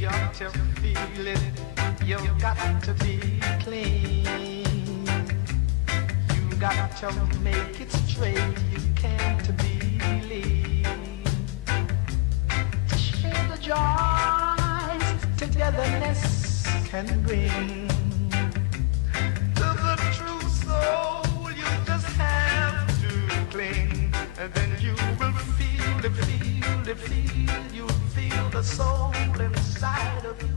got to feel it. You've got to be clean. You got to make it straight. You can't believe. Share the joys togetherness can bring. To the true soul, you just have to cling, and then you will feel the you'll feel the soul inside of you.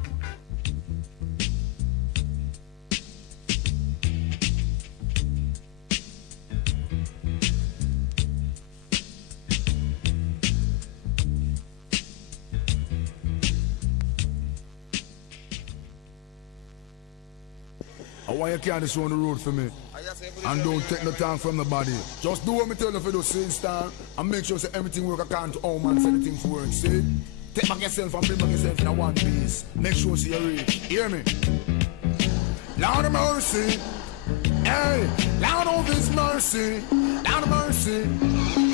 Why you carry this on the road for me? And don't take no time from the body. Just do what me tell you for the same star and make sure that everything work according to how man say the things work. See? Take back yourself and bring back yourself in a one piece. Make sure see you reach. Hear me? Lord of mercy. Hey, Lord of His mercy. Lord of mercy.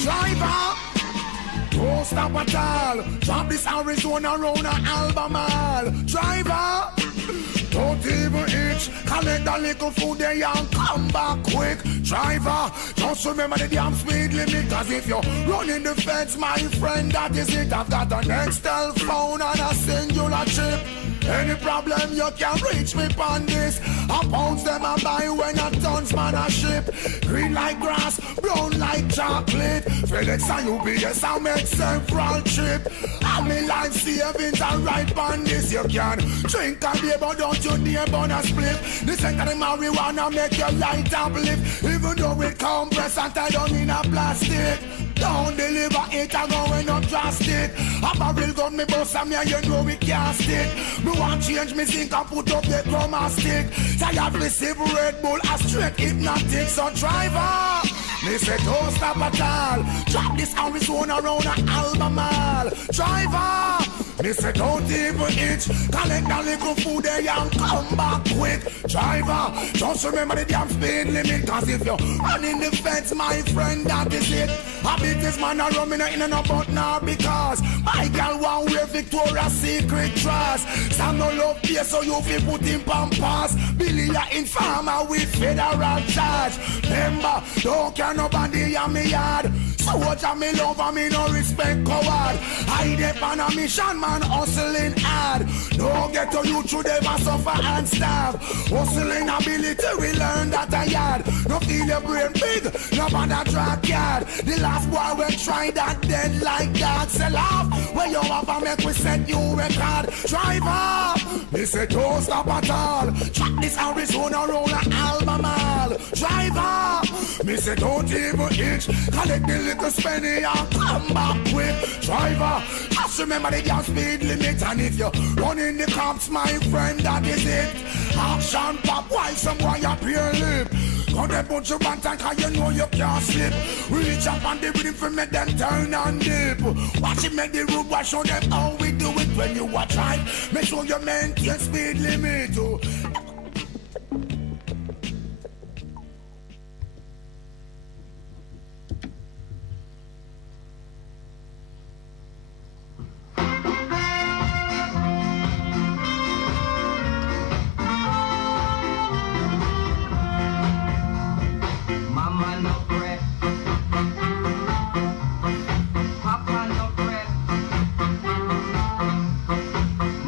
Driver. Don't stop at all. Drop this Arizona round an Albemarle. Driver. Don't even itch, collect a little food there and come back quick. Driver, just remember the damn speed limit. Cause if you're running the fence, my friend, that is it. I've got an Excel phone and a singular chip. Any problem you can reach me on this. I pounds them and buy when a tons man a ship. Green like grass, brown like chocolate. FedEx and UPS I make several trip. I mean life savings and right on this. You can drink and beer but don't you dare burn a split. This ain't the marijuana make your light uplift. Even though it compress and tied down in a plastic. Don't deliver it and going up drastic. A barrel gun me bust and me and you know we can't stick. Me want change me zinc and put up the chroma stick. Tired receive Red Bull a straight hypnotic. So driver, me say don't stop at all. Drop this Arizona round an Albemarle. Driver, me say don't even itch. Collect a little food there and come back quick. Driver, just remember the damn speed limit. Cause if you're running the fence, my friend, that is it. I beat this man a rum in a no but now because my girl want wear Victoria's Secret dress. Some no love here so you feel put in pampas. Billy a informer with federal charge. Remember, don't care nobody on me yard. So what me love and me no respect coward. I dep on a mission man hustling hard. Don't get to you through them and suffer and starve. Hustling ability we learn that a yard. No feel your brain big, no bother track yard. The last boy we try that dead like that. Sell off where you have a make we set you record. Driver, me say don't stop at all. Track this Arizona roll an Albemarle. Driver, me say don't even itch. Collect the little spenny and come back quick. Driver, just remember the gas speed limit. And if you're running the cops, my friend, that is it. Action pop while someone appear lip. Got a bunch of bantan cause you know you can't slip. Reach up on the rhythm for make them turn and dip. Watch it make the road, watch show them how we do it when you watch right. Make sure you maintain speed limit.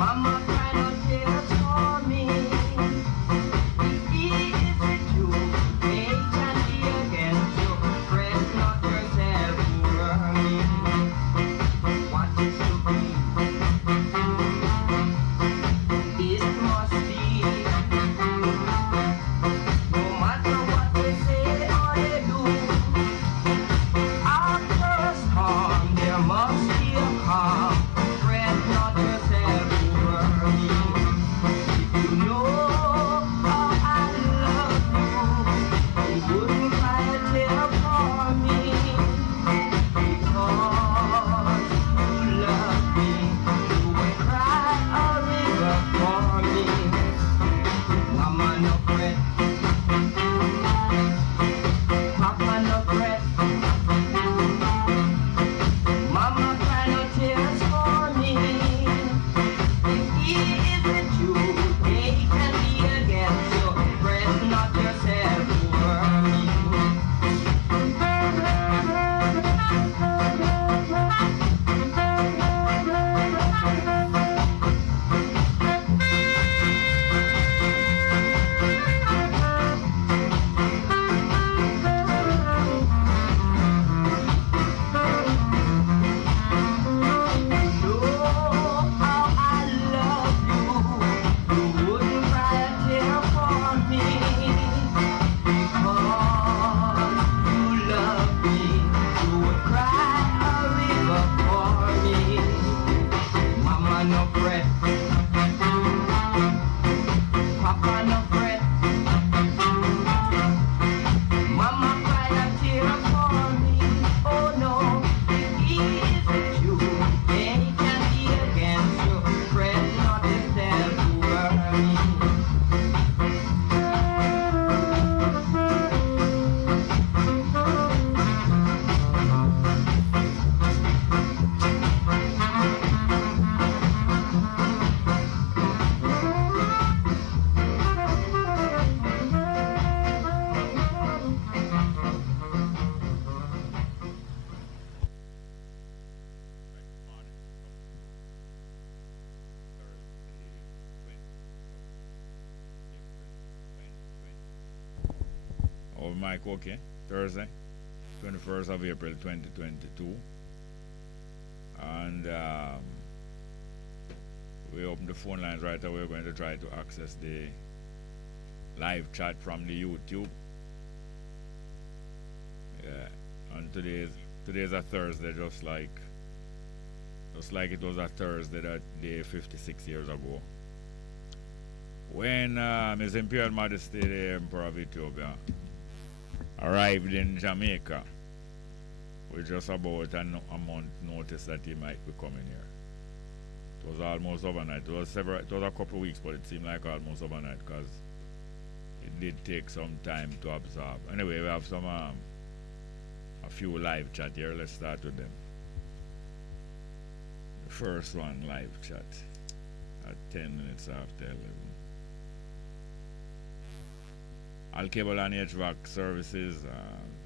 Mama, try not to tell me. no bread. Papa no bread. Mama cried a tear for me. Oh no, if he isn't you, then he can be against you. Bread not is there to hurt me. Oh, Mike, okay. Thursday, 21st of April 2022. And we open the phone lines right away. We're going to try to access the live chat from the YouTube. Yeah. And today's a Thursday, just like it was a Thursday that day 56 years ago, when His Imperial Majesty the Emperor of Ethiopia arrived in Jamaica with just about a month notice that he might be coming here. It was almost overnight. It was a couple of weeks, but it seemed like almost overnight because it did take some time to absorb. Anyway, we have a few live chat here. Let's start with them. The first one, live chat at 10 minutes after 11. All cable and HVAC services,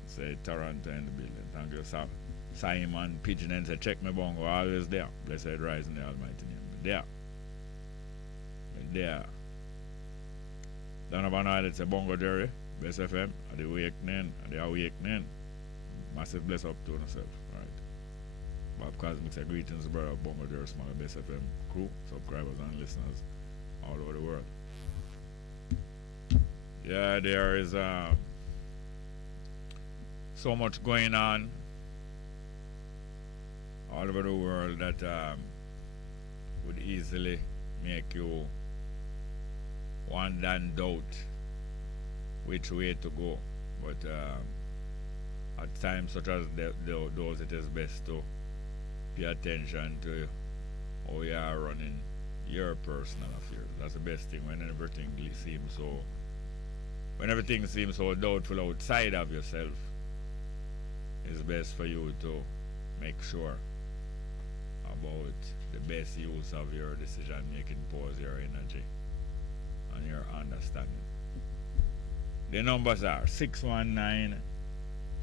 say Toronto in the building. Thank you, sir. Simon Pigeon and say, check me Bongo, always there. Blessed rise in the Almighty name. There. There. Donovan Island say, Bongo Jerry, Bess FM, at the awakening. Massive bless up to yourself. Alright. Bob Cosmic say, greetings, brother, Bongo Jerry, small Bess FM crew, subscribers and listeners all over the world. Yeah, there is so much going on all over the world that would easily make you wonder and doubt which way to go. But at times such as those, it is best to pay attention to how you are running your personal affairs. That's the best thing when everything seems so doubtful outside of yourself. It's best for you to make sure about the best use of your decision making powers, your energy and your understanding. The numbers are 619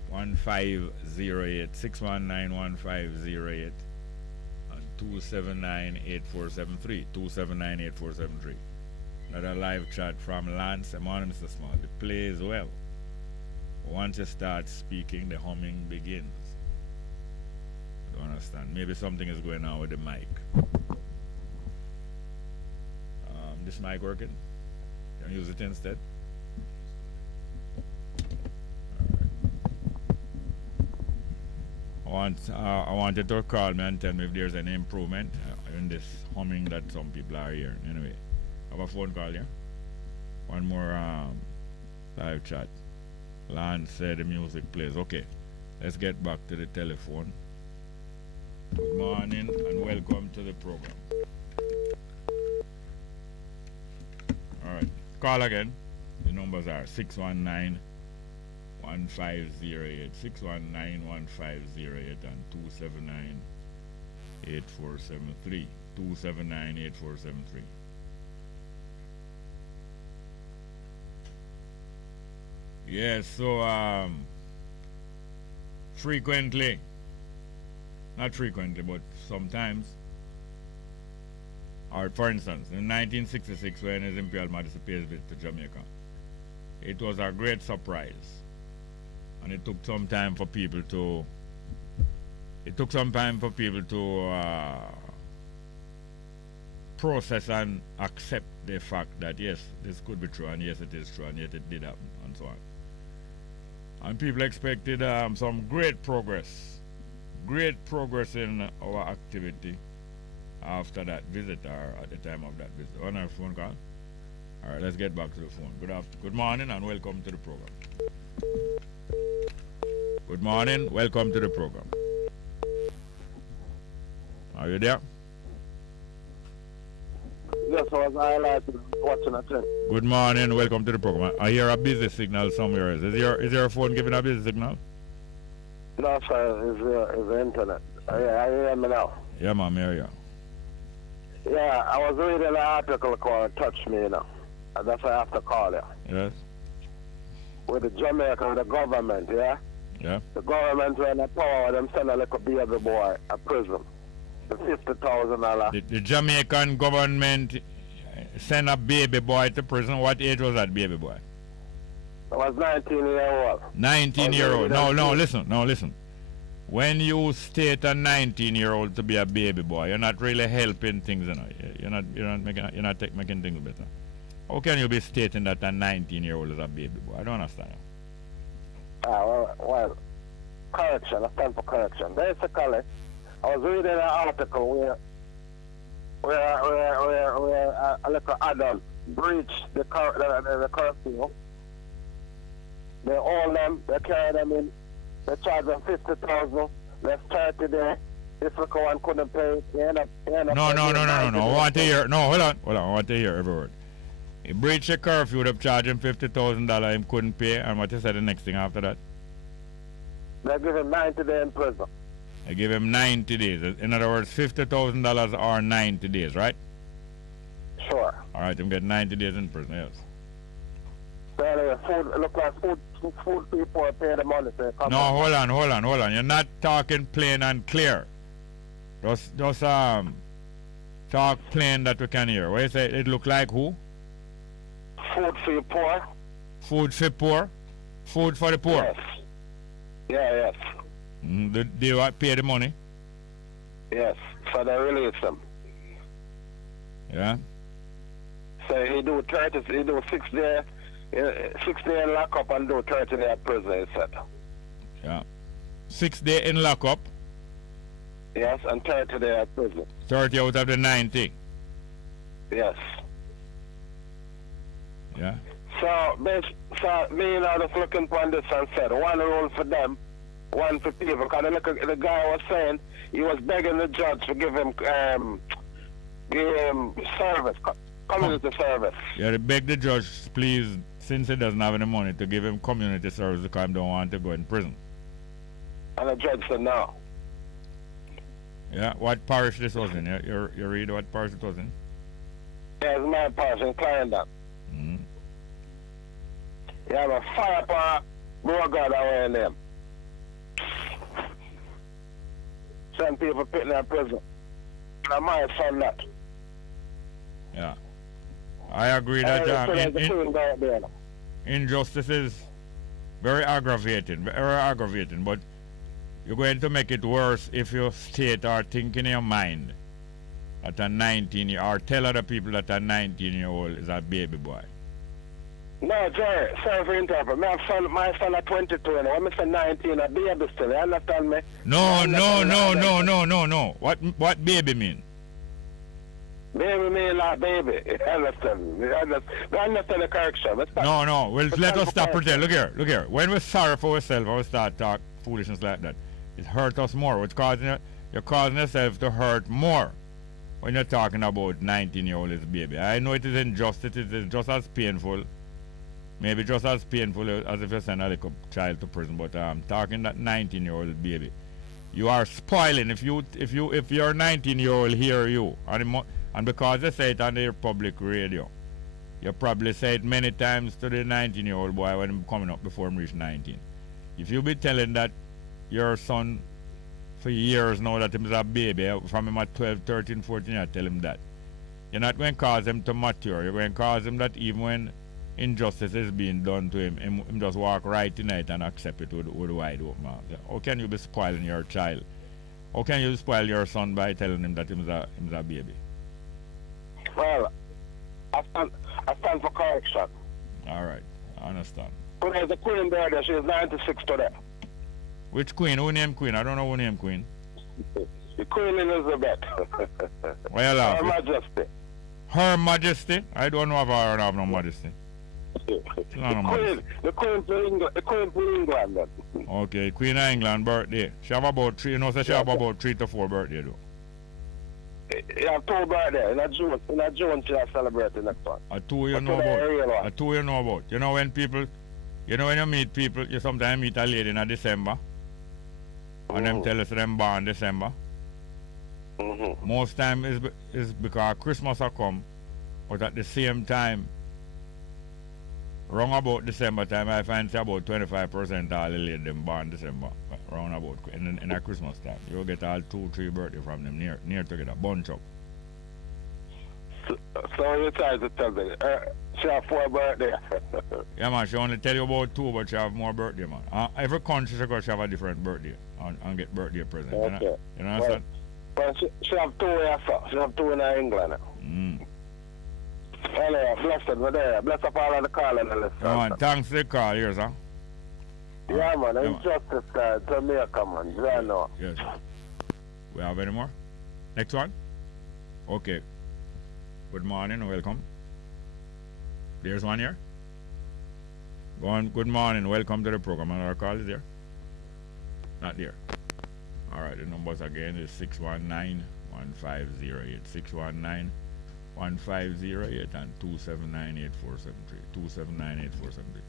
1508, 619 1508 and 279 8473, 279 8473. Another live chat from Lance. Morning, Mr. Small. The plays well. Once you start speaking, the humming begins. I don't understand. Maybe something is going on with the mic. This mic working? Can you use it instead? Alright. I wanted to call me and tell me if there's any improvement in this humming that some people are hearing. Anyway. Have a phone call here. One more live chat. Lance said the music plays. Okay, let's get back to the telephone. Good morning and welcome to the program. Alright, call again. The numbers are 619 1508, 619 1508 and 279 8473, 279 8473. Yes, so frequently, not frequently, but sometimes, or for instance, in 1966 when His Imperial Majesty paid a visit to Jamaica, it was a great surprise, and it took some time for people to, process and accept the fact that yes, this could be true, and yes, it is true, and yet it did happen, and so on. And people expected some great progress in our activity after that visit or at the time of that visit. On our phone call. All right, let's get back to the phone. Good morning and welcome to the program. Good morning, welcome to the program. Are you there? Yes, I was highlighting watching a thing. Good morning, welcome to the program. I hear a busy signal somewhere. Is your phone giving a busy signal? No, sir, it's the internet. I hear me now. Yeah, ma'am, here you are. Yeah, I was reading an article called Touch Me, you know. And that's why I have to call you. Yes? With the Jamaica, the government, yeah? Yeah? The government when the power, them send a little baby boy a prison. The $50,000. The Jamaican government sent a baby boy to prison. What age was that baby boy? I was 19-year-old. 19-year-old. No, listen. When you state a 19-year-old to be a baby boy, you're not really helping things, you know. You're not making things better. How can you be stating that a 19-year-old is a baby boy? I don't understand. Well, correction. I stand for correction. Basically, I was reading an article where a little adult breached the curfew. They own them, they carry them in, they charge them 50,000, left 30 there. If the one couldn't pay, they end up No. I want to hear. No, hold on. I want to hear every word. He breached the curfew, they charged him $50,000, he couldn't pay, and what you said the next thing after that? They give him 90 days in prison. They give him 90 days. In other words, $50,000 or 90 days, right? Sure. All right, him get 90 days in prison, yes. So anyway, look like food people pay the money. So no, hold on. You're not talking plain and clear. Just talk plain that we can hear. What you say? It look like who? Food for the poor. Food for poor? Food for the poor? Yes. Yes. Do you pay the money? Yes. So they release them. Yeah. So he do 6 days. 6 days in lockup and do 30 days prison, he said. Yeah. 6 days in lockup? Yes, and 30 days prison. 30 out of the 90? Yes. Yeah. So me and I was looking on this and said, one rule for them, one for people. Because the guy was saying he was begging the judge to give him service, community service. Yeah, they beg the judge, please, since he doesn't have any money, to give him community service because he don't want to go in prison. And the judge said no. Yeah, what parish this was in? You read what parish it was in? Yeah, it's my parish in Clarendon. Mm-hmm. Yeah, but fire power, bro God away in them. Some people put in their prison. And my son that. Yeah. I agree that injustice is very aggravating, but you're going to make it worse if you state or think in your mind that a 19-year-old, or tell other people that a 19-year-old is a baby boy. No, Jerry, sorry for interrupting. My son at 22, and when I say 19, a baby still, you understand me? No. What baby mean? Baby mean like baby. You understand? You understand the correction. No. Well, let us stop pretend. Look here. When we're sorry for ourselves, we start talk foolishness like that. It hurt us more. You're causing yourself to hurt more when you're talking about 19-year-old as baby. I know it is injustice. It is just as painful. Maybe just as painful as if you send a little child to prison. But I'm talking that 19-year-old baby. You are spoiling. If your 19-year-old hear you, and because they say it on their public radio, you probably say it many times to the 19-year-old boy when he's coming up before him reach 19. If you be telling that your son for years now that he's a baby, from him at 12, 13, 14, you tell him that. You're not going to cause him to mature. You're going to cause him that even when injustice is being done to him, him just walk right in it and accept it with wide open mouth. How can you be spoiling your child? How can you spoil your son by telling him that he's a baby? Well, I stand for correction. All right, I understand. But there's a queen there, she's 96 today. Which queen? Who named queen? I don't know who named queen. The Queen Elizabeth. Why you laugh? Her Majesty. Her Majesty? I don't know if I have no Majesty. The Queen for England. The Queen for England. Then. Okay, Queen of England birthday. She have about 3, you know, so she have about 3 to 4 birthday though. You have 2 birthday. In a June she has celebrated next one. A 2 you know about. A 2 you know about. You know when people, you know when you meet people, you sometimes meet a lady in December. And them tell us them born December. Most time is because Christmas will come, but at the same time, wrong about December time, I find say about 25% all the ladies them born December, round about in a Christmas time. You'll get all 2-3 birthday from them near together, bunch up. So you try to tell me, she have 4 birthday. Yeah man, she only tell you about 2, but she have more birthday man. Every country she have a different birthday and get birthday present. Okay. You know understand? Well, she have 2 here, sir. She have 2 in England. Anyway, blessed we're there. Blessed up all of the call and the list. Yeah, man, thanks for the call here, sir. Yeah, man. Injustice, Jamaica, man. Yeah, no. Yes. We have any more? Next one? Okay. Good morning, welcome. There's one here. Go on, good morning, welcome to the program. Another call is there? Not there. Alright, the numbers again is 619-1508. 619-1508 and 279-8473. 279-8473.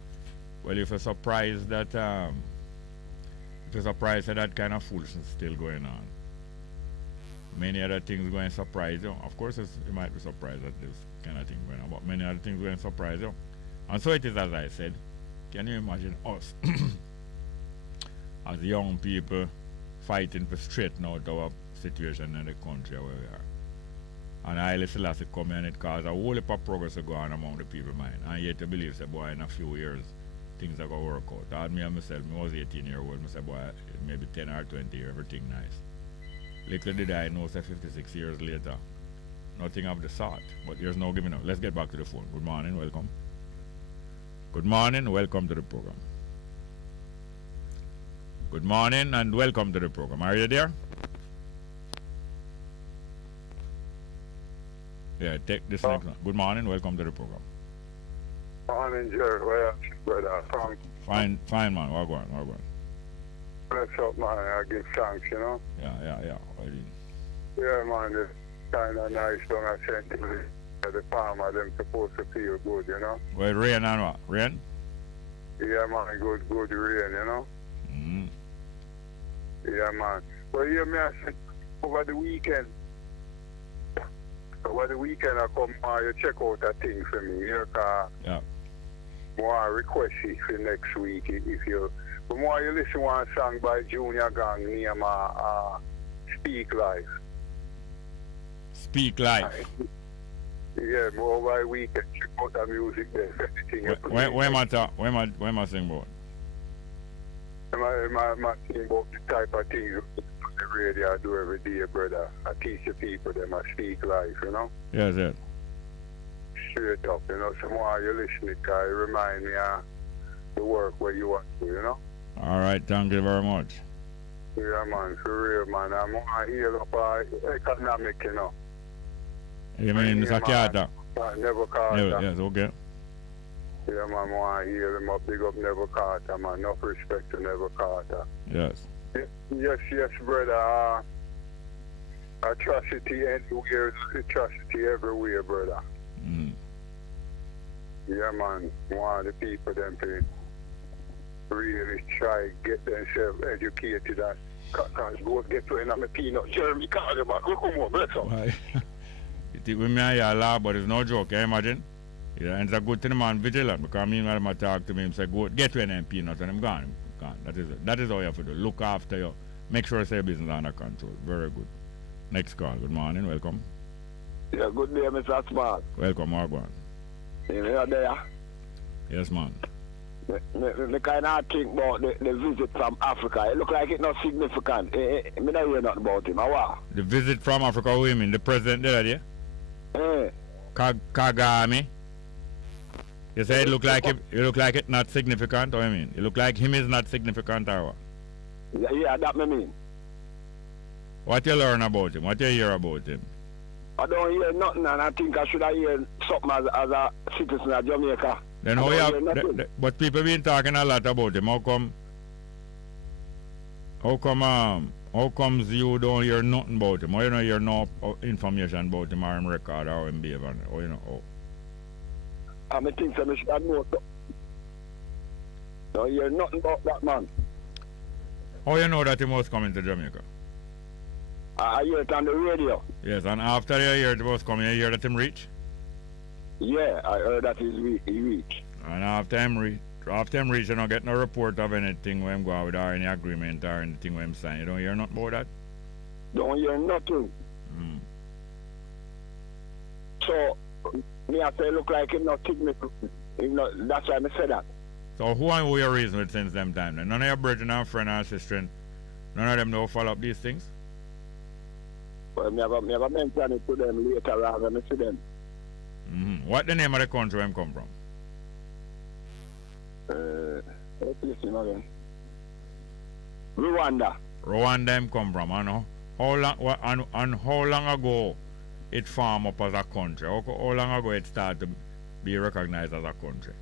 Well, if you're surprised that that kind of foolishness is still going on, many other things going to surprise you. Of course, you might be surprised at this kind of thing going on, but many other things going to surprise you. And so it is, as I said. Can you imagine us as young people fighting to straighten out our situation in the country where we are? And I listen to come in and it cause a whole heap of progress to go on among the people mind. And yet to believe, say, boy, in a few years, things are going to work out. I had me and myself, I was 18-year-old, I said, boy, maybe 10 or 20 years, everything nice. Little did I know, say 56 years later, nothing of the sort. But there's no giving up. Let's get back to the phone. Good morning, welcome. Good morning, welcome to the program. Good morning and welcome to the program. Are you there? Yeah, take this next one. Good morning, welcome to the program. Morning, Jerry. Well, brother. Fine, man. What going? Bless up, man. I give thanks, you know. Yeah. Yeah, man. It's kind of nice when I sent to the farmer. Them supposed to feel good, you know. Well, rain and what? Rain? Yeah, man. Good rain, you know. Yeah, man. Well, yeah, me I said over the weekend. I come you check out that thing for me, you know, yeah. More request it for next week if you. But more you listen to one song by Junior Gang named Speak Life. Speak Life. Yeah, more over the weekend check out that music there. Where am I sing about? My thing about the type of things the radio I do every day, brother. I teach the people them I speak life, you know? Yes. Straight up, you know. So more you listen it, it remind me of the work where you want to, you know? All right, thank you very much. Yeah, man, for real, man. I'm going to heal up economic, you know. You mean Mr. Carter? Never Carter. Yes, okay. Yeah, man, I want to heal him up, big up Never Carter, man. Enough respect to Never Carter. Yes. Yes, brother. Atrocity anywhere, atrocity everywhere, brother. Yeah, man. Want the people them to really try get themselves educated and go get to another peanut. Jeremy Carter, man. Come on, bless him. You think we may hear a law, but it's no joke, can you imagine? Yeah, and it's a good thing the man vigilant because meanwhile I talk to me and say, go get to an peanut and I'm gone. That is how you have to do. Look after you. Make sure your business under control. Very good. Next call. Good morning. Welcome. Yeah, good day, Mr. Smart. Welcome, Marwan. You there? Yes, man. Me kind of think about the visit from Africa. It look like it's not significant. Me not hear nothing about him. What? The visit from Africa, what you mean? The president there, yeah? Kagame. You say it look like it not significant, or I mean? It look like him is not significant, or what? Yeah, that me mean. What you learn about him? What you hear about him? I don't hear nothing, and I think I should have heard something as a citizen of Jamaica. Then how you have, but people been talking a lot about him. How comes you don't hear nothing about him? How you don't hear no information about him or him record or him behavior? How you know? I think I should have known. Don't hear nothing about that man. How you know that he was coming to Jamaica? I hear it on the radio. Yes, and after you hear it was coming, you hear that him reach? Yeah, I heard that he reached. And after him reach, you don't get no report of anything when him go out with or any agreement or anything when him sign. You don't hear nothing about that? Don't hear nothing. Mm. So, me I say look like him not significant. That's why I say that. So who and who you reason with since them time then? None of your brethren and friend and sister, none of them don't follow up these things? Well, me have mention it to them later rather than to them. Mm-hmm. What the name of the country where him come from? Let's listen again. Rwanda. Rwanda him come from. And how long ago it formed up as a country? How long ago it started to be recognized as a country?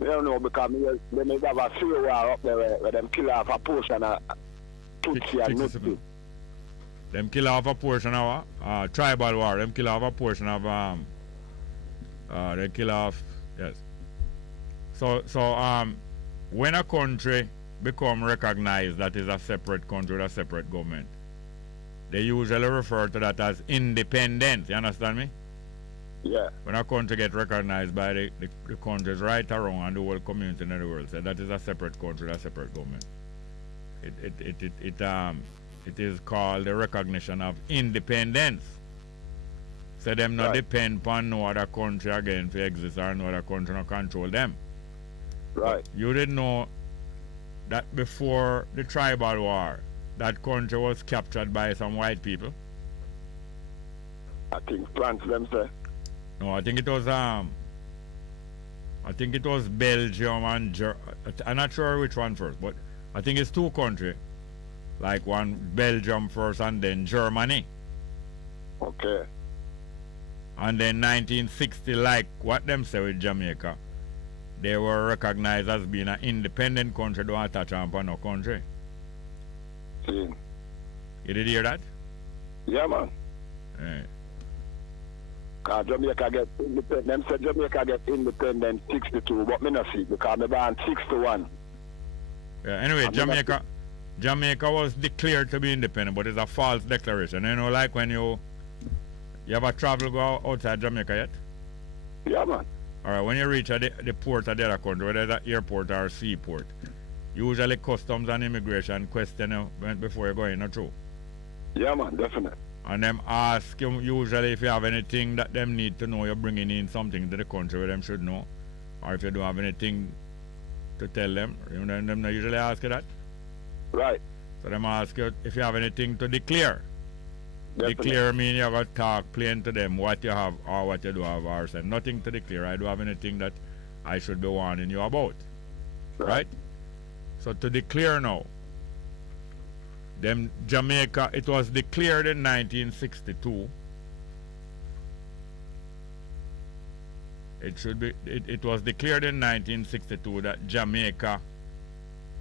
I don't know because they may have a civil war up there where them kill off a portion of Tutsi and Tutsi. Them kill off a portion of tribal war. Them kill off a portion of they kill off, yes. So when a country become recognized that is a separate country with a separate government, they usually refer to that as independence. You understand me? Yeah. When a country get recognized by the countries right around and the whole community in the world, so that is a separate country with a separate government. It is called the recognition of independence. So them not depend upon no other country again to exist or no other country not control them. Right. But you didn't know that before the tribal war, that country was captured by some white people? I think France them say. No, I think it was Belgium and I'm not sure which one first, but I think it's two countries. Like one Belgium first and then Germany. Okay. And then 1960, like what them say with Jamaica, they were recognized as being an independent country, don't attach on no country. See. You did hear that? Yeah, man. Yeah. Because Jamaica get independent. Them say Jamaica get independent 62, but me not see because me born 61. Yeah, anyway, Jamaica was declared to be independent, but it's a false declaration. You know, like when you ever travel go outside Jamaica yet? Yeah, man. Alright, when you reach the port of the other country, whether it's an airport or a seaport, usually customs and immigration question you before you go in or through. Yeah, man, definitely. And them ask you usually if you have anything that them need to know, you're bringing in something to the country where them should know. Or if you don't have anything to tell them, you know, them usually ask you that. Right. So them ask you if you have anything to declare. Definitely. Declare mean you got to talk plain to them what you have or what you do have or say nothing to declare. I don't have anything that I should be warning you about. Right? So to declare now, them Jamaica, it was declared in 1962. It was declared in 1962 that Jamaica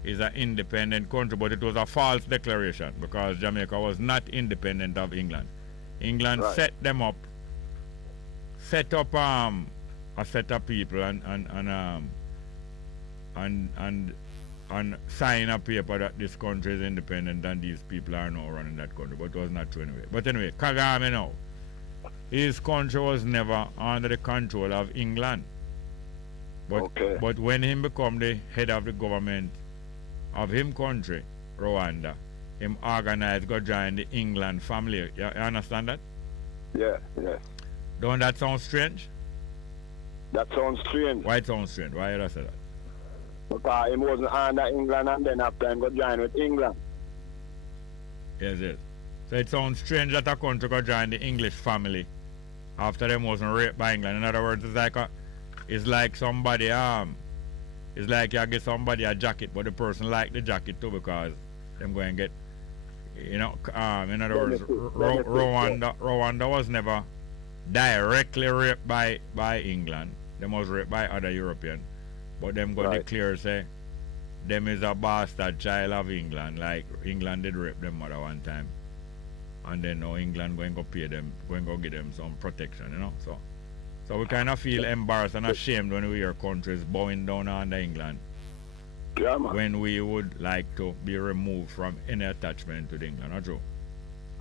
is an independent country, but it was a false declaration because Jamaica was not independent of England. England set up a set of people and sign a paper that this country is independent and these people are now running that country, but it was not true anyway. But anyway, Kagame now, his country was never under the control of England. But when he become the head of the government of him country, Rwanda, him organized go join the England family. You understand that? Yeah, yeah. Don't that sound strange? That sounds strange. Why it sounds strange? Why you say that? Because he wasn't under England and then after him go join with England. Yes, yes. So it sounds strange that a country go join the English family after them wasn't raped by England. In other words, it's like somebody it's like you get somebody a jacket, but the person like the jacket too because them going get In other words, Rwanda was never directly raped by England. Them was raped by other European. But them go declare say them is a bastard child of England, like England did rape them mother one time. And then now England going to pay them, going to give them some protection, So we kind of feel embarrassed and ashamed when we hear countries bowing down under England. Yeah, man. When we would like to be removed from any attachment to England, not true?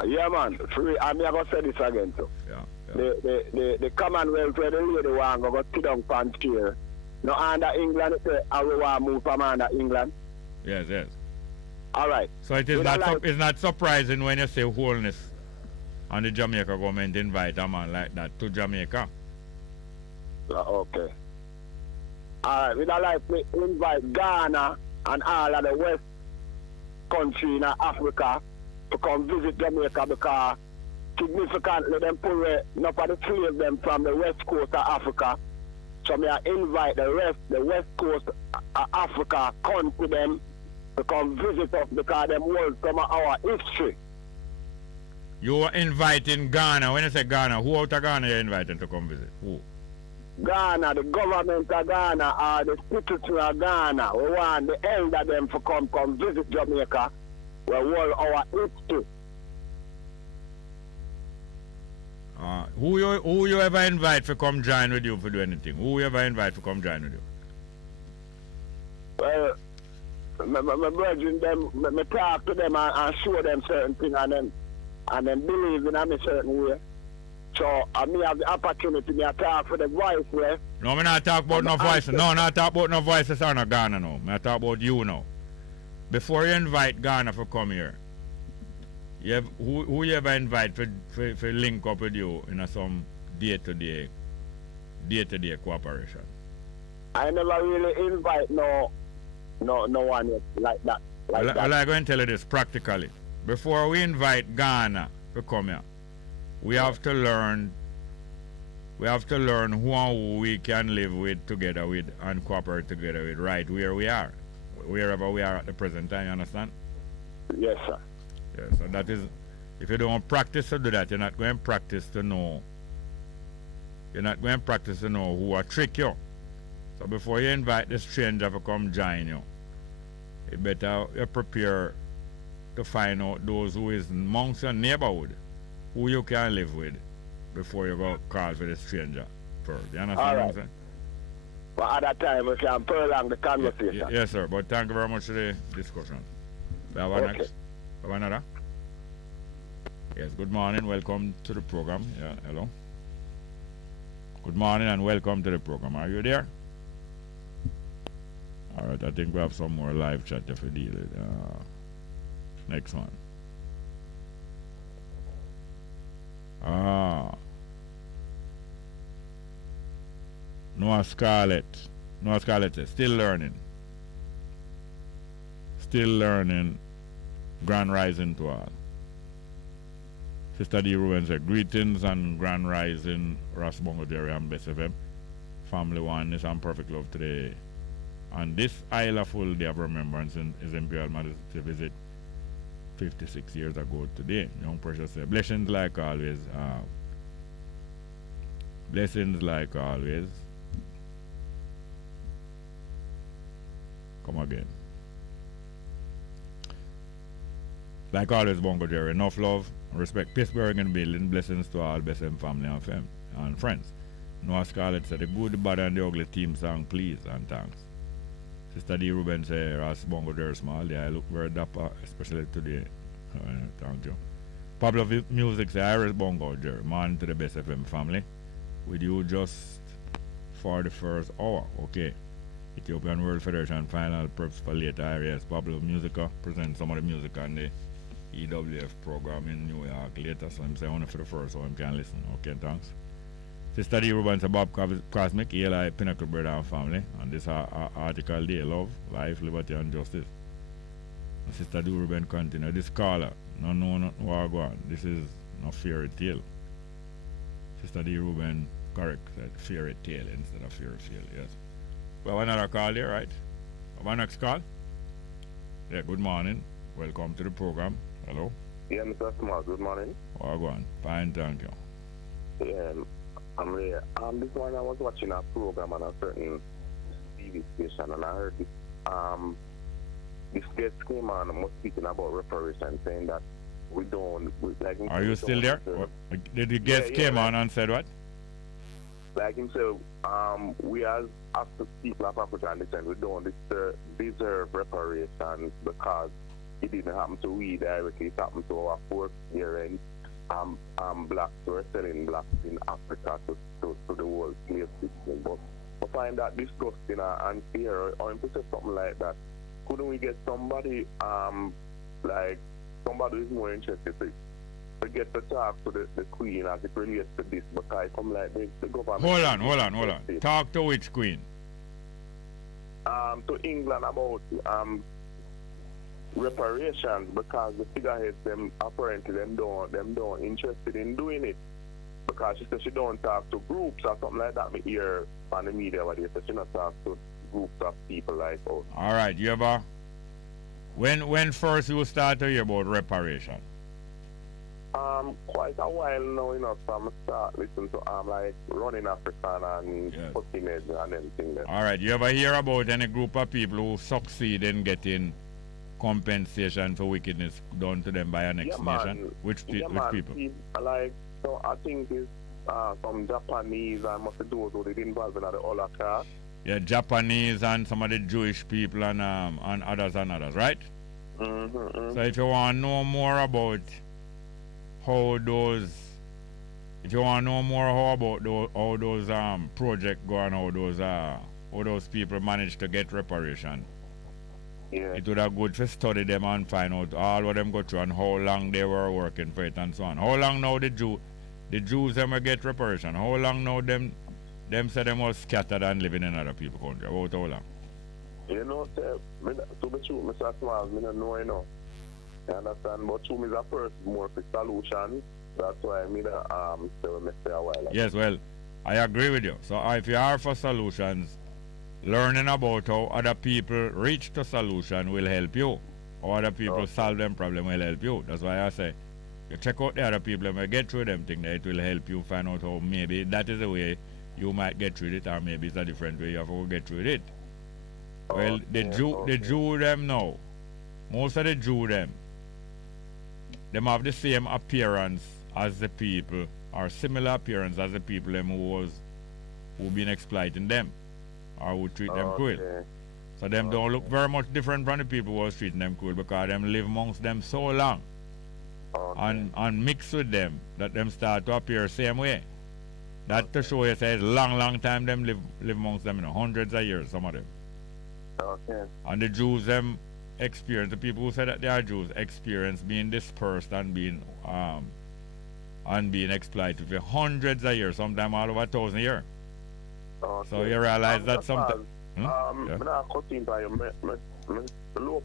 Yeah, man. I'm going to say this again, too. Yeah. The Commonwealth where the lady want to go sit down pan chair. No, under England, and we want to move from under England. Yes. All right. So it's not surprising when you say wholeness and the Jamaica government invite a man like that to Jamaica. Okay. All right. We'd like to invite Ghana and all of the West country in Africa to come visit Jamaica because significantly them pull enough of the slave them from the west coast of Africa. So may I invite the west coast of Africa country them to come visit us because them hold some of our history. You are inviting Ghana. When you say Ghana, who out of Ghana you're inviting to come visit? Who? Ghana, the government of Ghana or the citizens of Ghana. We want the elder them to come visit Jamaica. We hold our history. Who you ever invite to come join with you for do anything? Who you ever invite to come join with you? Well, my brethren, me talk to them and show them certain things and then believe in a certain way. So I may have the opportunity to talk for the voice way. No, me not talk about no voices. No, not talk about no voices on Ghana now. Me talk about you now. Before you invite Ghana to come here, who you ever invite for link up with you in some day-to-day cooperation? I never really invite no one yet like that. I'm going to tell you this practically. Before we invite Ghana to come here, we have to learn who and who we can live with together with and cooperate together with right where we are. Wherever we are at the present time, you understand? Yes, sir. Yeah, so that is, if you don't practice to do that, you're not going to practice to know. You're not going to practice to know who will trick you. So before you invite the stranger to come join you, you better prepare to find out those who is amongst your neighborhood, who you can live with, before you go call for the stranger first. You understand what I'm saying? But at that time, we can prolong the conversation. Yes, sir. But thank you very much for the discussion. We have a next. Have another? Yes, good morning. Welcome to the program. Yeah, hello. Good morning and welcome to the program. Are you there? All right, I think we have some more live chat if we deal with. Next one. Noah Scarlett says, still learning. Grand rising to all. Sister D. Ruben said, greetings and grand rising, Ross Bongo, Jerry and Bess FM. Family oneness and perfect love today. And this Isle of full day of remembrance in His Imperial Majesty visit 56 years ago today. Young Precious said, blessings like always. Blessings like always. Come again. Like always, Bongo Jerry, enough love, respect, peace, bearing, and building. Blessings to all Bess and family and friends. Noah Scarlett said, the good, the bad, and the ugly team song, please, and thanks. Sister D. Ruben said, Ross Bongo Jerry small. Yeah, I look very dapper, especially today. Thank you. Pablo Music said, Iris Bongo Jerry, man to the Bess FM family. With you just for the first hour, okay. Ethiopian World Federation final preps for later areas. Pablo Musica presents some of the music on the EWF program in New York later, so I'm saying only for the first hour I can listen. Okay, thanks. Sister D. Ruben said, Bob Cosmic, Eli Pinnacle Brother and Family, and this article day, love, life, liberty and justice. And Sister D. Ruben continue, this caller, no wagwan, this is no fairy tale. Sister D. Ruben correct, said fairy tale instead of fairy tale, yes. We have another call here, right? Have our next call? Yeah, good morning. Welcome to the program. Hello. Yeah, Mr. Small, good morning. Oh, go on. Fine, thank you. Yeah, I'm here. This morning I was watching a program on a certain TV station, and I heard this guest came on and was speaking about reparations, saying that we don't, like... Are you still there? Did the guest came on and said what? Like himself, we as people of African descent, we don't deserve reparations because it didn't happen to we directly, it happened to our fourth parents. Blacks were selling blacks in Africa to the world slave system. But I find that disgusting and unfair, or if we say something like that, couldn't we get somebody, like somebody who's more interested to get to talk to the Queen as it relates to this, because I come like the government... Hold on. Talk to which Queen? To England about reparations, because the figureheads, them apparently them don't interested in doing it, because she said she don't talk to groups or something like that. Me hear on the media what they say she not talk to groups of people like us. All right, you ever when first you start to hear about reparation? Quite a while now, you know, from start listening to like Running African and Putting Edge and everything there. All right, you ever hear about any group of people who succeed in getting compensation for wickedness done to them by an next nation? Which people? Like, so I think it's some Japanese and must be those who did involved in the Holocaust. Yeah, Japanese and some of the Jewish people and others, right? So if you want to know more about how those, how those projects go and how those people manage to get reparation, it would have good to study them and find out all what them go through and how long they were working for it and so on. How long now the Jews them will get reparation? How long now them say them was scattered and living in other people's country? About how long? You know, to be true, Mr. Small, I don't know, you know. You understand? But to me, the first more for solutions. That's why I mean, say a while. Yes, well, I agree with you. So if you are for solutions, learning about how other people reach the solution will help you. How other people solve them problem will help you. That's why I say, you check out the other people and get through them things, it will help you find out how maybe that is the way you might get through it, or maybe it's a different way you have to get through it. Well, the Jew them now, most of the Jew them have the same appearance as the people, or similar appearance as the people them who been exploiting them, or who treat them cruel. So them don't look very much different from the people who was treating them cruel, because them live amongst them so long and mix with them that them start to appear same way. That to show you says long time them live amongst them, you know, hundreds of years, some of them. And the Jews them experience, the people who say that they are Jews experience being dispersed and being exploited for hundreds of years, sometimes all over 1,000 years. So you realize that sometimes. I'm not cutting by your low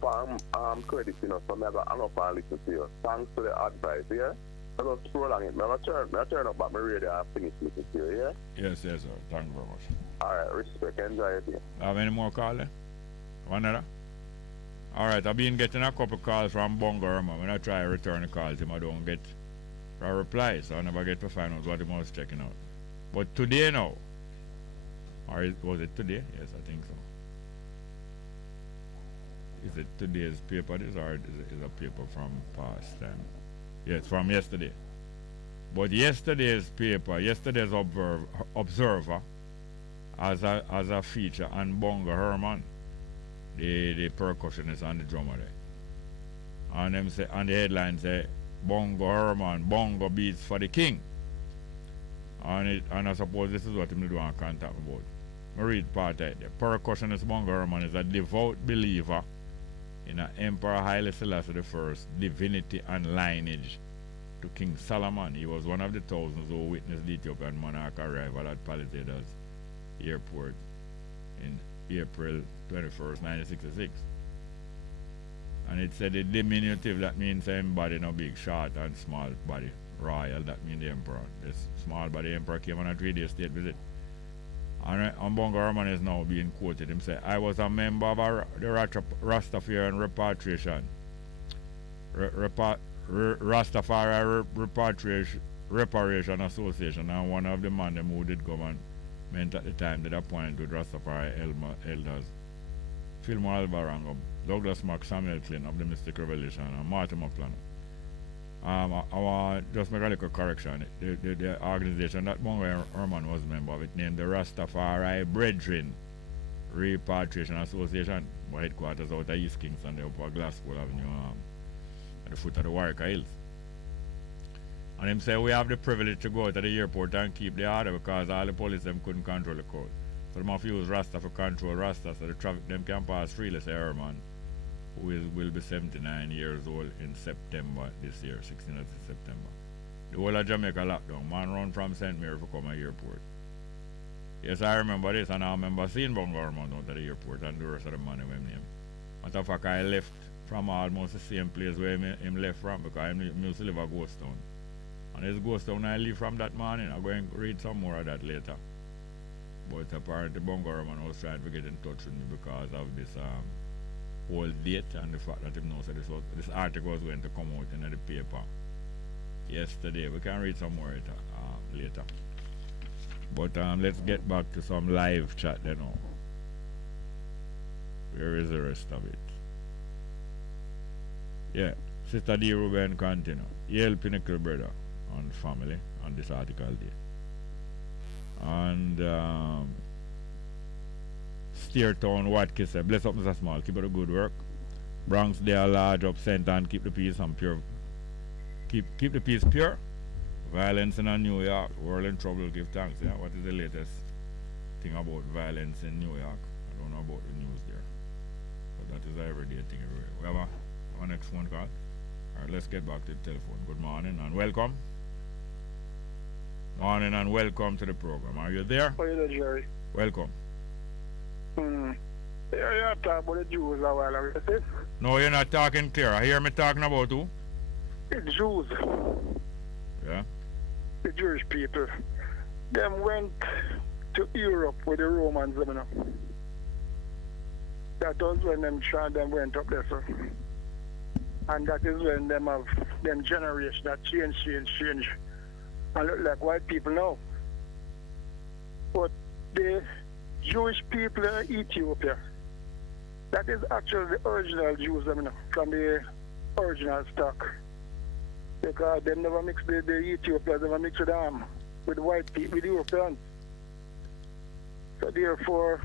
credit, you know, so I'm not listen to you. Thanks for the advice, yeah? I'm going to scroll on it. I turn up back my radio and finish listening to you, yeah? Yes, sir. Thank you very much. Alright, respect, enjoy it. Have any more calls? One other? Alright, I've been getting a couple calls from Bongo. When I try to return the calls, I don't get a reply, so I never get to find out what he was checking out. But today now, or was it today? Yes, I think so. Is it today's paper this, or is it a paper from past time? Yes, from yesterday. But yesterday's paper, yesterday's Observer, as a feature on Bongo Herman, the percussionist and the drummer there. And them say, and the headline say, Bongo Herman, Bongo beats for the king. And I suppose this is what I'm doing contact about. I read part of it. The percussionist Bongo Herman is a devout believer in Emperor Haile Selassie I divinity and lineage to King Solomon. He was one of the thousands who witnessed the Ethiopian monarch arrival at Palisadas Airport in April 21st, 1966. And it said the diminutive, that means same body, no big, short and small body. Royal, that means the emperor. This small body emperor came on a 3-day state visit. And Bongo Herman is now being quoted. Him say, I was a member of the Rastafarian Repatriation Rastafari Reparation Association, and one of the men them who did government at the time did appoint with Rastafari elders. Philmore Albarango, Douglas Mac Samuel Clint of the Mystic Revelation, and Martin Maplan. I want just make a little correction. The organization that Bongo Herman was a member of, it named the Rastafari Brethren Repatriation Association, headquarters out of East Kingston, there up Glasspool Avenue, at the foot of the Warwick Hills. And him say we have the privilege to go to the airport and keep the order because all the police them couldn't control the crowd. So them have to use Rasta for control Rasta, so the traffic them can pass freely, say Herman, who will be 79 years old in September this year, 16th of September. The whole of Jamaica lockdown, man run from St. Mary for come to the airport. Yes, I remember this, and I remember seeing Bongo Herman out at the airport and the rest of the money with him. Matter of fact, I left from almost the same place where him left from because I used to live at Ghost Town. And his Ghost Town I leave from that morning. I'm going to read some more of that later. But apparently Bongo Herman was trying to get in touch with me because of this whole date and the fact that he knows that this article was going to come out in the paper yesterday. We can read some more later. But let's get back to some live chat then now. Where is the rest of it? Yeah, Sister D. Ruben continue. Yale Pinnacle brother and family on this article there. And Steertown Watkins said, bless up Mr. Small, keep up the good work. Bronx they are large up center and keep the peace and pure. Keep the peace pure. Violence in New York, world in trouble, give thanks. Yeah, what is the latest thing about violence in New York? I don't know about the news there. But that is an everyday thing everywhere. We have our next phone call. Alright, let's get back to the telephone. Good morning and welcome. Morning and welcome to the program. Are you there? How are you there, Jerry? Welcome. Yeah, you're talking about the Jews a while ago, you see? No, you're not talking clear. I hear me talking about who? The Jews. Yeah. The Jewish people. Them went to Europe with the Romans, you know. That was when them went up there, sir. And that is when them have them generation that change. And look like white people now. But the Jewish people in Ethiopia, that is actually the original Jews, you know, from the original stock. Because they never mix the Ethiopians, never mix with them, with white people, with Europeans. So therefore,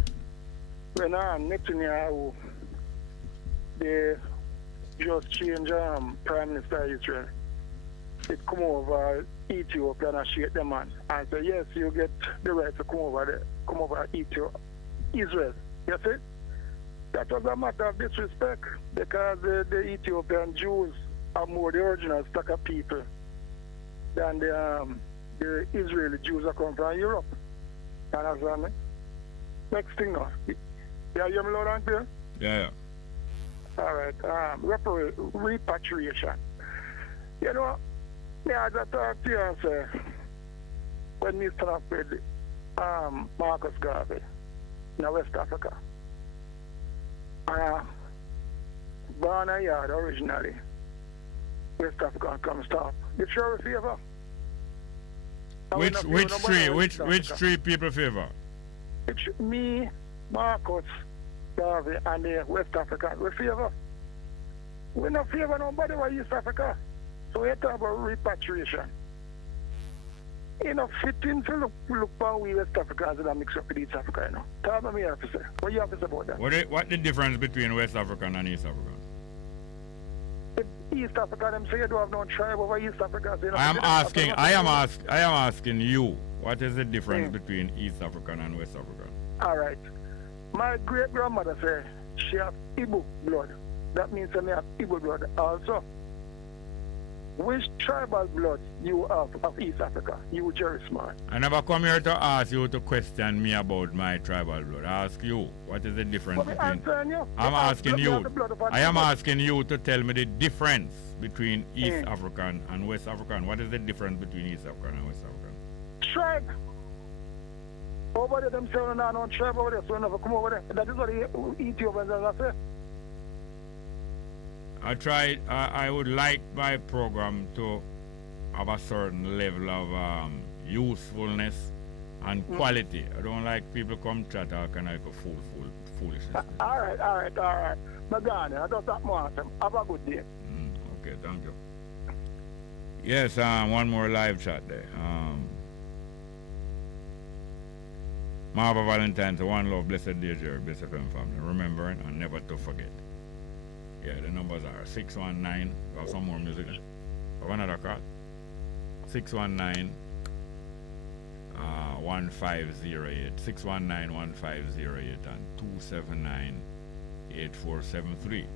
when Netanyahu, they just change Prime Minister of Israel, it come over Ethiopia and shake them man and say, yes, you get the right to come over Israel. You see? That was a matter of disrespect because the Ethiopian Jews are more the original stock of people than the Israeli Jews that come from Europe. You understand me? Next thing now. You hear me loud and clear? Yeah. All right. Repatriation. You know, I just talk to you and say, when we start up with Marcus Garvey in West Africa, born a yard originally, West Africa come stop. You sure favor? Which three people favor? Me, Marcus Garvey, and the West Africa. We favor. We not favor nobody with East Africa. So we talk about repatriation. You know, fitting to look for we West Africans and mix up with East Africa, you know. Tell me what you have to say. What you have to say about that? What the difference between West African and East African? East Africa, them say you don't have no tribe over East Africa. So I am asking you, what is the difference between East African and West African? All right. My great grandmother said she have Igbo blood. That means I have Igbo blood also. Which tribal blood you have of East Africa? You Jerry Smart. I never come here to ask you to question me about my tribal blood. I ask you, what is the difference between... I am asking you to tell me the difference between East African and West African. What is the difference between East African and West African? Tribe. Over there, them say no tribe over there, so never come over there. That is what the Ethiopians are saying. I would like my program to have a certain level of usefulness and quality. I don't like people come chat all kind of like a foolishness. All right. Magana, I don't want them. Have a good day. Okay, thank you. Yes, one more live chat there. Marva Valentine, so one love, blessed day, Jerry, Bess FM family. Remembering and never to forget. Yeah, the numbers are 619. We have some more music. We have another call. 619 1508. 619 1508 and 279 8473.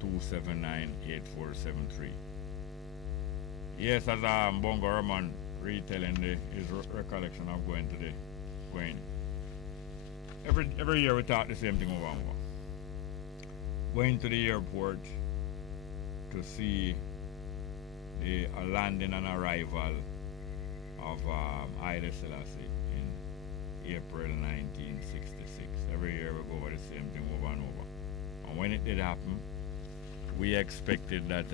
279 8473. Yes, as Bongo Roman retelling his recollection of going. Every year we talk the same thing over and over. Going to the airport to see the landing and arrival of Haile Selassie in April 1966. Every year we go over the same thing over and over. And when it did happen, we expected that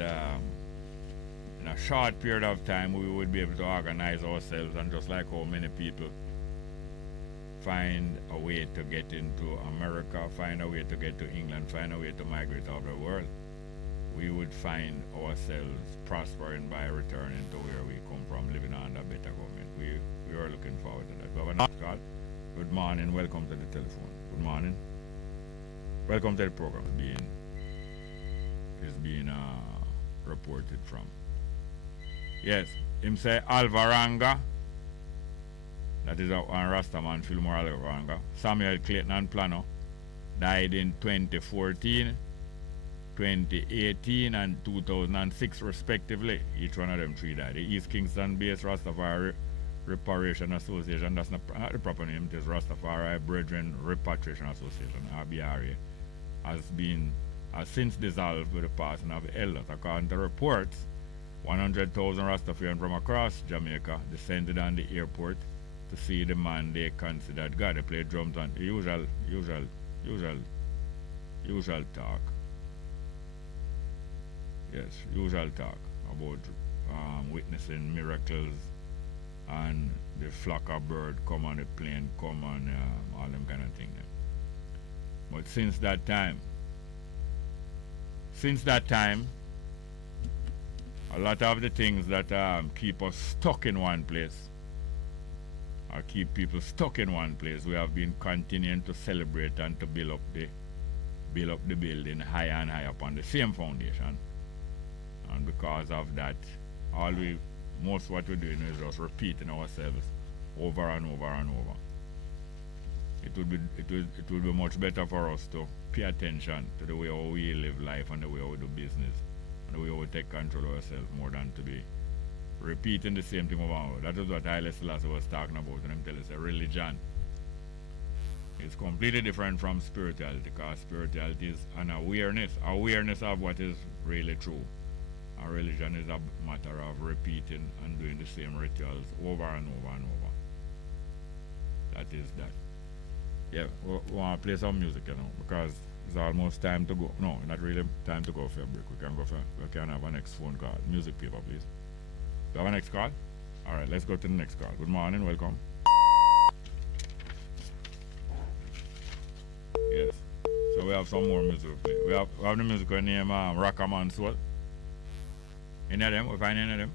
in a short period of time we would be able to organize ourselves, and just like how many people find a way to get into America, find a way to get to England, find a way to migrate out of the world, we would find ourselves prospering by returning to where we come from, living under better government. We are looking forward to that. Governor Scott, good morning, welcome to the telephone. Good morning. Welcome to the program. Is being reported from. Yes, him say Alvaranga. That is a Rastaman, Fillmore Alvaranga. Samuel Clayton and Plano died in 2014, 2018, and 2006 respectively. Each one of them three died. The East Kingston based Rastafari Reparations Association, that's not the proper name, it is Rastafari Brethren Repatriation Association, RBRA, has since dissolved with the passing of the elders. According to reports, 100,000 Rastafarians from across Jamaica descended on the airport to see the man they considered God. They played drums and the usual talk. Yes, usual talk about witnessing miracles and the flock of bird come on the plane, come on all them kind of thing. But since that time, a lot of the things that keep us stuck in one place, or keep people stuck in one place, we have been continuing to celebrate and to build up the building higher and higher upon the same foundation. And because of that, most what we're doing is just repeating ourselves over and over and over. It would be much better for us to pay attention to the way how we live life and the way how we do business and the way how we take control of ourselves, more than to be repeating the same thing over and over. That is what Haile Selassie was talking about when he tells us religion is completely different from spirituality, because spirituality is an awareness of what is really true. A religion is a matter of repeating and doing the same rituals over and over and over. That is that. Yeah, we want to play some music, because it's almost time to go. No, not really time to go for a break. We can have a next phone call. Music paper, please. Do you have a next call? All right, let's go to the next call. Good morning, welcome. Yes. So we have some more music to play. We have the music named Rockaman Soul. Any of them? We find any of them?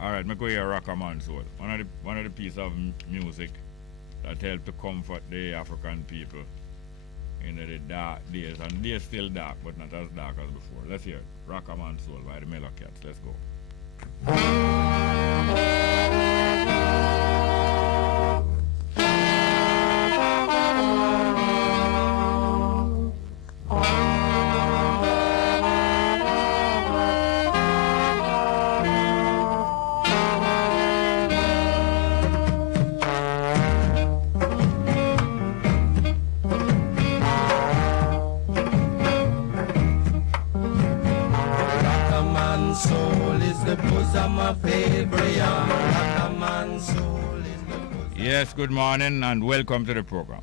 Alright, me go hear Rockaman Soul. One of the pieces of music that help to comfort the African people in the dark days. And they're still dark, but not as dark as before. Let's hear it. Rockaman Soul by the Mellow Cats. Let's go. Yes, good morning and welcome to the program.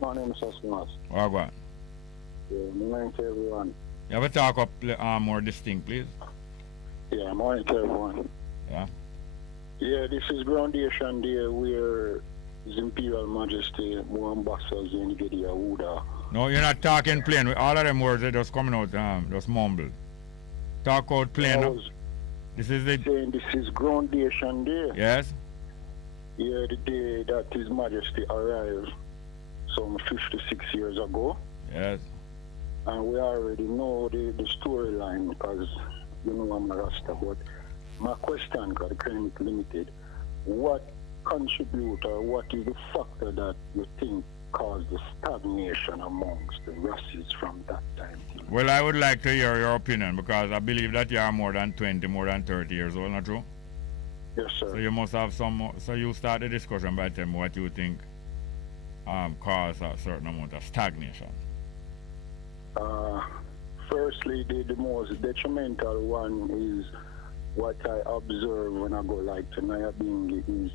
My name is Osmas. Wagwan. Good morning to everyone. You have to talk up more distinct, please. Yeah, morning to everyone. Yeah. Yeah, this is Groundation Day where His Imperial Majesty, more ambassadors in the Rwanda. No, you're not talking plain. All of them words are just coming out, just mumbled. Talk out plain. I No? was This is the. saying this is Groundation Day. Yes? Yeah, the day that His Majesty arrived some 56 years ago. Yes. And we already know the storyline because you know I'm a Rasta. But my question, because the time is limited, what contribute or what is the factor that you think caused the stagnation amongst the races from that time? Well, I would like to hear your opinion because I believe that you are more than 20, more than 30 years old, not true? Yes, sir. So you must have some. So you start the discussion by telling me what you think caused a certain amount of stagnation. Firstly, the most detrimental one is what I observe when I go like to Nyabingi is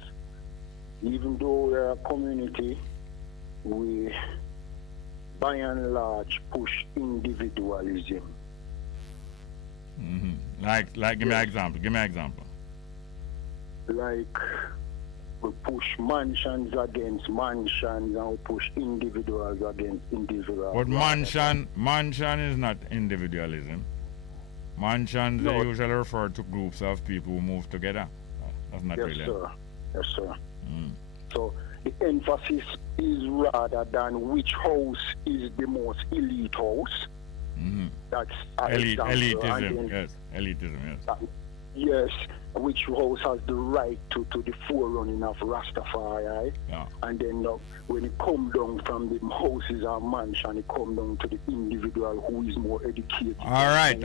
even though we're a community, we by and large push individualism. Mm-hmm. Like, give me an example. Give me an example. Like we push mansions against mansions and we push individuals against individuals. But mansion is not individualism. Mansions they usually refer to groups of people who move together. That's not Yes, really. sir. Yes, sir. Mm. So the emphasis is rather than which house is the most elite house. Mm-hmm. That's an example. Elitism, And then, yes. Elitism, yes. yes, which house has the right to the forerunning of Rastafari. Yeah. And then when it come down from the houses or mansion, it come down to the individual who is more educated. All right.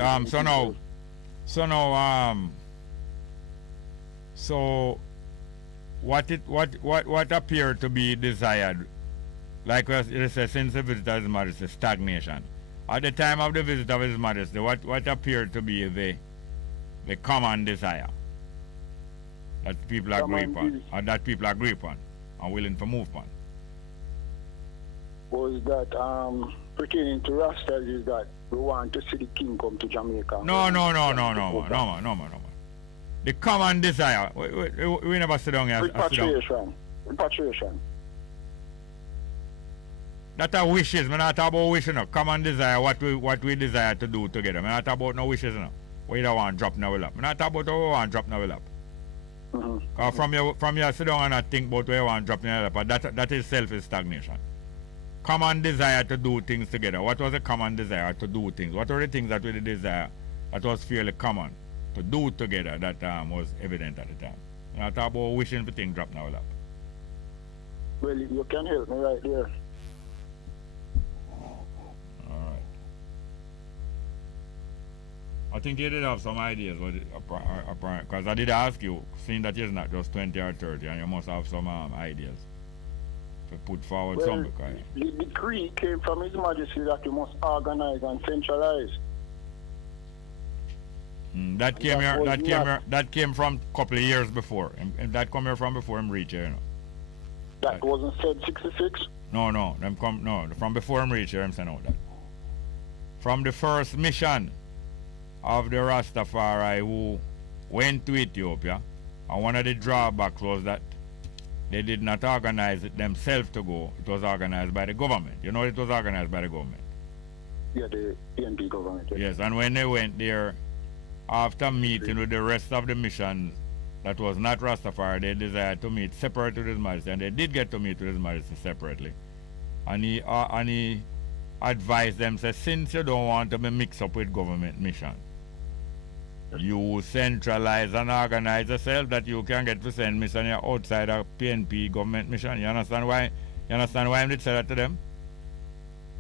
So what appeared to be desired, like it says, since the visit of His Majesty, stagnation. At the time of the visit of His Majesty, what appeared to be the common desire that people agree upon, or that people agree upon, are willing to move upon? Was that pertaining to Rastas is that we want to see the king come to Jamaica. No, man. The common desire. We never sit down here. Repatriation. That's a wishes. I'm not talking about wishes. No. Common desire. What we desire to do together. I'm not talking about no wishes. No. We don't want to drop now lap. I'm not talking about what we want to drop now lap. From your sit down and not think about where you want to drop now lap. But that itself is stagnation. Common desire to do things together. What was the common desire to do things? What were the things that we desire that was fairly common to do together that was evident at the time? I'm not talking about wishing for things drop now lap. Well, you can help me right there. Alright. I think you did have some ideas, because I did ask you, seeing that you're not just 20 or 30, and you must have some ideas to put forward some. Because the decree came from His Majesty that we must organize and centralize. That came from a couple of years before. And that come here from before him reach here, you know. That wasn't said 66? No, from before him reach here, him saying out that. From the first mission of the Rastafari who went to Ethiopia, and one of the drawbacks was that they did not organize it themselves to go. It was organized by the government. You know, it was organized by the government. Yeah, the PNP government. Yeah. Yes, and when they went there, after meeting with the rest of the mission that was not Rastafari, they desired to meet separate with His Majesty, and they did get to meet with His Majesty separately. And he advised them, say, since you don't want to be mixed up with government mission, you centralize and organize yourself that you can get to send mission outside of PNP government mission. You understand why? I did say that to them?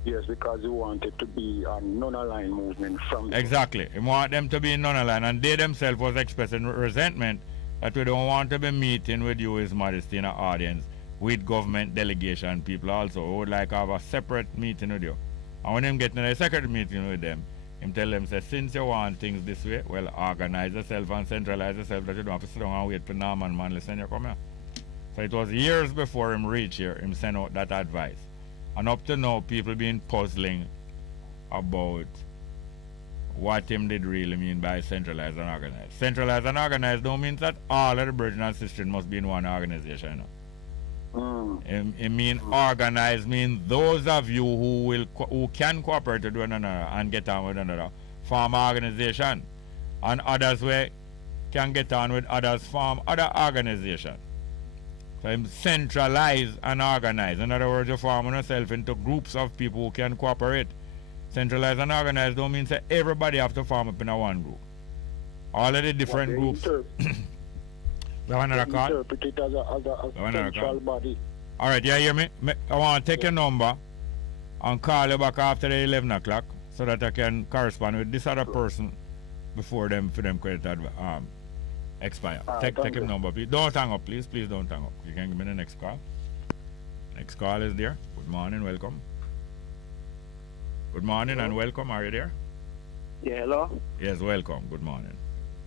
Yes, because he wanted to be a non-aligned movement from... Exactly. He wanted them to be non-aligned, and they themselves was expressing resentment that we don't want to be meeting with you, His Majesty, in an audience with government delegation people also. We would like to have a separate meeting with you. And when him get in a second meeting with them, him tell them, say, since you want things this way, well, organize yourself and centralize yourself that you don't have to sit down and wait for Norman Manley send you come here. So it was years before him reach here, him send out that advice. And up to now, people been puzzling about what him did really mean by centralized and organized. Centralized and organized don't mean that all of the brethren and sisters must be in one organization, you know. It mean organized mean those of you who can cooperate with one another and get on with another form organization, and others way can get on with others form other organization. So him centralize and organize. In other words, you form yourself into groups of people who can cooperate. Centralize and organize don't mean that everybody have to form up in a one group. All of the different groups. We have another call? Interpret it as a central body. All right, you hear me? I want to take your number and call you back after the 11 o'clock so that I can correspond with this other person before them for them credit expire. Take his number, please. Don't hang up, please. Please don't hang up. You can give me the next call. Next call is there. Good morning, welcome. Good morning and welcome. Are you there? Yeah, hello? Yes, welcome. Good morning.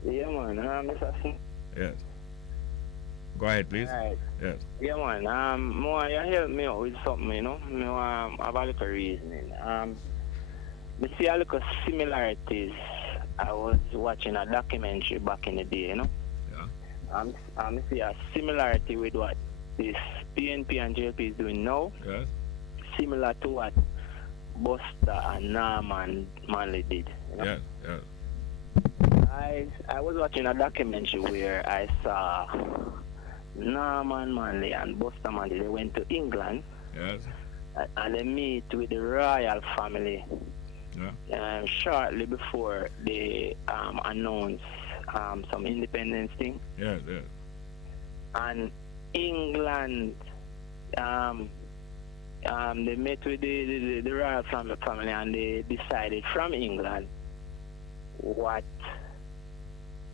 Yeah, man. Mr. Singh. Yes. Go ahead, please. Alright. Yes. Yeah, man. More, you help me out with something, you know? I have a little reasoning. I see a little similarities. I was watching a documentary back in the day, you know? Yeah. I see a similarity with what this PNP and JP is doing now. Yes. Similar to what Buster and Norman Manley did. You know? Yes. Yes. I was watching a documentary where I saw Norman Manley and Buster Manley. They went to England. Yes. And they meet with the royal family. Yeah. Shortly before they announced some independence thing. Yes. Yes. And England, they met with the royal family and they decided from England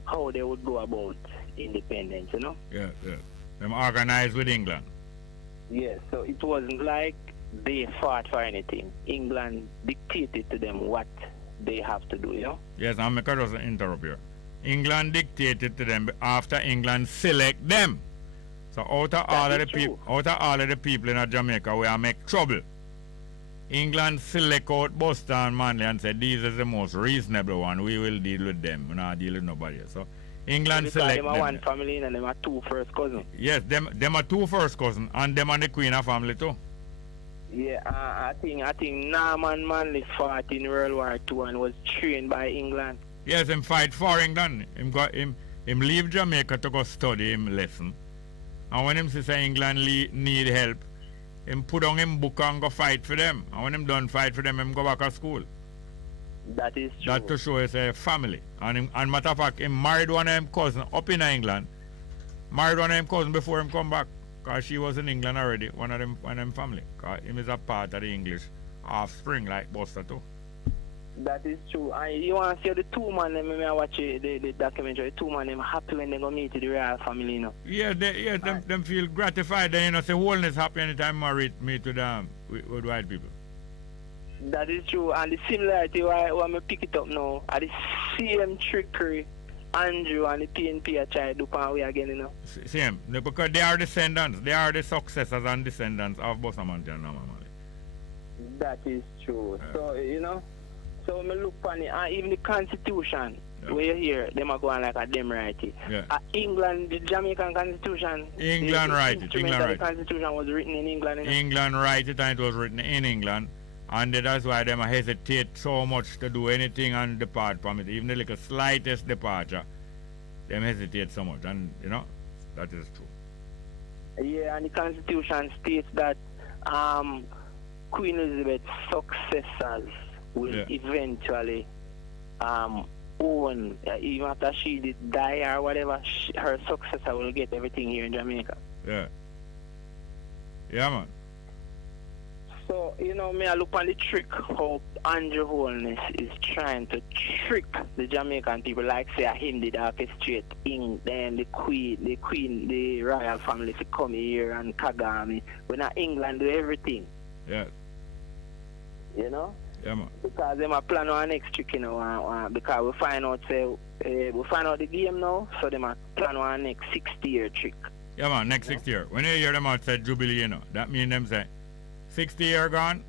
how they would go about independence, you know? Yes. Yes. Them organized with England. Yes, so it wasn't like they fought for anything. England dictated to them what they have to do, you know? Yes, I'm going to interrupt here. England dictated to them after England select them. So out of all of the people in Jamaica, we are make trouble. England select out Buster and Manley and said these are the most reasonable one. We will deal with them. We not deal with nobody else. So England so select them. Are one family and them are two first cousins. Yes, them are two first cousins and them and the Queen of family too. Yeah, I think Norman Manley fought in World War II and was trained by England. Yes, him fight for England. Him leave Jamaica to go study him lesson. And when him say England need help, him put on him book and go fight for them. And when him done fight for them, him go back to school. That is true. That to show his family. And matter of fact, him married one of him cousin up in England. Married one of him cousin before him come back. Because she was in England already, one of them family. Because him is a part of the English offspring like Buster too. That is true. And you want to see the two man them when I watch the documentary, the two man them happy when they go meet the royal family, you know. Yeah, them feel gratified. They, you know, say wholeness happy anytime married me to them with white people. That is true. And the similarity why I pick it up now are the same trickery Andrew and the PNP are trying to do pan way again, you know. Same. Because they are descendants. They are the successors and descendants of Bosamanti and Norman Manley. That is true. So, you know, so when I look on it, and even the Constitution, where you hear them are going like a them write it. Yeah. England, the Jamaican Constitution. England write it. The Constitution was written in England. You know? England write it and it was written in England. And that's why them hesitate so much to do anything and depart from it. Even the like slightest departure, them hesitate so much. And, you know, that is true. Yeah, and the Constitution states that Queen Elizabeth's successors will eventually own, even after she did die or whatever, her successor will get everything here in Jamaica. Yeah. Yeah, man. So, you know, me I look on the trick how Andrew Holness is trying to trick the Jamaican people, like say him did orchestrate the Queen, the royal family to come here and Kagame. When England do everything. Yeah. You know? Yeah, man. Because them a plan on next trick, you know, because we find out the game now, so them a plan on next 60-year trick. Yeah, man, next 60 year. When you hear them out say Jubilee, you know, that means them say 60 year gone,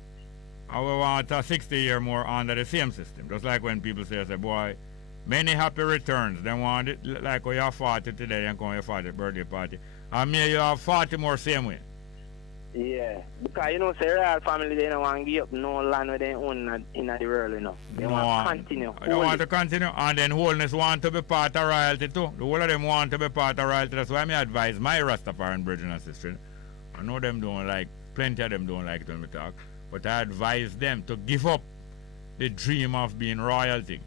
and we want a 60 year more under the same system. Just like when people say, boy, many happy returns. They want it like when you have 40 today and come your 40th birthday party. And me, you have 40 more same way. Yeah, because you know, say real family, they don't want to give up no land where they own in the world, you know. They want to continue. They want to continue, and then wholeness want to be part of royalty too. The whole of them want to be part of royalty. That's why I advise my Rastafarian brethren and sisters. I know them don't like, plenty of them don't like it when we talk, but I advise them to give up the dream of being royalty.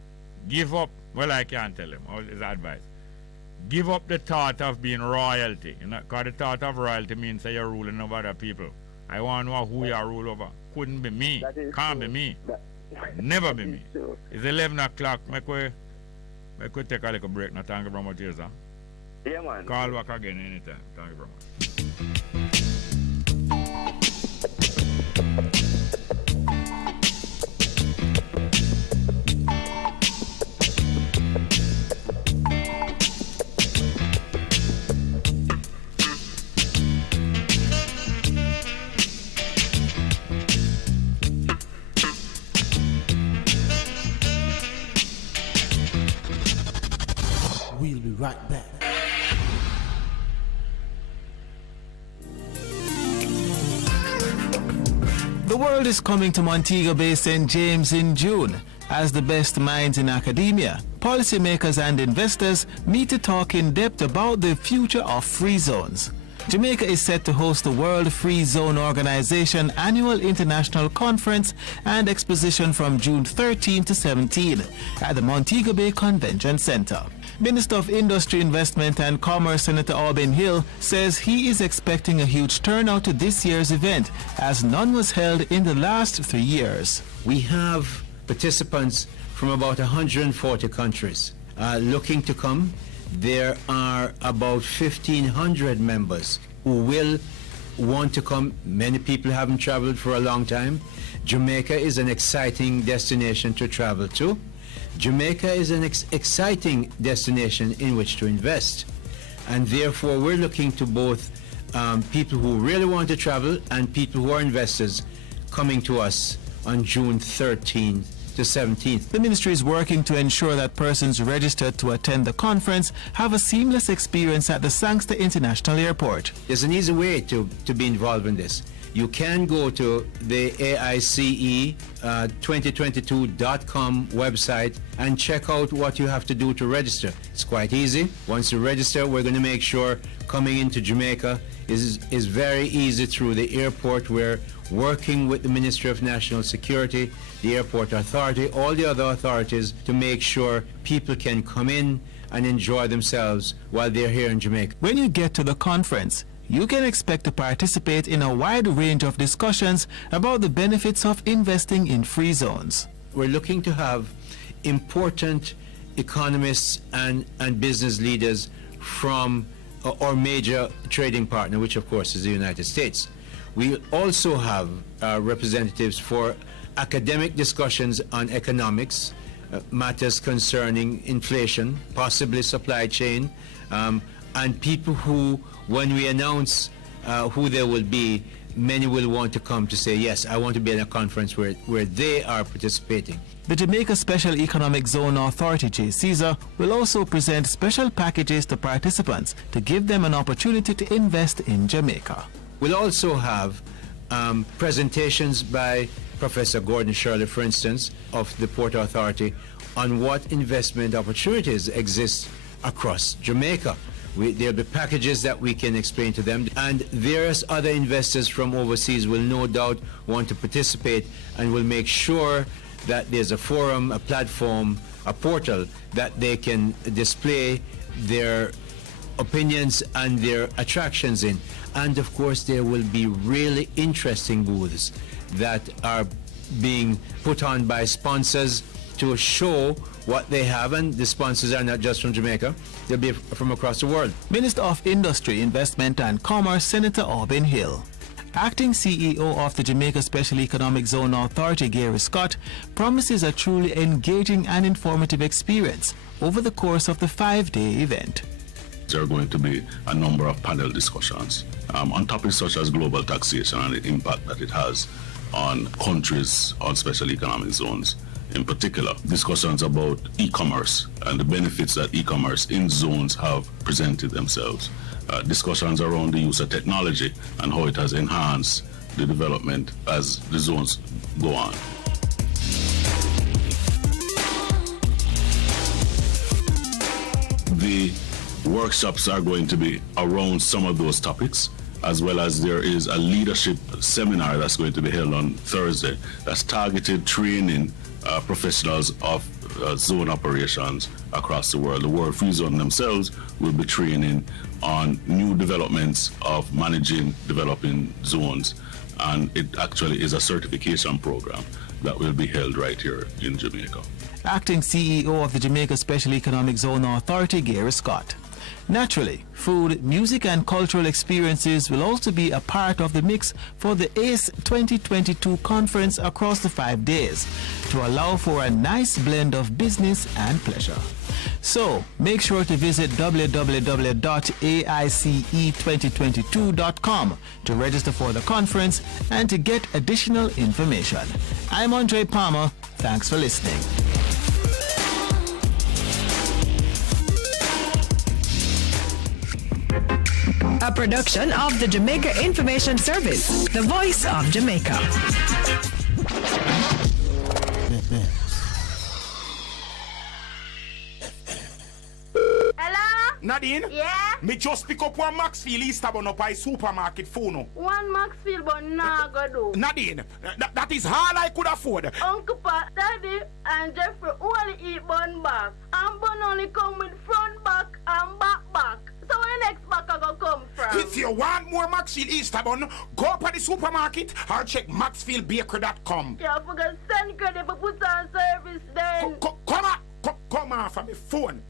Give up, well, I can't tell them, it's advice. Give up the thought of being royalty. You know, because the thought of royalty means that you're ruling over other people. I want to know who you are rule over. Couldn't be me. Can't be me. Never be me. It's 11 o'clock. Make we take a little break. Now, thank you very much, sir. Yeah, man. Call back again anytime. Thank you very much. We'll be right back. The world is coming to Montego Bay St. James in June as the best minds in academia, policymakers and investors meet to talk in depth about the future of free zones. Jamaica is set to host the World Free Zone Organization annual international conference and exposition from June 13 to 17 at the Montego Bay Convention Center. Minister of Industry, Investment and Commerce Senator Aubin Hill says he is expecting a huge turnout to this year's event as none was held in the last 3 years. We have participants from about 140 countries looking to come. There are about 1,500 members who will want to come. Many people haven't traveled for a long time. Jamaica is an exciting destination to travel to. Jamaica is an exciting destination in which to invest. And therefore, we're looking to both people who really want to travel and people who are investors coming to us on June 13th to 17th. The ministry is working to ensure that persons registered to attend the conference have a seamless experience at the Sangster International Airport. There's an easy way to be involved in this. You can go to the AICE 2022.com website and check out what you have to do to register. It's quite easy. Once you register, we're going to make sure coming into Jamaica is very easy through the airport. We're working with the Ministry of National Security, the Airport Authority, all the other authorities to make sure people can come in and enjoy themselves while they're here in Jamaica. When you get to the conference, you can expect to participate in a wide range of discussions about the benefits of investing in free zones. We're looking to have important economists and business leaders from our major trading partner, which of course is the United States. We also have representatives for academic discussions on economics, matters concerning inflation, possibly supply chain, and people who, when we announce who there will be, many will want to come to say, yes, I want to be in a conference where they are participating. The Jamaica Special Economic Zone Authority, JCESA, will also present special packages to participants to give them an opportunity to invest in Jamaica. We'll also have presentations by Professor Gordon Shirley, for instance, of the Port Authority on what investment opportunities exist across Jamaica. There'll be packages that we can explain to them, and various other investors from overseas will no doubt want to participate, and will make sure that there's a forum, a platform, a portal that they can display their opinions and their attractions in. And of course, there will be really interesting booths that are being put on by sponsors to show what they have, and the sponsors are not just from Jamaica, they'll be from across the world. Minister of Industry, Investment and Commerce, Senator Aubin Hill. Acting CEO of the Jamaica Special Economic Zone Authority, Gary Scott, promises a truly engaging and informative experience over the course of the 5-day event. There are going to be a number of panel discussions on topics such as global taxation and the impact that it has on countries on special economic zones. In particular, discussions about e-commerce and the benefits that e-commerce in zones have presented themselves. Discussions around the use of technology and how it has enhanced the development as the zones go on. The workshops are going to be around some of those topics, as well as there is a leadership seminar that's going to be held on Thursday that's targeted training professionals of zone operations across the world. The World Free Zone themselves will be training on new developments of managing developing zones, and it actually is a certification program that will be held right here in Jamaica. Acting CEO of the Jamaica Special Economic Zone Authority, Gary Scott. Naturally, food, music and cultural experiences will also be a part of the mix for the ACE 2022 conference across the 5 days to allow for a nice blend of business and pleasure. So, make sure to visit www.aice2022.com to register for the conference and to get additional information. I'm Andre Palmer. Thanks for listening. A production of the Jamaica Information Service, the voice of Jamaica. Hello? Nadine? Yeah? Me just pick up one Maxfield Easterbun up by supermarket phone. One Maxfield but nah go do. Nadine, that is all I could afford. Uncle Pa, Daddy and Jeffrey only eat bun back. And bun only come with front back and back. So where the next back I go come from? If you want more Maxfield Easterbun, go up at the supermarket or check maxfieldbakery.com. Yeah, I forgot send credit for put on service then. Come on from the phone.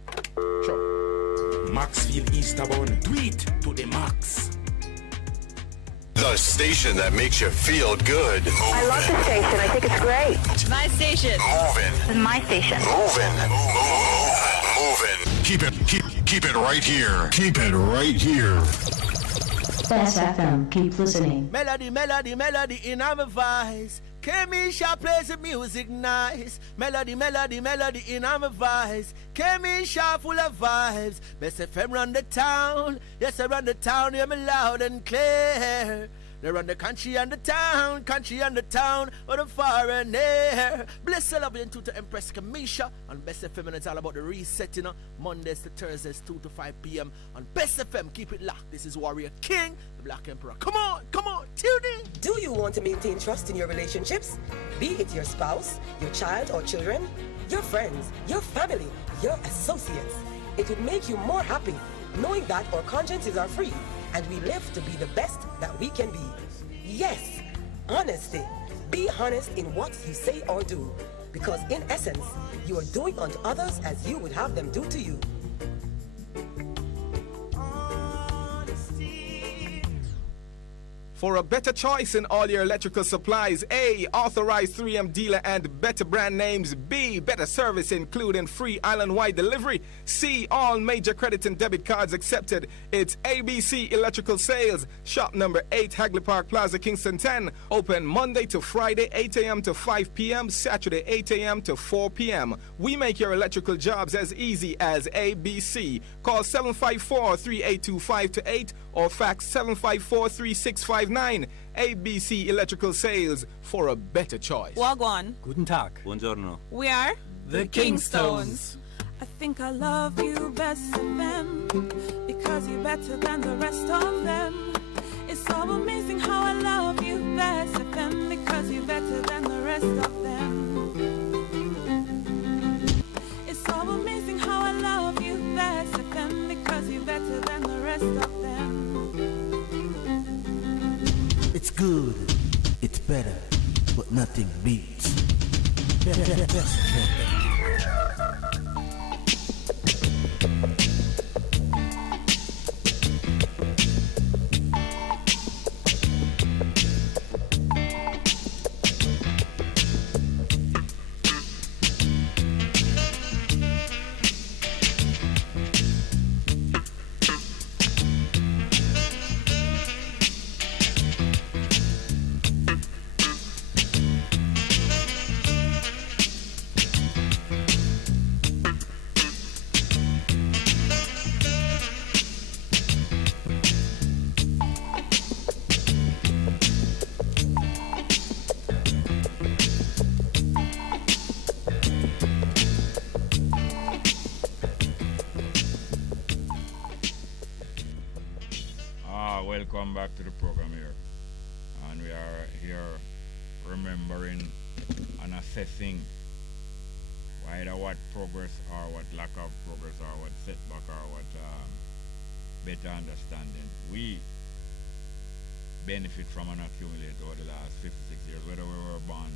Sure. Maxfield Easterbun, tweet to the max. The station that makes you feel good. I love the station. I think it's great. My station. Moving. This is my station. Moving. Moving. Keep it right here. Keep it right here. Bess FM. Keep listening. Melody in our voice. Kemisha plays the music nice. Melody in our voice. Kemisha full of vibes. Bess FM run the town. Yes, I run the town. Hear me loud and clear. They run the country and the town, or the far and near. Bless the love and to Empress Kamisha on Best FM, and it's all about the reset, you know. Mondays to Thursdays, 2 to 5 p.m. on Best FM. Keep it locked. This is Warrior King, the Black Emperor. Come on, tune in. Do you want to maintain trust in your relationships? Be it your spouse, your child or children, your friends, your family, your associates. It would make you more happy knowing that our consciences are free and we live to be the best that we can be. Yes, honesty. Be honest in what you say or do, because in essence, you are doing unto others as you would have them do to you. For a better choice in all your electrical supplies, A, authorized 3M dealer and better brand names. B, better service including free island-wide delivery. C, all major credit and debit cards accepted. It's ABC Electrical Sales. Shop number 8, Hagley Park Plaza, Kingston 10. Open Monday to Friday, 8 a.m. to 5 p.m. Saturday, 8 a.m. to 4 p.m. We make your electrical jobs as easy as ABC. Call 754-3825-8 or fax 754-3659. ABC Electrical Sales, for a better choice. Wagwan. Guten Tag. Buongiorno. We are the Kingstones. I think I love you best of them because you're better than the rest of them. It's so amazing how I love you best of them because you're better than the rest of them. It's so amazing how I love you best of them because you're better than the rest of them. It's good, it's better, but nothing beats. to the program here. And we are here remembering and assessing either what progress or what lack of progress or what setback or what better understanding we benefit from and accumulate over the last 56 years, whether we were born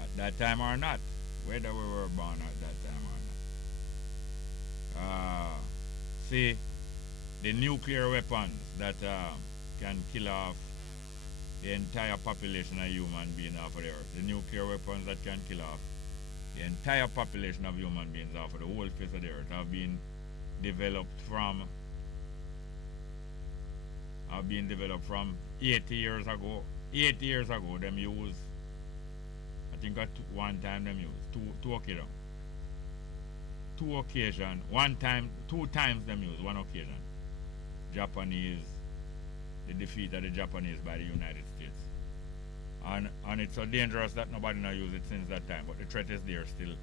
at that time or not. Whether we were born at that time or not. See, the nuclear weapons that can kill off the entire population of human beings off of the earth. The nuclear weapons that can kill off the entire population of human beings off of the whole face of the earth have been developed from 80 years ago. 80 years ago, them used, I think at one time them used, two occasions. Two occasions, two times them used, one occasion. Japanese, the defeat of the Japanese by the United States. And it's so dangerous that nobody now used it since that time, but the threat is there still.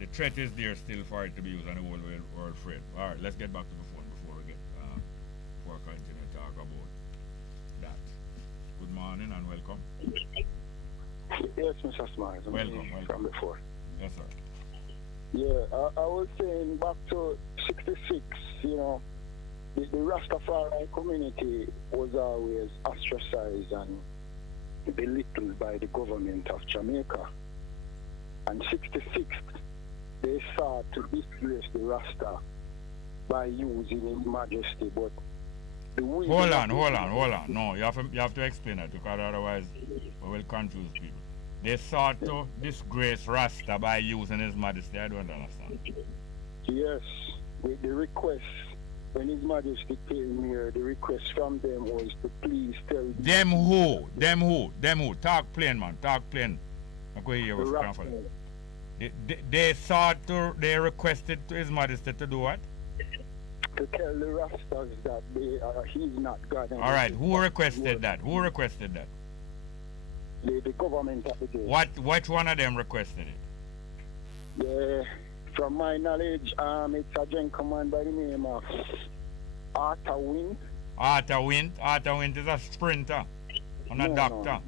The threat is there still for it to be used on the whole world frame. All right, let's get back to the phone before we continue to talk about that. Good morning and welcome. Yes, Mr. Smart. Welcome. From before. Yes, sir. Yeah, I was saying back to 66, you know, the Rastafari community was always ostracized and belittled by the government of Jamaica. And 66, they sought to disgrace the Rasta by using His Majesty, but the way... Hold on. No, you have to explain it, because otherwise we will confuse people. They sought to disgrace Rasta by using His Majesty. I don't understand. Yes, with the request, when His Majesty came here, the request from them was to please tell them who? Talk plain, man. Talk plain. They requested to His Majesty to do what? To tell the Rastas that he's not God. All right, who requested that? The government at the day. Which one of them requested it? Yeah, from my knowledge, it's a gentleman by the name of Arthur Wint. Arthur Wint is a sprinter and a doctor.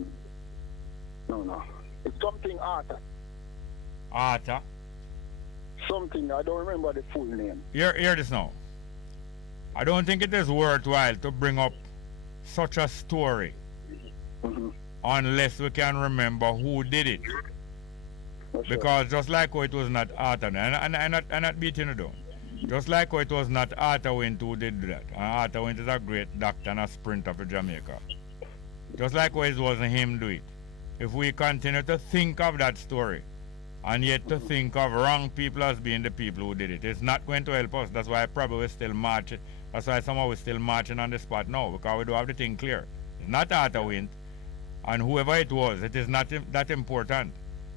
No. It's something Arthur. Something, I don't remember the full name. Hear this now. I don't think it is worthwhile to bring up such a story unless we can remember who did it. Because just like how it was not Arthur, and I'm not beating it down. Just like how it was not Arthur Wint who did that. And Arthur Wint is a great doctor and a sprinter for Jamaica. Just like how it wasn't him do it. If we continue to think of that story, and yet to think of wrong people as being the people who did it, it's not going to help us. That's why probably we're still marching. That's why somehow we're still marching on the spot now, because we do have the thing clear. It's not Arthur Wint, and whoever it was, it is not that important.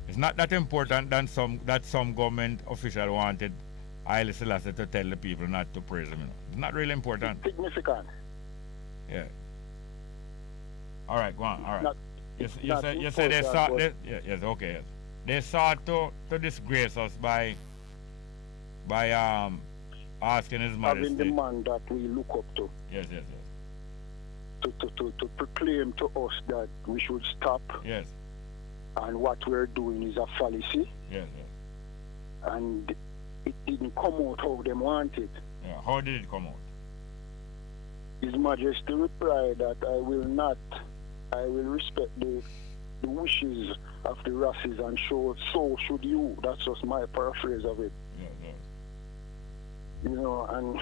It's not that important that some government official wanted Haile Selassie to tell the people not to praise him. It's not really important. It's significant. Yeah. All right, go on. All right. You said they sought. Yes, okay. Yes. They sought to disgrace us by asking His Majesty. Having the man that we look up to. Yes. To proclaim to us that we should stop. Yes. And what we're doing is a fallacy. Yes. And it didn't come out how they wanted. Yeah. How did it come out? His Majesty replied that I will respect the wishes of the races, and so should you. That's just my paraphrase of it. Yeah. You know, and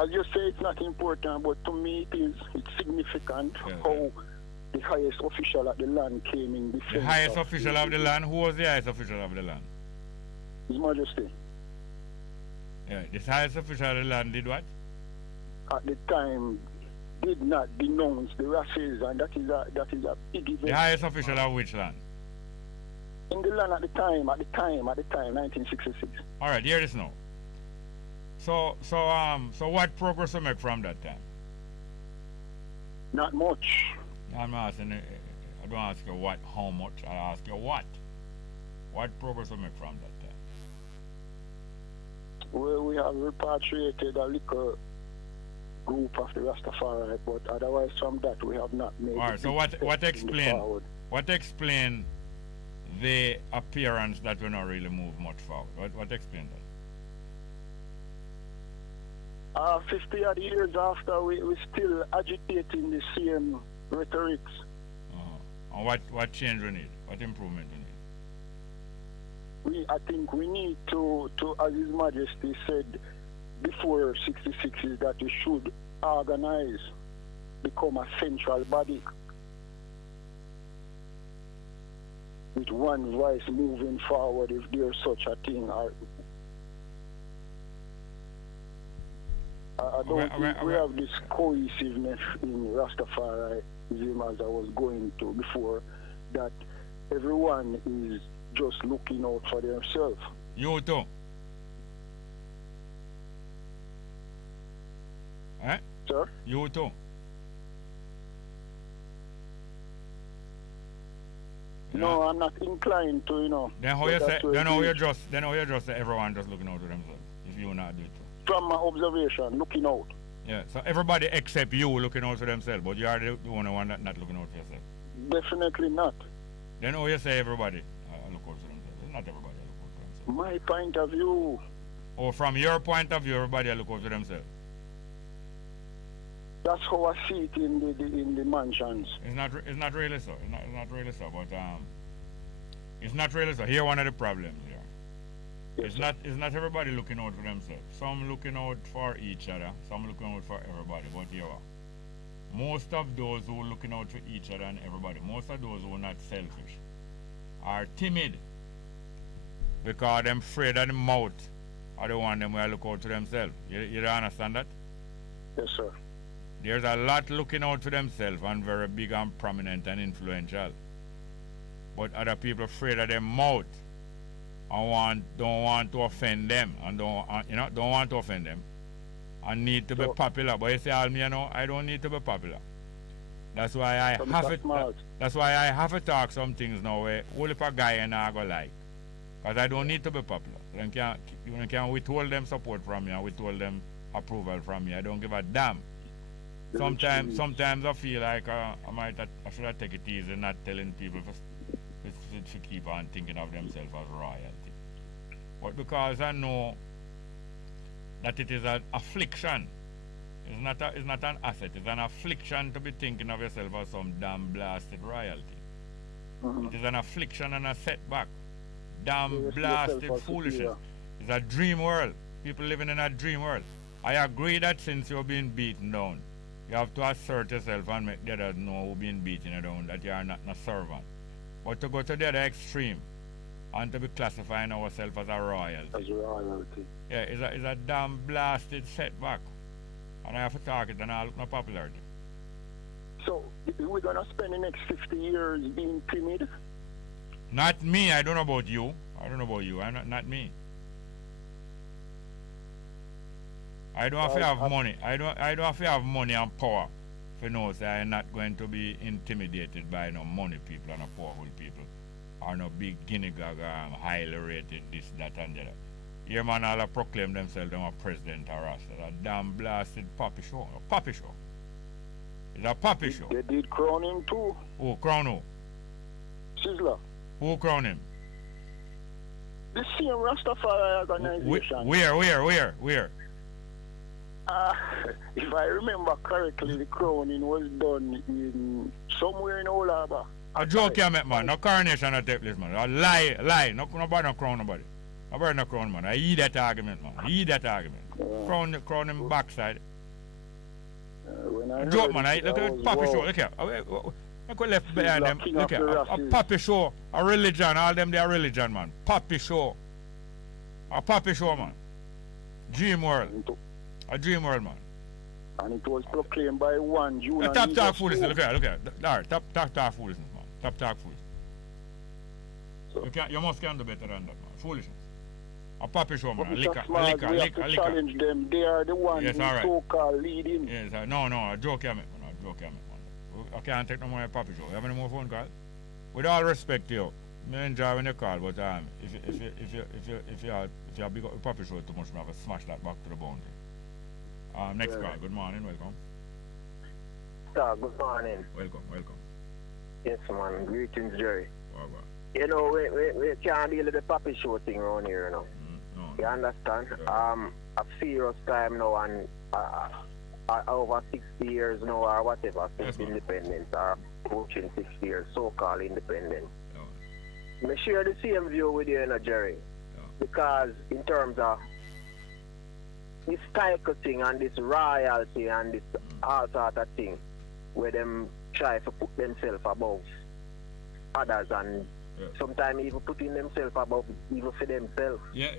as you say, it's not important, but to me it's significant how the highest official of the land came in defense. The highest official of the land? Who was the highest official of the land? His Majesty. Yeah, the highest official of the land did what? At the time, did not denounce the races, and that is a big event. The highest official of which land? In the land at the time, 1966. All right, hear this now. So what progress we make from that time? Not much. I'm asking. I don't ask you what, how much. I ask you what. What progress we make from that time? Well, we have repatriated a little group of the Rastafari, but otherwise from that we have not made. All right. So what explain the appearance that we not really move much forward? What explain that? 50 odd years after, we still agitating the same rhetorics. And what change we need? What improvement we need? I think we need to, as His Majesty said before 66, is that we should organize, become a central body with one voice moving forward if there's such a thing. I don't think we have this cohesiveness in Rastafari, as I was going to before, that everyone is just looking out for themselves. You too. Eh? Sir? You too. No, I'm not inclined to, Then how you say? Then how you just say everyone just looking out for themselves? If you not do it too. From my observation, looking out. Yeah. So everybody except you looking out for themselves, but you are the only one that not looking out for yourself. Definitely not. Then how you say everybody look out for themselves? Not everybody look out for themselves. My point of view. Or from your point of view, everybody look out for themselves. That's how I see it in the mansions. It's not really so. It's not really so. But it's not really so. Here one of the problems here. Yes, it's not everybody looking out for themselves. Some looking out for each other. Some looking out for everybody. But here, most of those who are looking out for each other and everybody, most of those who are not selfish, are timid because they're afraid of the mouth or the one them will look out for themselves. You don't understand that? Yes, sir. There's a lot looking out for themselves and very big and prominent and influential. But other people afraid of their mouth and don't want to offend them and don't want to offend them and need to be popular. But you say, I don't need to be popular. That's why I have to talk some things now where only if a guy and I go like. Because I don't need to be popular. You can withhold them support from me and withhold them approval from me. I don't give a damn. Sometimes I feel like I should have take it easy, not telling people to keep on thinking of themselves as royalty. But because I know that it is an affliction, it's not an asset, it's an affliction to be thinking of yourself as some damn blasted royalty. It is an affliction and a setback. Damn blasted foolishness. It's a dream world. People living in a dream world. I agree that since you're being beaten down, you have to assert yourself and make the others know who's being beaten down, that you are not a servant. But to go to the other extreme and to be classifying ourselves as a royalty. As a royalty. Yeah, it's a damn blasted setback. And I have to talk it and I look no popularity. So, we're going to spend the next 50 years being timid? Not me. I don't know about you. I'm not me. I don't have to have money. I don't have to have money and power for know that I'm not going to be intimidated by no money people and no powerful people or no big guinea gag highly rated this, that and the other. Here man all proclaim themselves them a president or us. It's a damn blasted puppy show. A puppy show. It's a puppy show. They did crown him too. Who crown who? Sizzler. Who crown him? The same Rastafari organization. Where? If I remember correctly, the crowning was done in somewhere in Olaba. A joke you make, man. No coronation at that place, man. A lie. Nobody no crown nobody. Nobody no crown, man. I hear that argument, man. Crown him backside. Joke, man. Look at puppy show. Look here. Look what left behind them. Look here. A puppy show. A religion. All them they are religion, man. Puppy show. A puppy show, man. Dream world. A dream world, man. And it was proclaimed by one June. Top talk foolishness. Look here. Alright, top talk foolishness, man. Top talk foolishness. So, you must can do better than that, man. Foolishness. A puppy show, man. A liquor. Challenge them. They are the ones who so-called leading. Yes, no. A joke you make, man. I can't take no more puppy show. You have any more phone call? With all respect to you, I enjoy when you call, but if you have big up the puppy show too much, I have to smash that back to the boundary. Next call. Good morning. Welcome. Sir, good morning. Welcome. Yes, man. Greetings, Jerry. Wow. You know, we can't deal with the puppy show thing around here, you know. No. You understand? Yeah. A serious time now, and over 60 years now, or whatever, since independence, or approaching 60 years, so-called independence. I share the same view with you, Jerry. Because in terms of this title thing and this royalty and this all sort of thing, where them try to put themselves above others and sometimes even putting themselves above even for themselves. Yeah.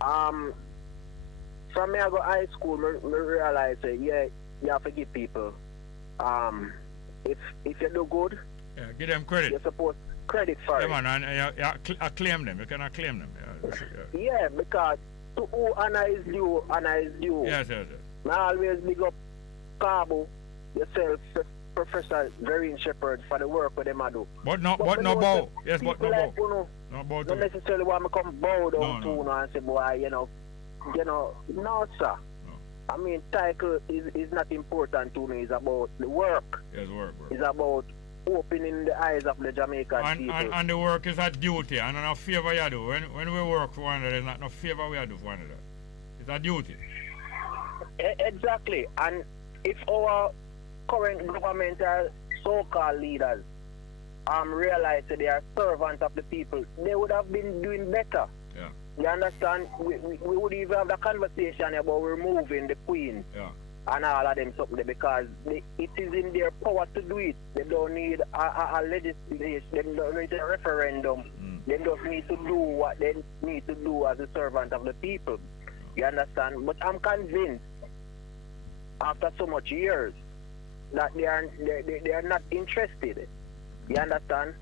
From me I go high school, I realize you have to give people if you do good, give them credit. You're supposed credit for it. Man, and claim them. You cannot claim them. Yeah, because to who honor is due, honor is due. Yes. I always big up Cabo, yourself, Professor Vereen Shepherd for the work with them I do. But no bow. Yes, but no like, bow. No bow. Not necessarily want me come bow down to and say, boy, no, sir. I mean, title is not important to me. It's about the work. Yes, work. It's about opening the eyes of the Jamaican people. And the work is a duty, and no favor you do. When we work for one another, there's not no favor we do for one another. It's a duty. Exactly. And if our current governmental so-called leaders realize that they are servants of the people, they would have been doing better. Yeah. You understand? We would even have the conversation about removing the Queen and all of them something because it is in their power to do it. They don't need a legislation. They don't need a referendum. They just need to do what they need to do as a servant of the people. You understand? But I'm convinced after so much years that they are not interested. You understand?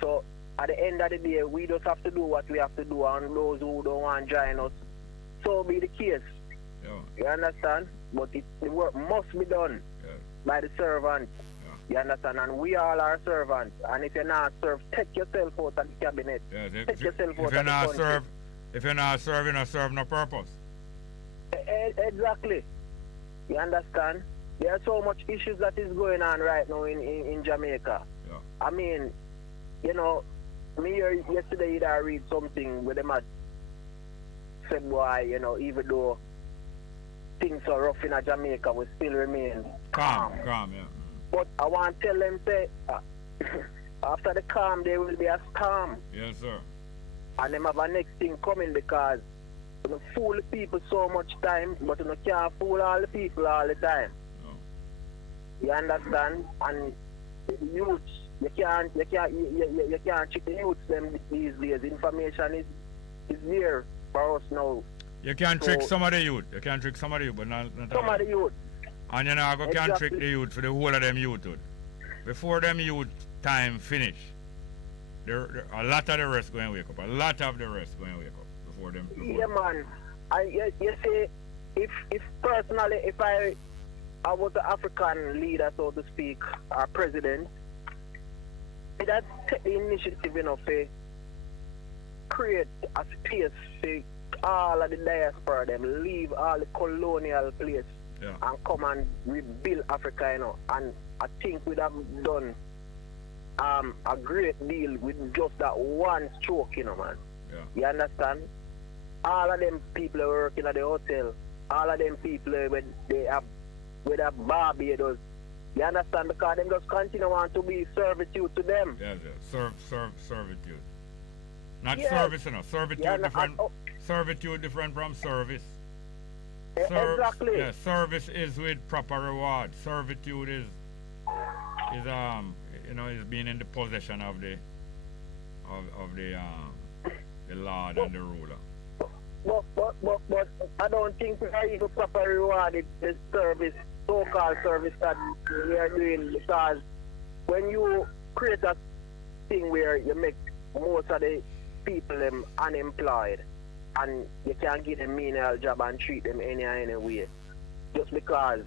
So at the end of the day, we just have to do what we have to do, and those who don't want to join us, so be the case. You understand? But the work must be done by the servant. You understand? And we all are servants. And if you're not served, take yourself out of the cabinet. Take yourself out of the country. If you're not serving, you're serve no purpose. Exactly. You understand? There are so much issues that is going on right now in Jamaica. I mean, me yesterday I read something where them had said, boy, even though things are rough in Jamaica, we still remain calm. But I want to tell them, say, after the calm, there will be a storm. Yes, sir. And them have a next thing coming because you fool the people so much time, but you can't fool all the people all the time. You understand? And the youths, you can't trick the youths them these days. Information is there for us now. You can trick some of the youth. You can trick some of the youth, but not some of the youth. And can't trick the youth for the whole of them youth. Before them youth time finish, a lot of the rest going to wake up. A lot of the rest going to wake up before them. Yeah, man. You see, if personally, if I was the African leader, so to speak, or president, I'd take the initiative, to create a space for all of the diaspora, them leave all the colonial place and come and rebuild Africa, and I think we'd have done a great deal with just that one stroke, man. You understand? All of them people are working at the hotel, all of them people with Barbados. You understand? Because them just continue want to be servitude to them. Yeah. Servitude. Not service, Servitude different. Servitude different from service. Exactly. Yeah, service is with proper reward. Servitude is being in the possession of the Lord and the ruler. But I don't think we are even proper rewarded the service, so-called service that we are doing, because when you create a thing where you make most of the people unemployed and you can't give them menial job and treat them any way, just because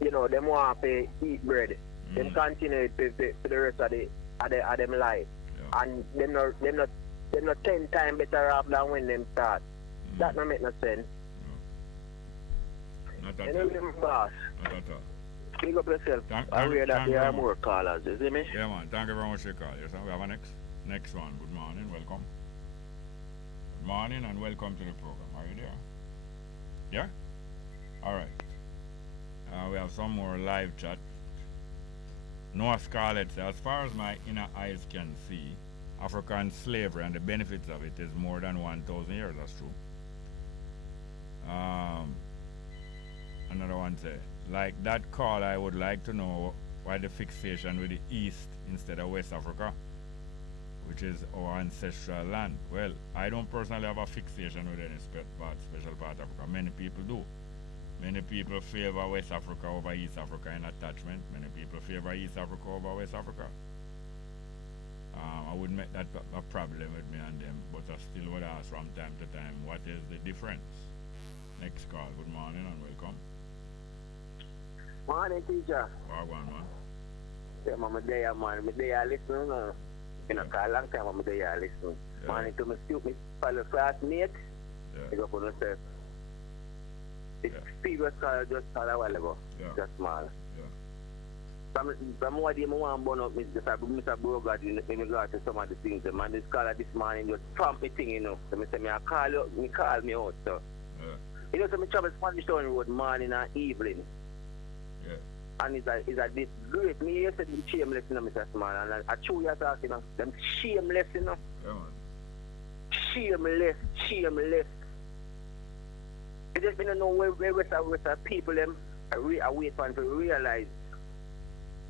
them want to eat bread, them continue to for the rest of them life, and them not 10 times better off than when them start. That don't make no sense. Not at You all. know, boss. Not at all. Pick up yourself. Thank I hear that you there are very more much. callers. You see me? Yeah, man. Thank you very much for your call. Yes, we have a next one. Good morning. Welcome. Good morning and welcome to the program. Are you there? Yeah? All right. We have some more live chat. Noah Scarlett says, as far as my inner eyes can see, African slavery and the benefits of it is more than 1,000 years. That's true. Another one say, like that call, I would like to know why the fixation with the East instead of West Africa, which is our ancestral land. Well, I don't personally have a fixation with any special part of Africa. Many people do. Many people favor West Africa over East Africa in attachment. Many people favor East Africa over West Africa. I wouldn't make that a problem with me and them, but I still would ask from time to time, what is the difference? Next call. Good morning and welcome. Morning, teacher. One, man. Yeah, I'm there, man. I'm there listening. You know, for a long time, I'm there listening. Yeah. Morning to my stupid fellow classmate. Yeah. You go for yourself. It's previous call just called a while ago. Yeah. Just small. Yeah. From what I want to burn up, Mr. Brogard, in regard to some of the things, man, this caller this morning just prompt me thing, you know. So I say, I call you, me call me out, so. Yeah. You know, so I travel Spanish Town Road morning and evening. Yeah. And it's a disgrace. Me here said them shameless, you know, Mr. Small. And I chew you talking, you know. Them shameless, you know. Yeah, man. Shameless. It just don't know where people them I wait for them to realize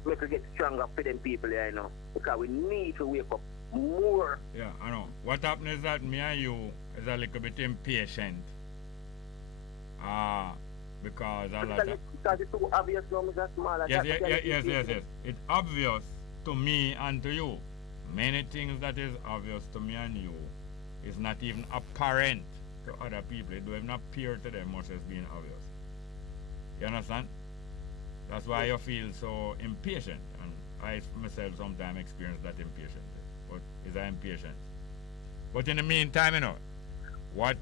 we could get stronger for them people there, you know. Because we need to wake up more. Yeah, I know. What happened is that me and you is a little bit impatient. Because a lot of... Because it's too obvious now, Mr. Small. Yes. It's obvious to me and to you. Many things that is obvious to me and you is not even apparent to other people. It don't even appear to them much as being obvious. You understand? That's why you feel so impatient. And I myself sometimes experience that impatience. But is that impatient? But in the meantime, you know, what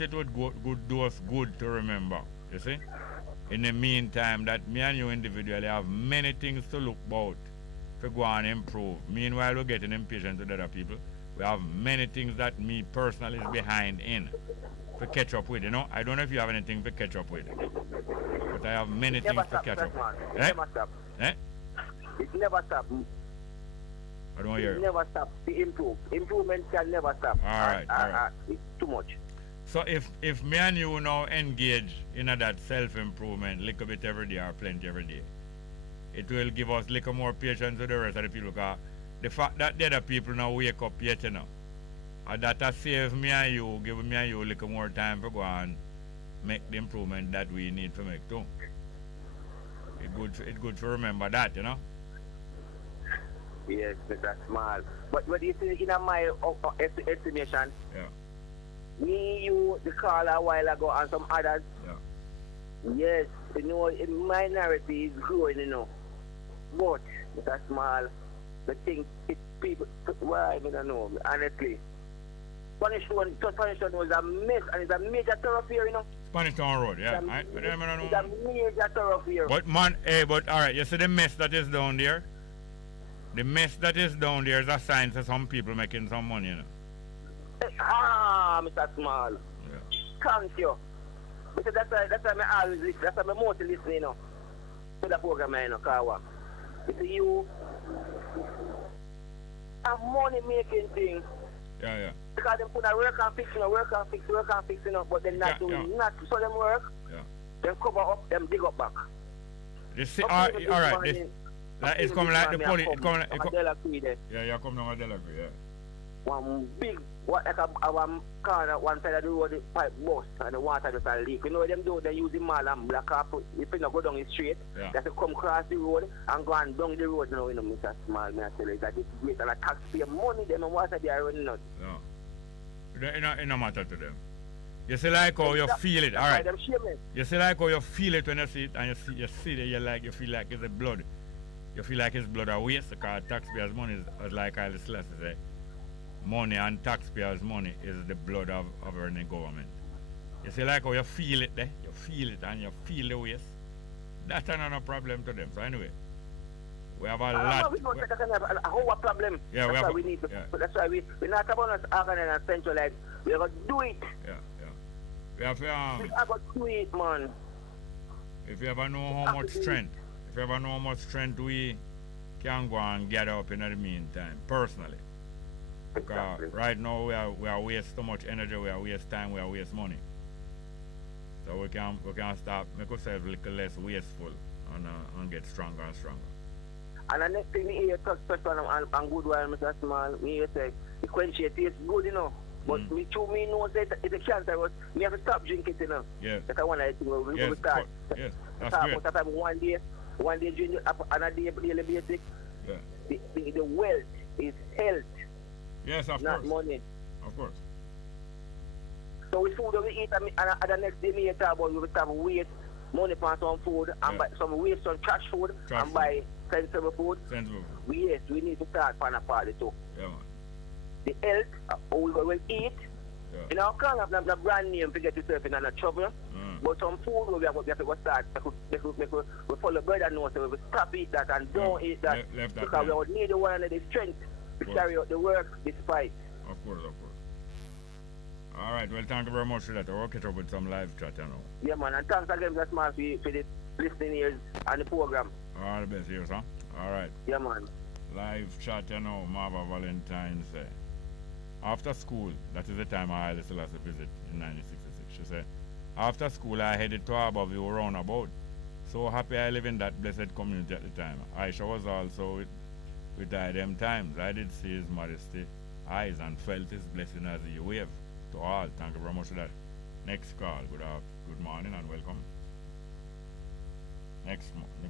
it would do us good to remember, you see? In the meantime, that me and you individually have many things to look about to go and improve. Meanwhile, we're getting impatient with other people. We have many things that me personally is behind in to catch up with, you know. I don't know if you have anything to catch up with, but I have many things to catch up with. It never stop. It never stop. I don't hear It you. never stop to improve. Improvement can never stop. All right. It's too much. So if me and you now engage in that self-improvement little bit every day or plenty every day, it will give us little more patience with the rest of the people. Because the fact that the other people now wake up yet, you know, and that has saved me and you, give me and you a little more time to go and make the improvement that we need to make too. It's good to remember that, you know. Yes, Mr. Small. But what you see in my estimation, me, you, the caller a while ago, and some others, yes, you know, minority is growing, you know. But, Mr. Small, the thing, it's people, well, I don't know, honestly. Spanish Town was a mess, and it's a major thoroughfare, you know. Spanish Town Road, yeah. It's a major thoroughfare. But man, but alright, you see the mess that is down there? The mess that is down there is a sign for some people making some money, you know. Mr. Small. Thank you. Because that's why I always listen. That's why I mostly listen, you know, to the program, you know, Kawa. You see, you a money making thing. Yeah. Because them put a work and fix, you know, but they're not doing nothing. So them work, them cover up, them dig up back. Alright, it's coming like the police. It's coming like you're coming on Delacree, yeah. One big, one corner, one side of the road, the pipe burst and the water just a leak. You know what them do? They use the mall and block up. If you not go down the street, they have to come across the road and go and down the road now, you know, Mr. Small, me I tell you, that it's great. And a taxpayer money, them and water they are running out. It no matter to them. You see like how you feel it, alright. You see like how you feel it when you see it, and you see it, you feel like it's the blood. You feel like it's blood or waste, because taxpayers' money is like I just say. Money and taxpayers' money is the blood of any government. You see, like how you feel it there, you feel it and you feel the waste. That's not a problem to them. So anyway, we have a lot. We don't take a whole problem. Yeah, that's why we need to. That's why we're not about us organizing and centralized. We're going to do it. Yeah. We have to. We are going to do it, man. If you ever know how much strength, we can go and get up in the meantime, personally. Because right now we are waste so much energy, we are waste time, we are waste money. So we can start make ourselves a little less wasteful and get stronger and stronger. And the next thing we hear touch on good while Mr. Small, we hear say the quench it is good, you know. But me know that it's a chance we have to stop drinking it, you know. Yeah. That's one I think we start. Yes, that's start great. Time one day drink on a daily basis. Yeah. The wealth is health. Yes, of not course. Money. Of course. So with food that we eat and the next day we talk about we will have waste money for some food and buy some waste on trash food and buy sensible food. We need to start on a party too. Yeah, man. The health, how we will eat. Yeah. You know, can't have the brand name to get yourself in a trouble. But some food we have to go start. We follow brother and know, so we will stop eat that and don't eat that. Because we will need the one and the strength to carry out the work despite. Of course. All right, well, thank you very much for that. I'll catch up with some live chat, you know. Yeah, man, and thanks again, Mr. Smart, for the listening ears and the program. All the best here, huh? All right. Yeah, man. Live chat, you know, Marva Valentine's. After school, that is the time I had Selassie visit in 1966. She said, after school, I headed to Harborview roundabout. So happy I live in that blessed community at the time. Aisha was also with them times. I did see his modesty eyes and felt his blessing as he waved to all. Thank you very much for that. Next call. Good morning and welcome.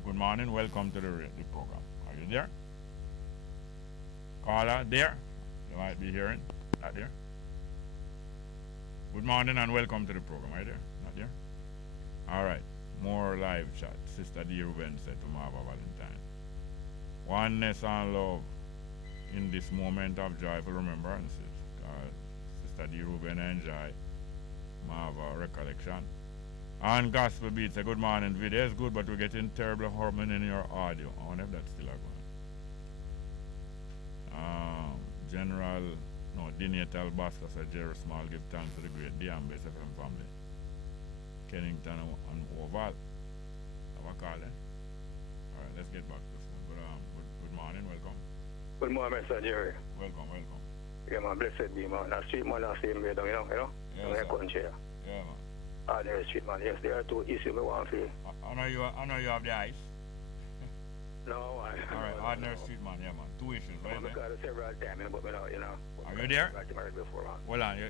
Good morning, welcome to the program. Are you there? Caller, there? You might be hearing. Not there? Good morning and welcome to the program. Are you there? Not there? All right. More live chat. Sister D. Ruben said to Marva Valentine. Oneness and love in this moment of joyful remembrances. Sister D. Ruben enjoy Marva recollection. And gospel beats. A good morning video is good, but we're getting terrible harmony in your audio. I wonder if that's still going. Dinatal Basca said Jerry Small give thanks to the great D and Bess FM family. Kennington and Oval. Have a call then. Alright, let's get back to this one. Good morning, welcome. Good morning, Mr. Jerry. Welcome. Yeah, man, blessed be, man. That street man, that's same way down, you know? Yes, country. Yeah, man. Ordinary street man. Yes, there are two issues I want to. I know you have the ice. No, Alright, ordinary street man, yeah, man. Two issues, right? I got it several times, but you know. Are you there? Before, man. Hold on, you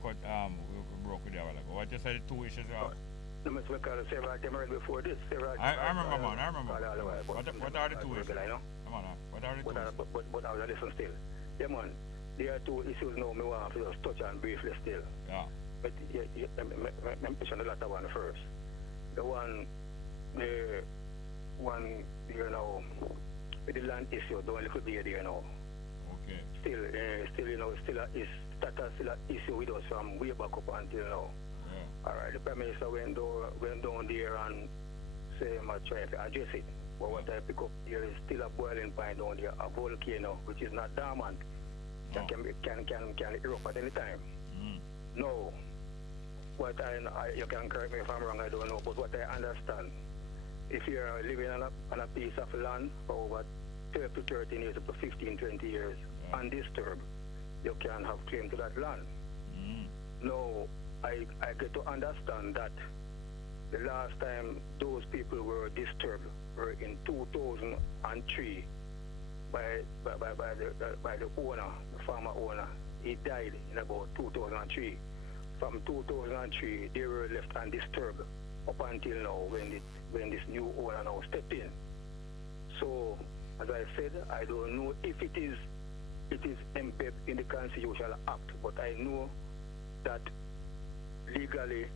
cut, we broke with you a while ago. What you said, two issues you have? No, Mr. got it several times before this. I remember, man, I remember. What are the two issues? Come on, what are the two issues? But I was listening still. Yeah, man, there are two issues now I want to just touch on briefly still. Yeah. But I mention the latter one first. The one there now, with the land issue, the one little bit there now. Okay. Still, you know, still an issue with us from way back up until now. Yeah. All right, the Prime Minister went down there and say, I'm trying to address it. But what I pick up here is still a boiling point down there, a volcano, which is not dormant. That can erupt at any time. No. What you can correct me if I'm wrong, I don't know, but what I understand, if you're living on a piece of land for over 12 to 13 years, up to 15, 20 years, undisturbed, you can have claim to that land. No, I get to understand that the last time those people were disturbed were in 2003 by the owner, the farmer owner. He died in about 2003. From 2003, they were left undisturbed up until now when this new owner now stepped in. So, as I said, I don't know if it is embedded in the Constitutional Act, but I know that legally,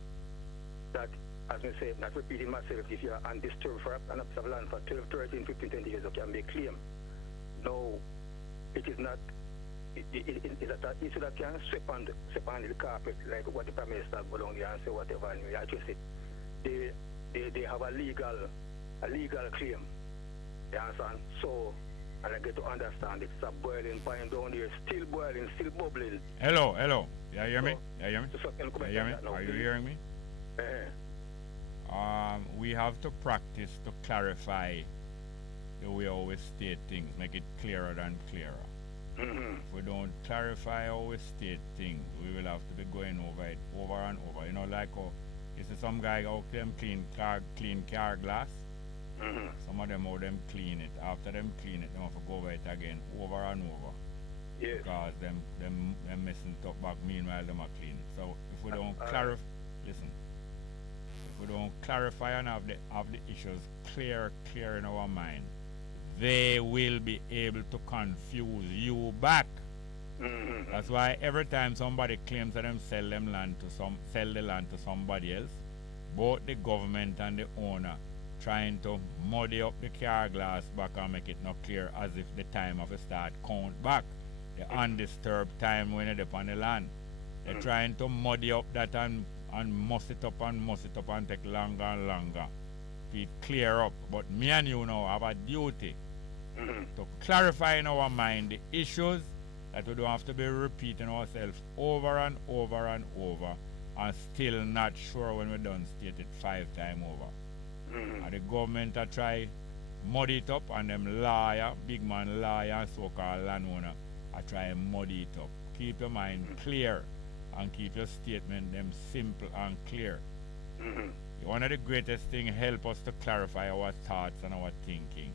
that, as I said, not repeating myself, if you are undisturbed for an piece of land for 12, 13, 15, 20 years, you can make claim. No, it is not It's that issue that can sweep on the carpet, like what the Prime Minister go down there and say whatever, and we address it. They have a legal claim. You understand? So, and I get to understand it's a boiling point down there, still boiling, still bubbling. Hello. You hear me? Are you hearing me? We have to practice to clarify the way how we state things, make it clearer than clearer. If we don't clarify how we state things, we will have to be going over it over and over. You know, like how you see some guy out them clean car glass. Some of them how them clean it. After them clean it, they have to go over it again over and over. Yes. Because them messing it up back, meanwhile them are clean it. So if we don't clarify, listen, if we don't clarify and have the issues clear in our mind, they will be able to confuse you back. That's why every time somebody claims that them sell the land to somebody else, both the government and the owner trying to muddy up the car glass back and make it not clear as if the time of the start count back. The undisturbed time when they're on the land. They're trying to muddy up that and muss it up and take longer and longer. It clear up. But me and you now have a duty to clarify in our mind the issues that we don't have to be repeating ourselves over and over and over and still not sure when we're done state it 5 times over. And the government are try muddy it up and them lawyer, big man lawyer and so-called landowner are try and muddy it up. Keep your mind clear and keep your statement them simple and clear. One of the greatest things help us to clarify our thoughts and our thinking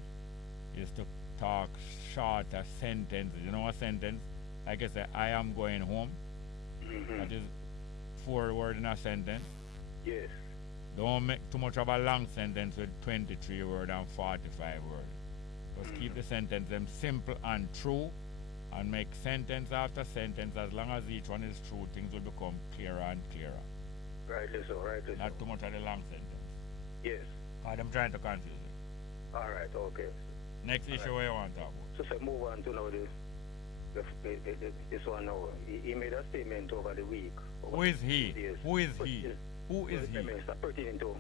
is to talk shorter sentences. You know a sentence? Like I say, I am going home. That is 4 words in a sentence. Yes. Don't make too much of a long sentence with 23 words and 45 words. Just keep the sentence them simple and true and make sentence after sentence. As long as each one is true, things will become clearer and clearer. Rightly so. Not too much of the long sentence. Yes. I'm trying to confuse you. All right, okay. Next issue where you want to talk about? So move on to now this one now. He made a statement over the week. Who is he? Who is he? Who is he? Pertaining to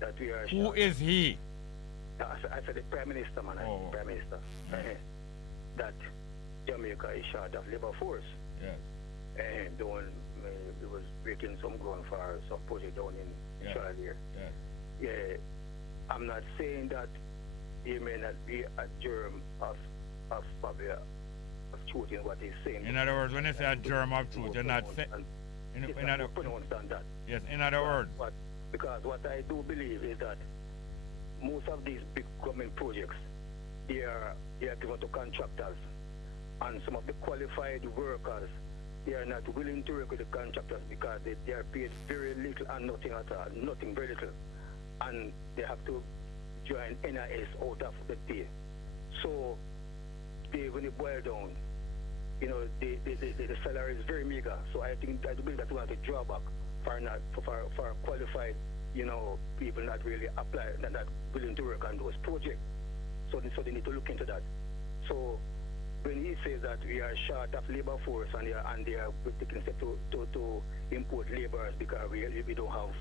that we are. Who is he? I said the Prime Minister, man. Prime Minister. That Jamaica is short of labor force. Yes. And it was breaking some ground for some project down in Charlotte here. Yeah. I'm not saying that he may not be a germ of truth in what he's saying. In other words, when you say a germ of truth, you're not saying. In other words. Yes, in other words. Because what I do believe is that most of these big government projects, they are given to contractors. And some of the qualified workers, they are not willing to work with the contractors because they are paid very little and nothing at all, nothing, very little. And they have to join NIS out of the pay. So when you boil down, you know, the salary is very meager. So I believe that we have to draw back for qualified, you know, people not really apply, not willing to work on those projects. So they need to look into that. So when he says that we are short of labor force and they are taking steps to import laborers because we don't have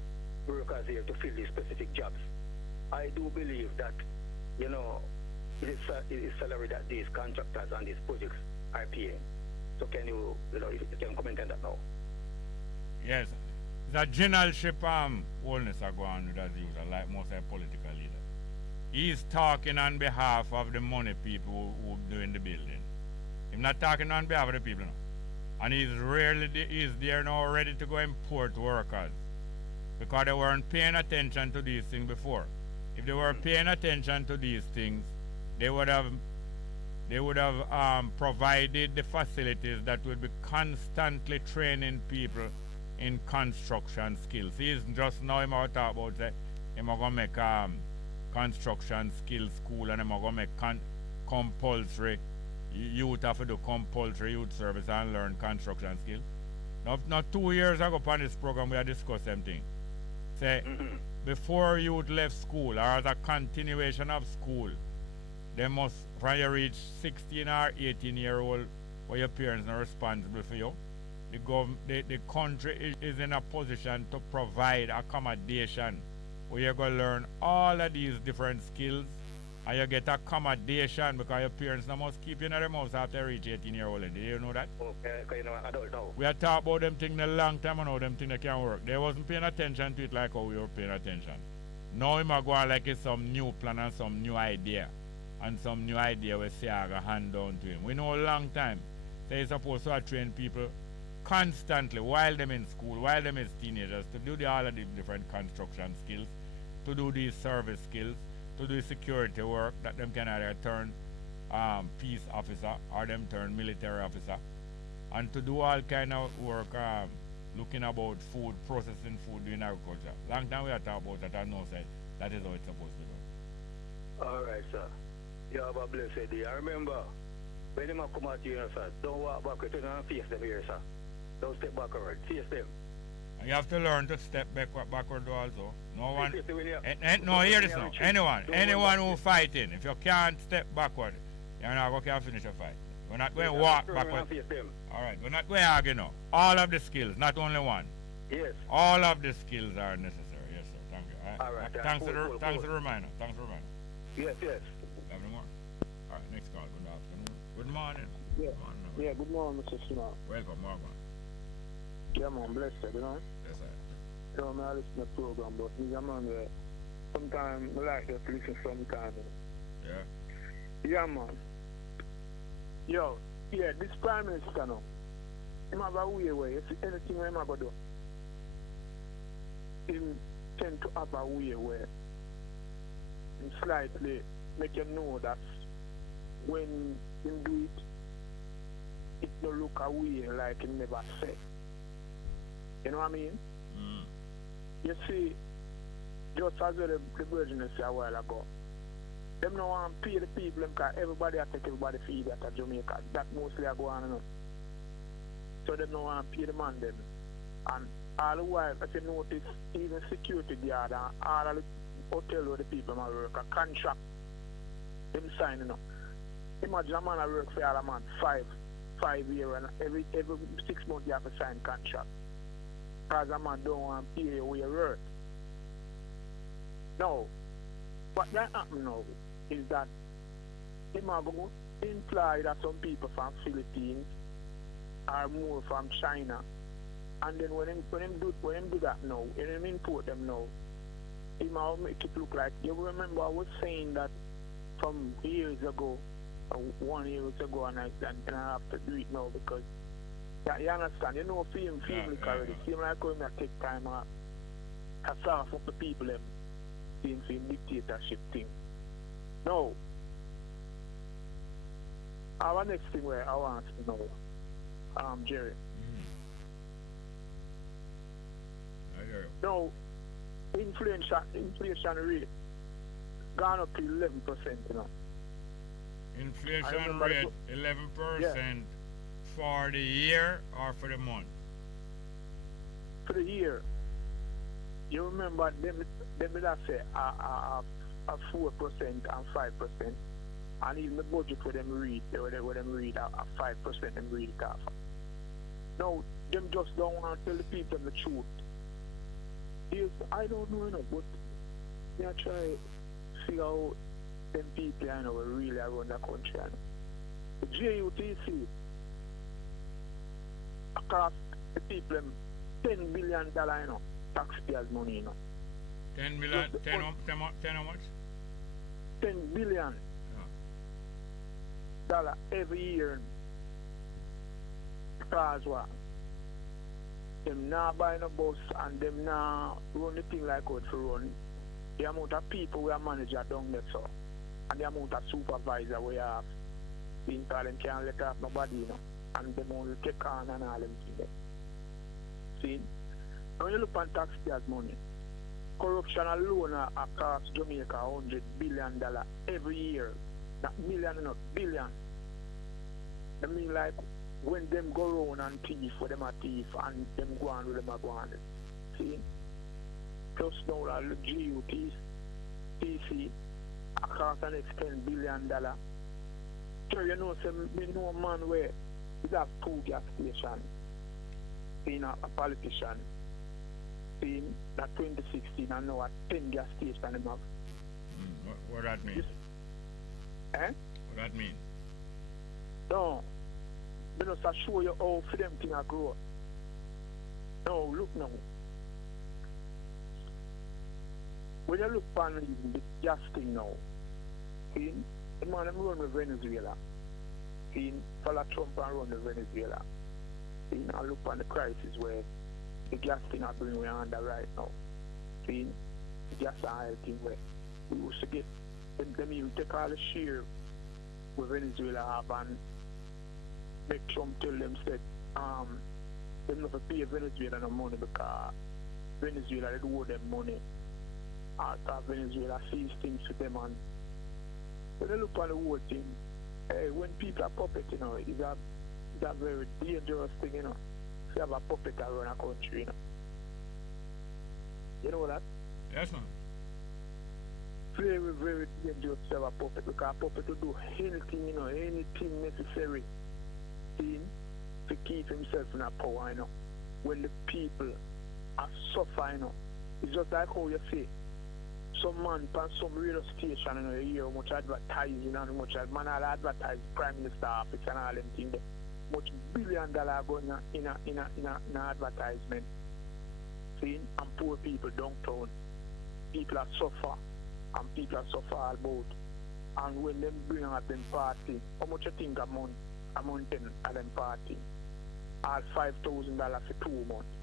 workers here to fill these specific jobs, I do believe that, you know, it is salary that these contractors and these projects are paying. So can you know, if you can comment on that now? Yes. The generalship wholeness are going with as usual, like most of the political leaders. He's talking on behalf of the money people who doing the building. He's not talking on behalf of the people now. And he's there now ready to go import workers. Because they weren't paying attention to these things before. If they were paying attention to these things, they would have provided the facilities that would be constantly training people in construction skills. He's just now him out talk about say him going to make construction skills school and him going to make compulsory youth have to do compulsory youth service and learn construction skills. Now 2 years ago upon this program we had discussed same thing. Say before youth left school or as a continuation of school, they must, when you reach 16 or 18-year-old where your parents are responsible for you. The country is in a position to provide accommodation where you're going to learn all of these different skills and you get accommodation because your parents now must keep you in the house after you reach 18 years old. Did you know that? Okay, you know, I don't know. We are talking about them things a long time and how them things they can work. They wasn't paying attention to it like how we were paying attention. Now him a go on like it's some new plan and some new idea. And some new idea we say I got hand down to him. We know a long time they're supposed to train people constantly while them in school, while them as teenagers, to do all of the different construction skills, to do these service skills, to do security work that them can either turn peace officer or them turn military officer, and to do all kind of work looking about food, processing food, doing agriculture. Long time we are talking about that and now say that is how it's supposed to be done. Alright, sir. You have a blessed day. I remember when them come at you, sir, don't walk backward and face them here, sir. Don't step backward. Face them. And you have to learn to step backward also. No one. No, hear this now. Anyone who fighting, if you can't step backward, you're not going to finish a fight. We're not going to walk backward. All right, we're not going to argue now. All of the skills, not only one. Yes. All of the skills are necessary. Yes, sir. Thank you. All right. Thanks for the reminder. Thanks for the reminder. Yes, yes. Have any more? All right, next call. Good afternoon. Good morning. Yeah. Good morning. Yeah, good morning, Mr. Smart. Welcome, Morgan. Yeah, man, blessed, you know? Yes, sir. So, I listen to the program, but he's a man where sometimes I like to listen sometimes. Yeah. Yeah, man. Yo, yeah, this Prime Minister now, he have a way where, if anything he have to do, he tend to have a way where he slightly make you know that when he do it don't look away like he never said. You know what I mean? Mm. You see, just as the Virgin said a while ago, them no want to pay the people because everybody take everybody feed at Jamaica. That mostly are going on. So them no want to pay the man them. And all the while, if you notice, even security guard and all of the hotel where the people work, a contract, them signing up. Imagine a man work for all a man 5 years, and every 6 months you have to sign contract. Because a man don't want to pay you where you work. Now, what that happen now is that him are going to imply that some people from Philippines are more from China, and then when him do that now, when him import them now, him will make it look like, you remember I was saying that from years ago, 1 year ago, and I have to do it now because you understand, you know, film already. Seem like going to take time out. I saw from the people them seeing film dictatorship thing. No. Our next thing where I want to know, Jerry. No, inflation rate gone up to 11%, you know. Inflation rate 11% for the year or for the month? For the year. You remember them that say a 4% and 5%, and even the budget for them read, a 5% them read it off. No, them just don't want to tell the people the truth. Yes, I don't know enough, but they are trying to figure out them people I know really around the country. I know. The JUTC across the people $10 billion, you know, taxpayers' money, you know. 10 billion, 10 how much? 10 billion dollar every year. Because what? Them not buying a bus and them not run the thing like how to run. The amount of people we are manager down there, so. And the amount of supervisor we have. Seeing them can't let off nobody, you know. And them only take on and all them things. See? When you look at taxpayers' money, corruption alone across Jamaica $100 billion every year. Not million, not billion. I mean, like when them go around and thief, for them a thief, and them go on with them a go on. See? Plus now the GUTC across the next $10 billion. So you know, say, me know a man where we have 2 gas stations. Being a politician, being that 2016 and now at 10 gas stations them have. What that mean? Eh? What that mean? No. I just show you how for them things grow. No, look now. When you look on the gas thing now, the man them run with Venezuela. Follow Trump and run with Venezuela. I look on the crisis where the gas thing are bringing we under right now. The gas and oil thing where we used to get them even take all the share with Venezuela have and make Trump tell them said them not to pay Venezuela no money because Venezuela they owe them money. After Venezuela sees things to them and when they look on the whole thing, when people are puppet, you know, it's a very dangerous thing, you know. If you have a puppet around a country, you know. You know that? Yes, man. Very, very dangerous to have a puppet because a puppet will do anything, you know, anything necessary to keep himself in a power, you know. When the people are suffering, you know. It's just like how you say, some man on some radio station, you know, you hear how much advertising and how much man all advertise Prime Minister office and all them things there. Much $1 billion going in a advertisement. See, and poor people downtown. People are suffer, and people are suffer all about. And when them bring out them party, how much you think a month at them party? All $5,000 for 2 months.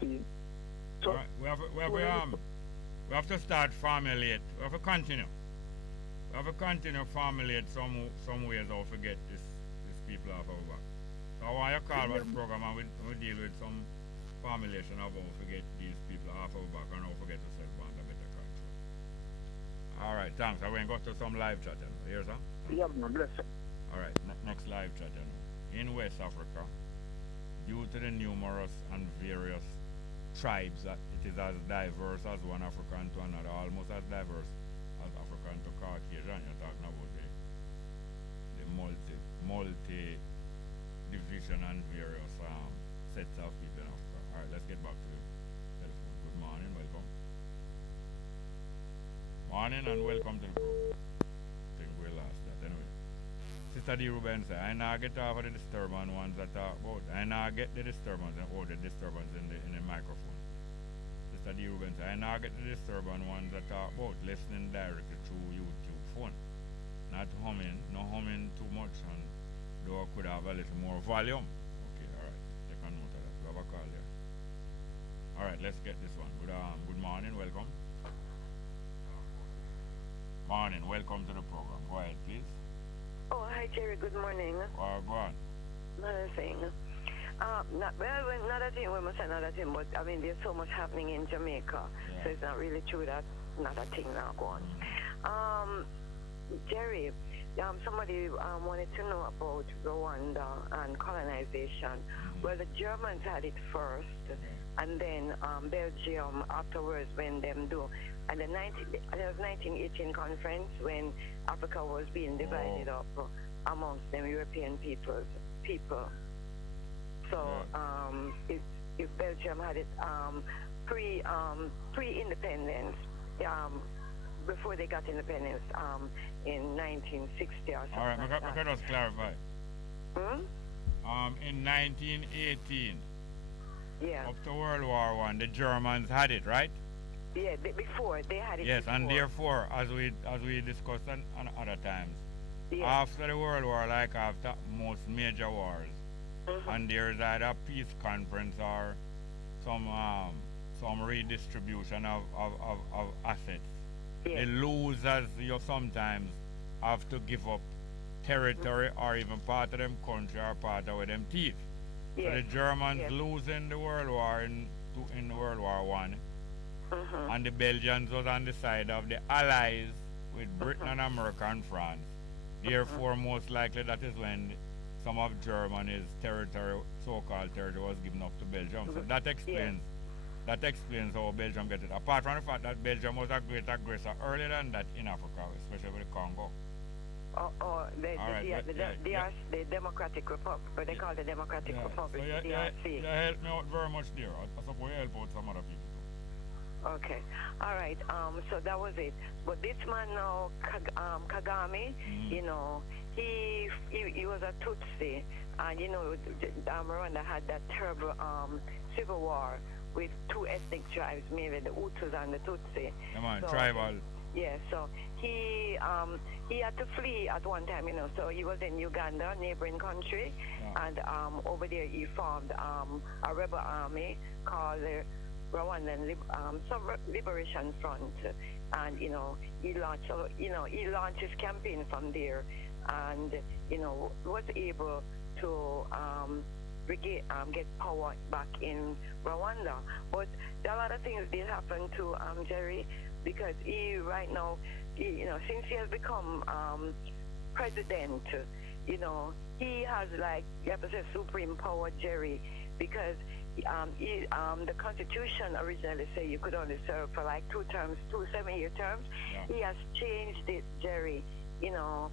See? So right. We have to start formulate. We have to continue. We have to continue formulate some ways how to get these people off our back. So I want you to call about the program and we deal with some formulation of how to get these people off our back and how to get to self-bond a better country. Alright, thanks. I will go to some live chat. Here's that? Yeah, man, bless you. Alright, next live chat. In West Africa, due to the numerous and various tribes, that it is as diverse as one African to another, almost as diverse as African to Caucasian. You're talking about the multi division and various sets of people in Africa. Alright, let's get back to the telephone. Good morning, welcome. Morning and welcome to the program. I think we lost that anyway. Sister D. Ruben said, I now get off of the disturbance ones that talk about. I now get the disturbance or the disturbance in the microphone. Sister D. Ruben said, I now get the disturbance ones that talk about listening directly through YouTube phone. Not humming, no humming too much, and though I could have a little more volume. Okay, alright. Take a note of that. We have a call there. Alright, let's get this one. Good morning, welcome. Morning, welcome to the program. Go ahead, please. Oh, hi, Jerry. Good morning. Go on. Another thing. Another thing, we must say another thing, but I mean, there's so much happening in Jamaica, so it's not really true that another thing now go on. Jerry, somebody wanted to know about Rwanda and colonization. Well, the Germans had it first, and then Belgium afterwards when them do. And there was 1918 conference when Africa was being divided up amongst them European people. So if Belgium had it pre-independence, before they got independence in 1960 or something. All right, like let us clarify. In 1918, up to World War I, the Germans had it, right? Yeah, before they had it. Yes, before. and therefore, as we discussed on other times, after the World War, like after most major wars, and there's either a peace conference or some redistribution of assets. The losers, you sometimes have to give up territory or even part of them country or part of them thief. So the Germans losing the World War in World War I. And the Belgians was on the side of the Allies with Britain and America and France. Therefore, most likely that is when some of Germany's territory, so-called territory, was given up to Belgium. So that explains how Belgium get it. Apart from the fact that Belgium was a great aggressor earlier than that in Africa, especially with the Congo. The Democratic Republic, but they call the Democratic Republic, so the you DRC. helped me out very much there. I suppose you help out some other people too. Okay, all right. So that was it. But this man now, Kagame, you know, he was a Tutsi, and you know, Rwanda had that terrible civil war with two ethnic tribes, maybe the Hutus and the Tutsi. Come on, so, tribal. Yeah, so he had to flee at one time, you know. So he was in Uganda, neighboring country, and over there he formed a rebel army called the Rwandan Liberation Front, and you know he launched his campaign from there, and you know was able to get power back in Rwanda. But a lot of things did happen to Jerry, because he right now, you know, since he has become president, you know, he has, like, you have to say supreme power, Jerry, because the Constitution originally said you could only serve for like 2 terms, 2 7-year terms. He has changed it, Jerry, you know.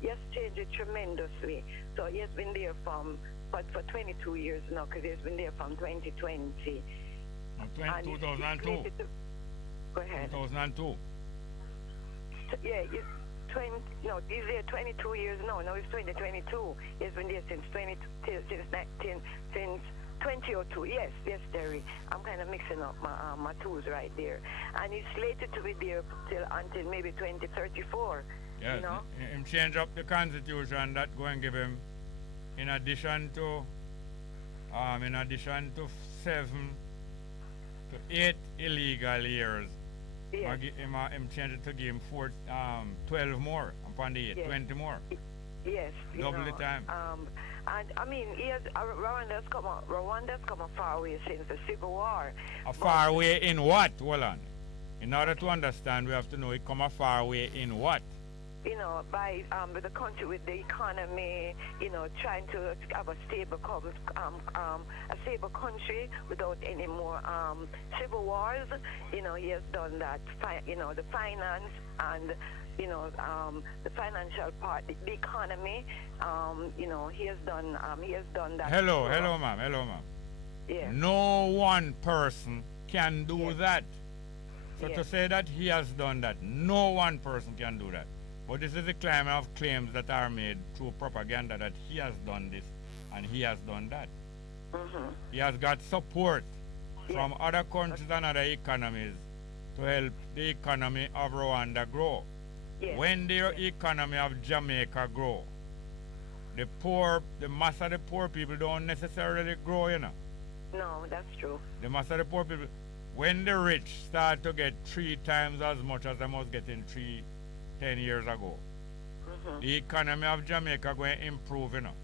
He has changed it tremendously. So he has been there for 22 years now, because he has been there from 2020. 2002. Go ahead. 2002. Yeah, he's there 22 years now. Now it's 2022. He's been there since 2002. Yes, Terry. I'm kind of mixing up my tools right there. And he's slated to be there until maybe 2034. Yes, you know? Him change up the Constitution, that going to give him, in addition to 7 to 8 illegal years, him change it to give him 12 more upon the 8, 20 more. Yes, double the time. And I mean, Rwanda's come a far way since the Civil War. A far way in what? Hold on. In order to understand, we have to know it come a far way in what. You know, by with the country, with the economy, you know, trying to have a stable country without any more civil wars. You know, he has done that. You know, the finance and you know the financial part, the economy. You know, he has done that. Hello, ma'am. Yeah. No one person can do that. So to say that he has done that, no one person can do that. But this is the climate of claims that are made through propaganda that he has done this and he has done that. He has got support from other countries and other economies to help the economy of Rwanda grow. When the economy of Jamaica grow, the mass of the poor people don't necessarily grow, you know. No, that's true. The mass of the poor people, when the rich start to get 3 times as much as they must get in 10 years ago, the economy of Jamaica going to improve, you know,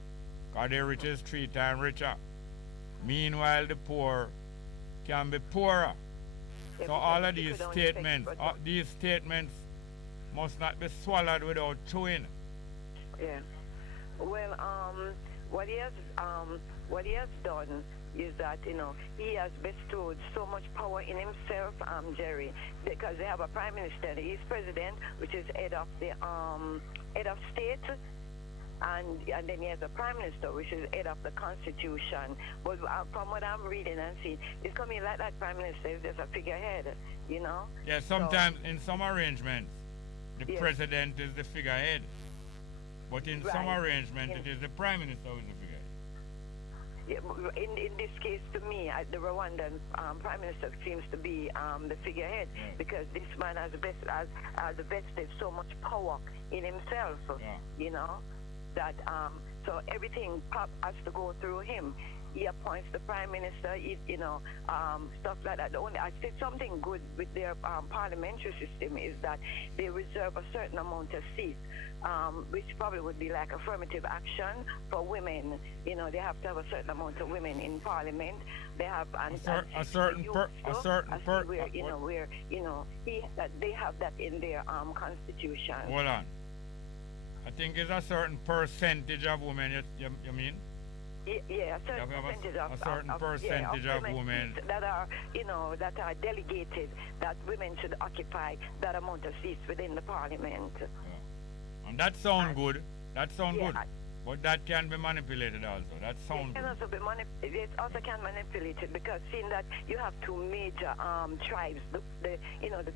because the rich is 3 times richer. Meanwhile, the poor can be poorer. So all of these statements must not be swallowed without chewing. Yeah. Well, what he has done is that, you know, he has bestowed so much power in himself, Jerry, because they have a prime minister, he's president, which is head of state, and then he has a prime minister, which is head of the constitution. But from what I'm reading and seeing, it's coming like that prime minister is just a figurehead, you know? Yeah, sometimes in some arrangements, the president is the figurehead. But in some arrangement, it is the prime minister who is the figurehead. Yeah, in this case, to me, the Rwandan prime minister seems to be the figurehead, because this man has vested so much power in himself, you know, that so everything has to go through him. He appoints the prime minister, you know, stuff like that. I said something good with their parliamentary system is that they reserve a certain amount of seats, which probably would be like affirmative action for women. You know, they have to have a certain amount of women in parliament. They have a certain they have that in their constitution. Hold on. I think it's a certain percentage of women. You mean? Yeah, a certain percentage of women that are, you know, that are delegated, that women should occupy that amount of seats within the parliament. And that sound good. That sound good. But that can be manipulated also. That sounds good. It also can manipulate it because seeing that you have two major tribes, the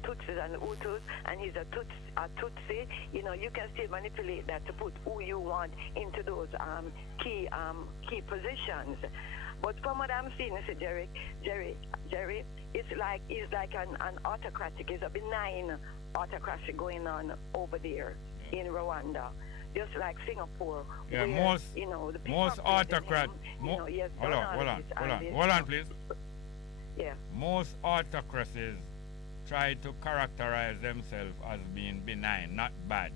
Tutsis and the Hutus, and he's a Tutsi, you can still manipulate that to put who you want into those key positions. But from what I'm seeing, Jerry, it's like an autocratic, it's a benign autocracy going on over there in Rwanda. Just like Singapore. Yeah, where, most autocrats. Hold on, please. Yeah. Most autocracies try to characterize themselves as being benign, not bad.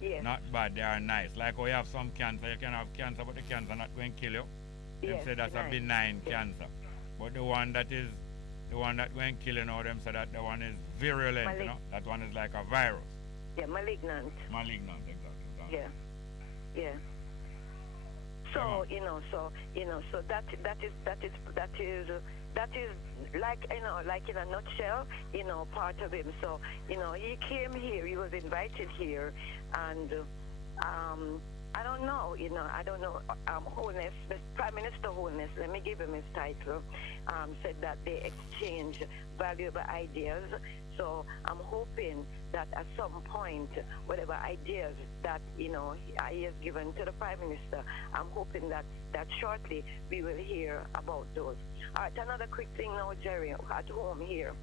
Yes. Not bad, they are nice. Like when you have some cancer, you can have cancer, but the cancer not going to kill you. Them say that's a benign cancer. But the one that going to kill you now, them say that the one is virulent, That one is like a virus. Yeah, malignant. Malignant, exactly. Yeah. So so that is like like in a nutshell, part of him. So he came here, he was invited here, and I don't know, Holness, the Prime Minister Holness, let me give him his title, said that they exchange valuable ideas. So I'm hoping that at some point, whatever ideas that, he has given to the Prime Minister, I'm hoping that shortly we will hear about those. All right, another quick thing now, Jerry, at home here.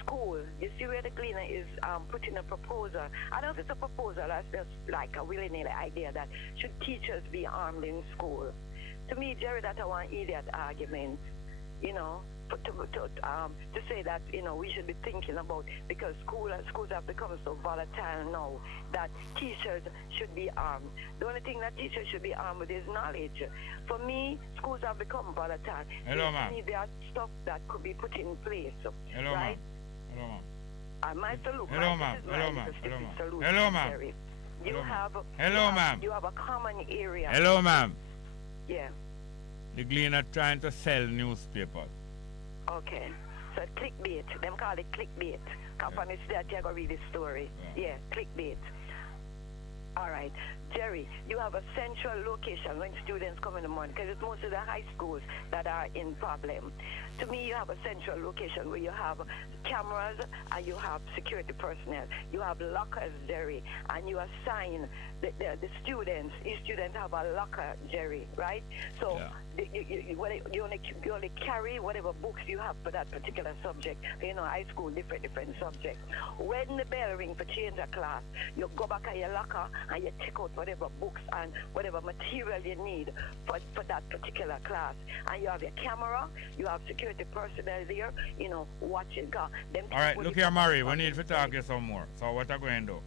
School, you see where the Gleaner is putting a proposal. I don't know if it's a proposal, that's just like a willy-nilly idea that should teachers be armed in school. To me, Jerry, that's one idiot argument, to say that, we should be thinking about, because schools have become so volatile now that teachers should be armed. The only thing that teachers should be armed with is knowledge. For me, schools have become volatile. Hello, ma'am. There are stuff that could be put in place. Hello, right? ma'am. Hello, ma'am. My solution. Hello, ma'am. Hello, ma'am. Hello, ma'am. Hello, ma'am. You have a common area. Hello, ma'am. Yeah. The Gleaner trying to sell newspapers. Okay. So clickbait. Them call it clickbait. Companies that you go read the story. Yeah, clickbait. All right. Jerry, you have a central location when students come in the morning, because it's mostly the high schools that are in problem. To me, you have a central location where you have cameras and you have security personnel. You have lockers, Jerry, and you assign the students. Each student have a locker, Jerry, right? So you only carry whatever books you have for that particular subject. High school, different subjects. When the bell ring for change a class, you go back at your locker and you take out whatever books and whatever material you need for that particular class. And you have your camera, you have security personnel there, watching. All right, look here, Mary, we need to talk you some more. So what I'm going to do?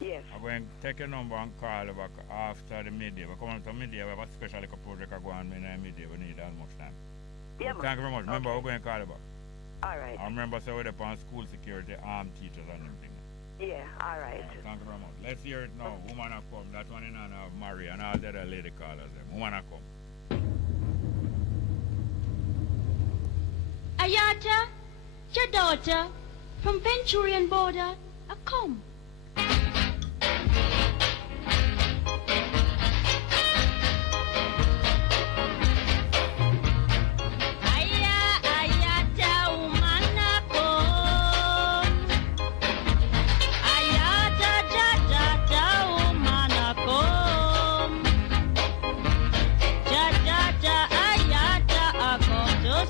Yes. I'm going to take your number and call you back after the midday. We're coming to midday, we have a special project going on in midday. We need as much time. Yeah, so thank you very much. Remember, we're going to call you back. All right. I remember, so we're upon school security, armed teachers and everything. Yeah, all right. Thank you very much. Let's hear it now. Woman have come. That one in honor of Mary and all the other lady callers. Woman have come. Ayata, your daughter, from Venturian border, a come.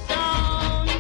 Sound,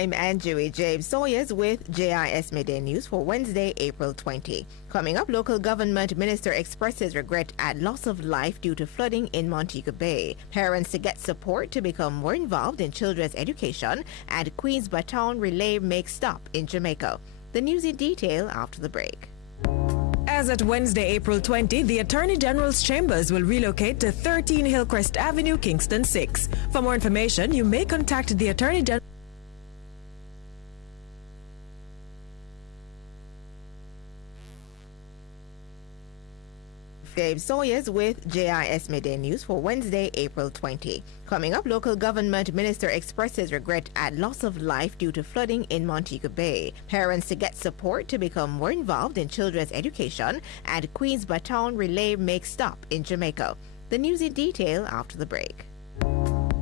I'm Anjui James Sawyers with JIS Midday News for Wednesday, April 20. Coming up, local government minister expresses regret at loss of life due to flooding in Montego Bay. Parents to get support to become more involved in children's education, and Queen's Baton Relay makes stop in Jamaica. The news in detail after the break. As at Wednesday, April 20, the Attorney General's chambers will relocate to 13 Hillcrest Avenue, Kingston 6. For more information, you may contact the Attorney General. James Sawyers with JIS Midday News for Wednesday, April 20. Coming up, local government minister expresses regret at loss of life due to flooding in Montego Bay. Parents to get support to become more involved in children's education, and Queen's Baton Relay makes stop in Jamaica. The news in detail after the break.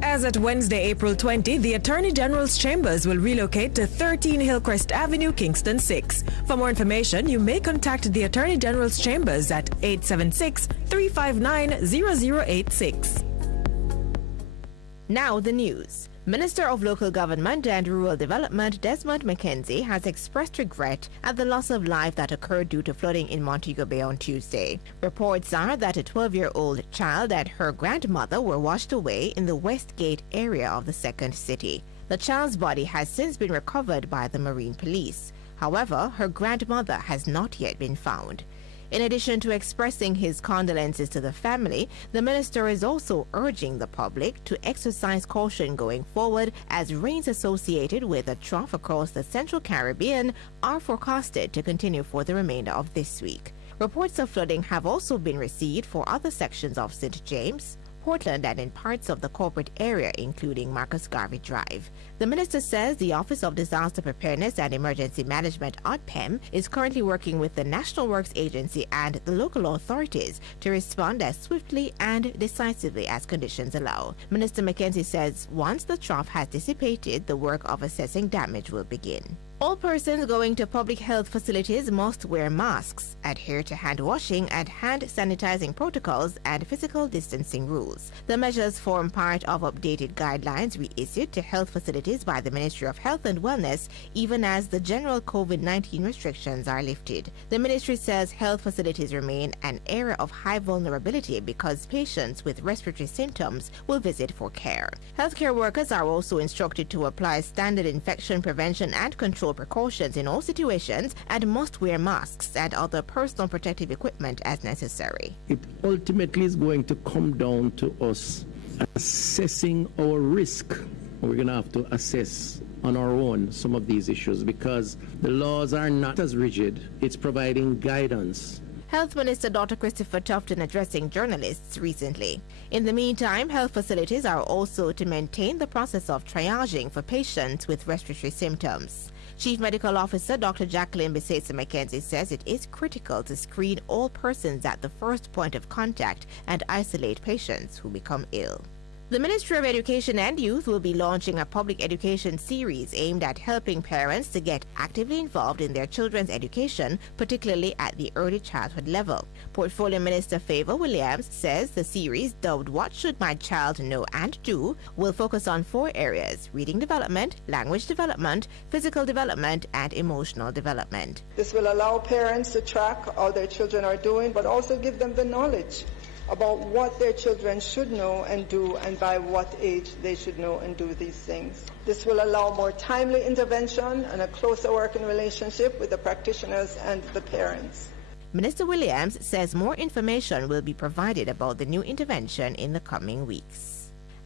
As at Wednesday, April 20, the Attorney General's chambers will relocate to 13 Hillcrest Avenue, Kingston 6. For more information, you may contact the Attorney General's chambers at 876-359-0086. Now the news. Minister of Local Government and Rural Development Desmond McKenzie has expressed regret at the loss of life that occurred due to flooding in Montego Bay on Tuesday. Reports are that a 12-year-old child and her grandmother were washed away in the Westgate area of the second city. The child's body has since been recovered by the Marine Police. However, her grandmother has not yet been found. In addition to expressing his condolences to the family, the minister is also urging the public to exercise caution going forward as rains associated with a trough across the Central Caribbean are forecasted to continue for the remainder of this week. Reports of flooding have also been received for other sections of St. James, Portland, and in parts of the corporate area, including Marcus Garvey Drive. The minister says the Office of Disaster Preparedness and Emergency Management, ODPEM, is currently working with the National Works Agency and the local authorities to respond as swiftly and decisively as conditions allow. Minister McKenzie says once the trough has dissipated, the work of assessing damage will begin. All persons going to public health facilities must wear masks, adhere to hand washing and hand sanitizing protocols, and physical distancing rules. The measures form part of updated guidelines reissued to health facilities by the Ministry of Health and Wellness, even as the general COVID-19 restrictions are lifted. The ministry says health facilities remain an area of high vulnerability because patients with respiratory symptoms will visit for care. Healthcare workers are also instructed to apply standard infection prevention and control precautions in all situations and must wear masks and other personal protective equipment as necessary. It ultimately is going to come down to us assessing our risk. We're going to have to assess on our own some of these issues because the laws are not as rigid. It's providing guidance. Health Minister Dr. Christopher Tufton addressing journalists recently. In the meantime, health facilities are also to maintain the process of triaging for patients with respiratory symptoms. Chief Medical Officer Dr. Jacqueline Bisesa McKenzie says it is critical to screen all persons at the first point of contact and isolate patients who become ill. The Ministry of Education and Youth will be launching a public education series aimed at helping parents to get actively involved in their children's education, particularly at the early childhood level. Portfolio Minister Favor Williams says the series, dubbed What Should My Child Know and Do, will focus on 4 areas: reading development, language development, physical development, and emotional development. This will allow parents to track how their children are doing, but also give them the knowledge about what their children should know and do, and by what age they should know and do these things. This will allow more timely intervention and a closer working relationship with the practitioners and the parents. Minister Williams says more information will be provided about the new intervention in the coming weeks.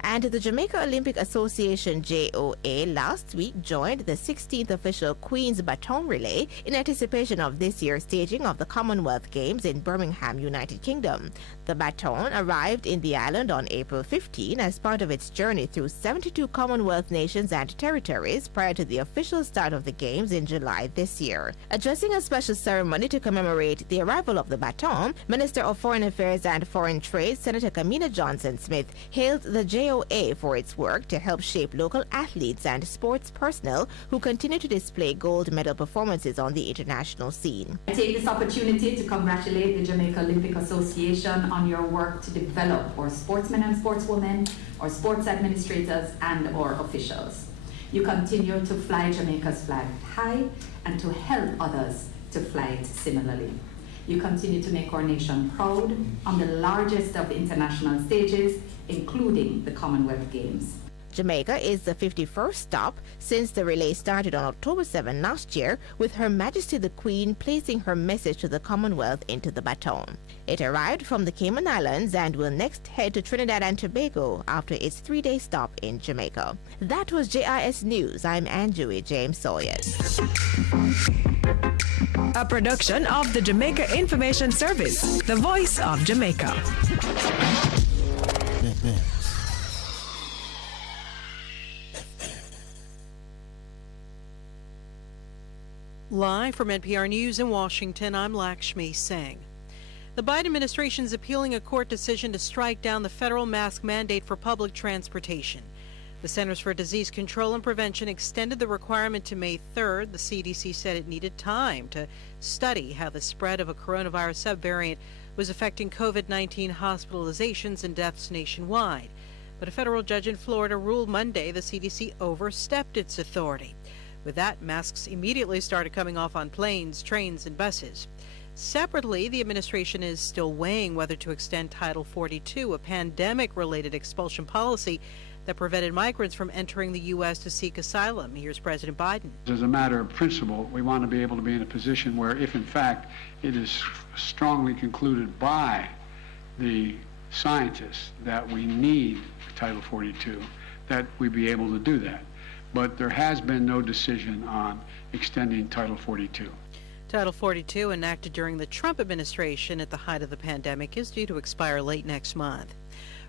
And the Jamaica Olympic Association JOA last week joined the 16th official Queen's Baton Relay in anticipation of this year's staging of the Commonwealth Games in Birmingham, United Kingdom. The baton arrived in the island on April 15 as part of its journey through 72 Commonwealth nations and territories prior to the official start of the Games in July this year. Addressing a special ceremony to commemorate the arrival of the baton, Minister of Foreign Affairs and Foreign Trade Senator Kamina Johnson-Smith hailed the JOA for its work to help shape local athletes and sports personnel who continue to display gold medal performances on the international scene. I take this opportunity to congratulate the Jamaica Olympic Association on your work to develop our sportsmen and sportswomen, our sports administrators, and our officials. You continue to fly Jamaica's flag high and to help others to fly it similarly. You continue to make our nation proud on the largest of international stages, including the Commonwealth Games. Jamaica is the 51st stop since the relay started on October 7 last year, with Her Majesty the Queen placing her message to the Commonwealth into the baton. It arrived from the Cayman Islands and will next head to Trinidad and Tobago after its 3-day stop in Jamaica. That was JIS News. I'm Anjui James Sawyers. A production of the Jamaica Information Service, the voice of Jamaica. Live from NPR News in Washington, I'm Lakshmi Singh. The Biden administration is appealing a court decision to strike down the federal mask mandate for public transportation. The Centers for Disease Control and Prevention extended the requirement to May 3rd. The CDC said it needed time to study how the spread of a coronavirus subvariant was affecting COVID-19 hospitalizations and deaths nationwide. But a federal judge in Florida ruled Monday the CDC overstepped its authority. With that, masks immediately started coming off on planes, trains, and buses. Separately, the administration is still weighing whether to extend Title 42, a pandemic-related expulsion policy that prevented migrants from entering the U.S. to seek asylum. Here's President Biden. As a matter of principle, we want to be able to be in a position where, if in fact it is strongly concluded by the scientists that we need Title 42, that we be able to do that. But there has been no decision on extending Title 42. Title 42, enacted during the Trump administration at the height of the pandemic, is due to expire late next month.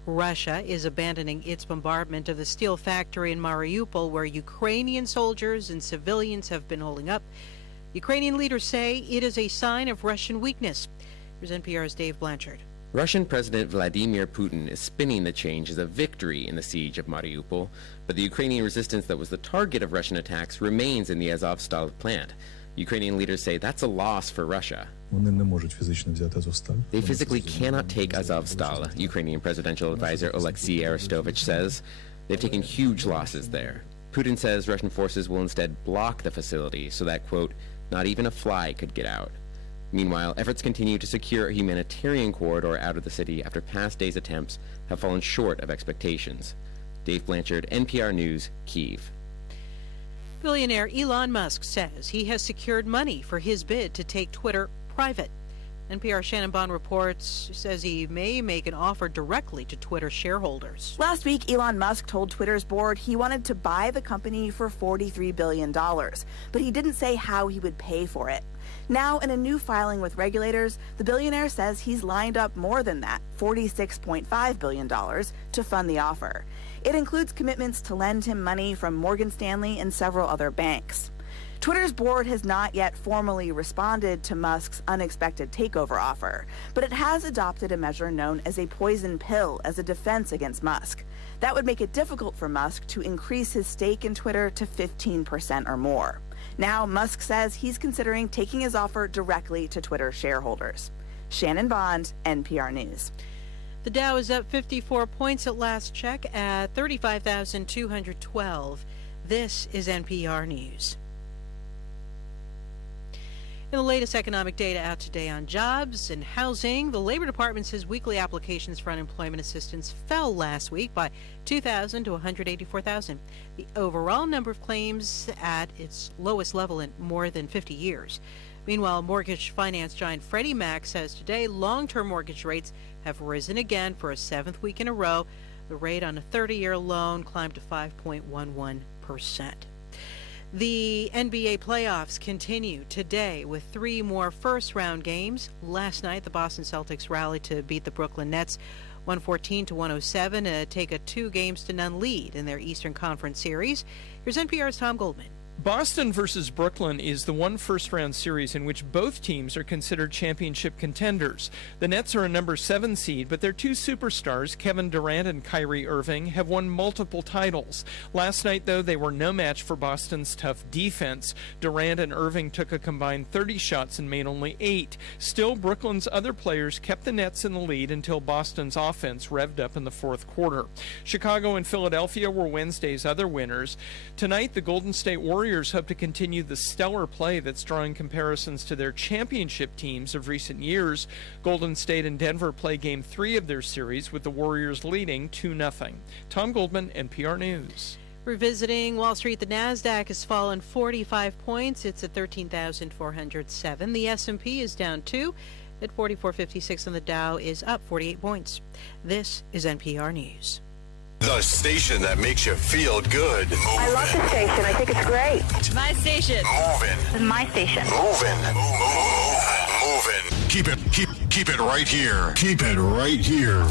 Russia is abandoning its bombardment of the steel factory in Mariupol, where Ukrainian soldiers and civilians have been holding up. Ukrainian leaders say it is a sign of Russian weakness. Here's NPR's Dave Blanchard. Russian President Vladimir Putin is spinning the change as a victory in the siege of Mariupol, but the Ukrainian resistance that was the target of Russian attacks remains in the Azovstal plant. Ukrainian leaders say that's a loss for Russia. They physically cannot take Azovstal, Ukrainian presidential advisor Oleksiy Arestovich says. They've taken huge losses there. Putin says Russian forces will instead block the facility so that, quote, not even a fly could get out. Meanwhile, efforts continue to secure a humanitarian corridor out of the city after past days' attempts have fallen short of expectations. Dave Blanchard, NPR News, Kyiv. Billionaire Elon Musk says he has secured money for his bid to take Twitter private. NPR Shannon Bond reports says he may make an offer directly to Twitter shareholders. Last week, Elon Musk told Twitter's board he wanted to buy the company for $43 billion, but he didn't say how he would pay for it. Now, in a new filing with regulators, the billionaire says he's lined up more than that, $46.5 billion, to fund the offer. It includes commitments to lend him money from Morgan Stanley and several other banks. Twitter's board has not yet formally responded to Musk's unexpected takeover offer, but it has adopted a measure known as a poison pill as a defense against Musk. That would make it difficult for Musk to increase his stake in Twitter to 15% or more. Now, Musk says he's considering taking his offer directly to Twitter shareholders. Shannon Bond, NPR News. The Dow is up 54 points at last check at 35,212. This is NPR News. In the latest economic data out today on jobs and housing, the Labor Department says weekly applications for unemployment assistance fell last week by 2,000 to 184,000. The overall number of claims at its lowest level in more than 50 years. Meanwhile, mortgage finance giant Freddie Mac says today long-term mortgage rates have risen again for a 7th week in a row. The rate on a 30-year loan climbed to 5.11%. The NBA playoffs continue today with 3 more first-round games. Last night, the Boston Celtics rallied to beat the Brooklyn Nets 114-107 to take a 2-0 lead in their Eastern Conference series. Here's NPR's Tom Goldman. Boston versus Brooklyn is the one first-round series in which both teams are considered championship contenders. The Nets are a number 7 seed, but their two superstars, Kevin Durant and Kyrie Irving, have won multiple titles. Last night, though, they were no match for Boston's tough defense. Durant and Irving took a combined 30 shots and made only 8. Still, Brooklyn's other players kept the Nets in the lead until Boston's offense revved up in the fourth quarter. Chicago and Philadelphia were Wednesday's other winners. Tonight, the Golden State Warriors hope to continue the stellar play that's drawing comparisons to their championship teams of recent years. Golden State and Denver play Game 3 of their series, with the Warriors leading 2-0. Tom Goldman, NPR News. Revisiting Wall Street, the Nasdaq has fallen 45 points. It's at 13,407. The S&P is down 2 at 4456, and the Dow is up 48 points. This is NPR News. The station that makes you feel good. I love the station. I think it's great. My station. Moving. This is my station. Moving. Moving. Keep it right here. Keep it right here.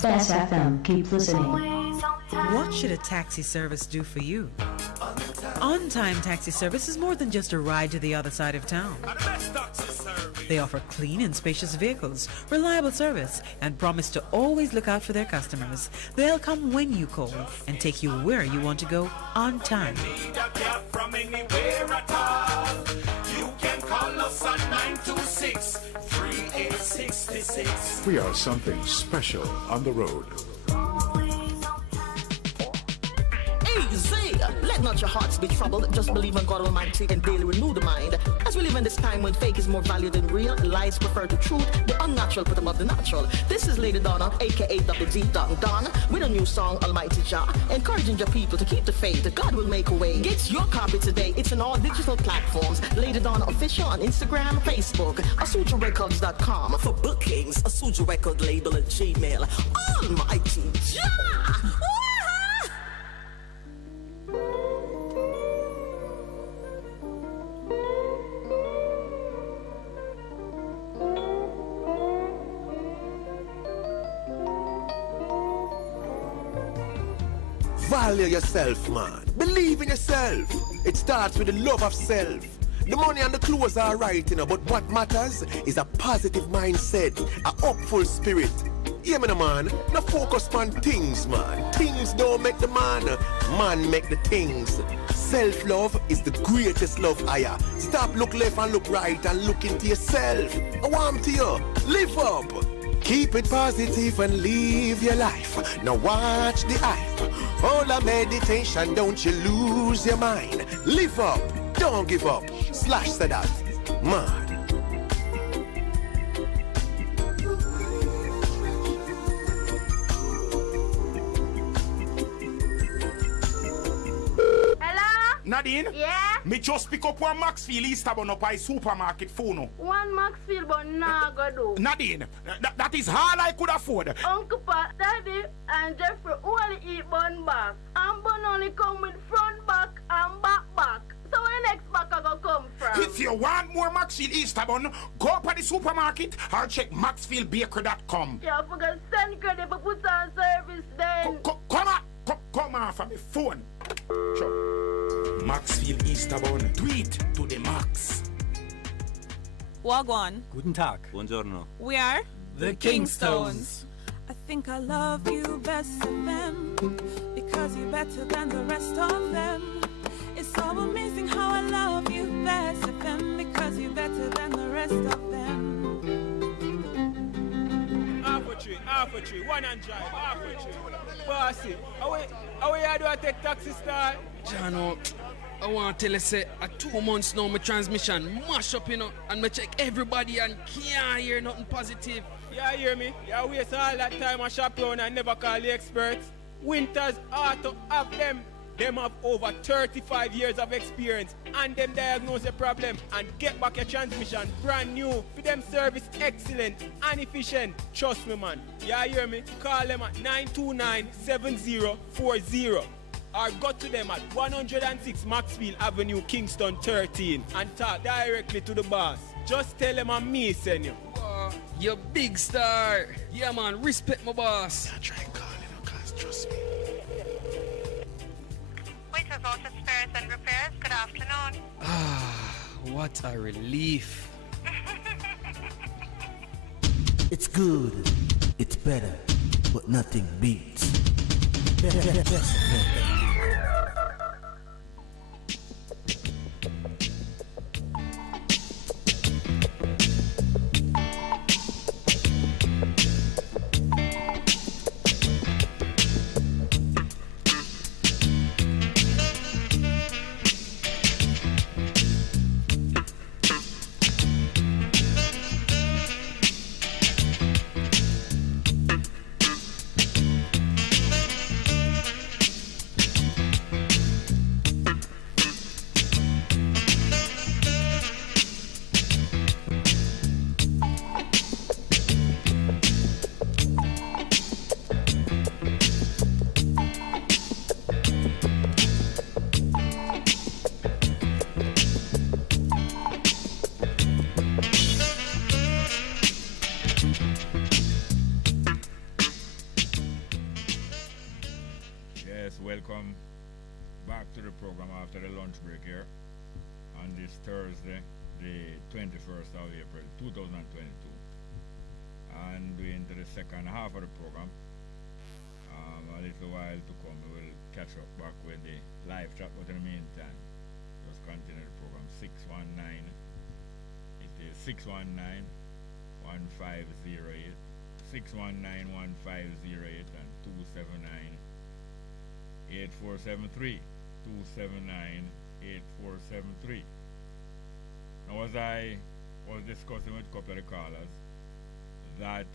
Bess FM. Keep listening. What should a taxi service do for you? On-Time Taxi Service is more than just a ride to the other side of town. They offer clean and spacious vehicles, reliable service, and promise to always look out for their customers. They'll come when you call and take you where you want to go on time. We are something special on the road. Easy! Let not your hearts be troubled. Just believe in God Almighty and daily renew the mind. As we live in this time when fake is more valued than real, lies prefer to truth, the unnatural put above the natural. This is Lady Donna, aka Double D Don, with a new song, Almighty Jah, encouraging your people to keep the faith that God will make a way. Get your copy today. It's on all digital platforms. Lady Donna Official on Instagram, Facebook, AsujaRecords.com. For bookings, Asuja Record label at Gmail. Almighty Jah! Value yourself, man. Believe in yourself. It starts with the love of self. The money and the clothes are right, but what matters is a positive mindset, a hopeful spirit. Yeah, man. No focus on things, man. Things don't make the man. Man make the things. Self-love is the greatest love higher. Stop look left and look right and look into yourself. I want to you. Live up. Keep it positive and live your life. Now watch the hype. All the meditation, don't you lose your mind. Live up, don't give up. Slash said that. Man. Nadine? Yeah? Me just pick up one Maxfield Easterbourne up by supermarket phone. One Maxfield, but nah go do. Nadine, that is all I could afford. Uncle Pat, Daddy, and Jeffrey only eat bun back. And bun only come with front back and back. So where the next back I go come from? If you want more Maxfield Easterbourne, go up at the supermarket or check maxfieldbakery.com. Yeah, I forgot send credit for put on service then. Come on from the phone. Sure. Maxfield Easterbourne, tweet to the max. Wagwan. Guten Tag. Buongiorno. We are the Kingstones. I think I love you best of them because you're better than the rest of them. It's so amazing how I love you best of them because you're better than the rest of them. Half a tree, one and drive, half a tree. Bossy, how you do I take taxi start? Jano, I want to tell you, say, 2 months now, my transmission mash up, and I check everybody and can't hear nothing positive. You hear me? You waste all that time I shop around and never call the experts. Winters Auto have them. Them have over 35 years of experience and them diagnose the problem and get back your transmission brand new. For them service excellent and efficient. Trust me, man. You hear me? Call them at 929-7040 or go to them at 106 Maxfield Avenue, Kingston 13 and talk directly to the boss. Just tell them I'm me, send you. You big star. Yeah, man. Respect my boss. I try calling her, cause trust me. Wait a about spares and repairs. Good afternoon. What a relief. It's good, it's better, but nothing beats. Best welcome back to the program after the lunch break here on this Thursday, the 21st of April 2022. And we're into the second half of the program. A little while to come, we will catch up back with the live chat, but in the meantime, just continue the program. 619, it is 619 1508, 619 1508, and 279 8473, 279 8473. Now, as I was discussing with a couple of the callers, that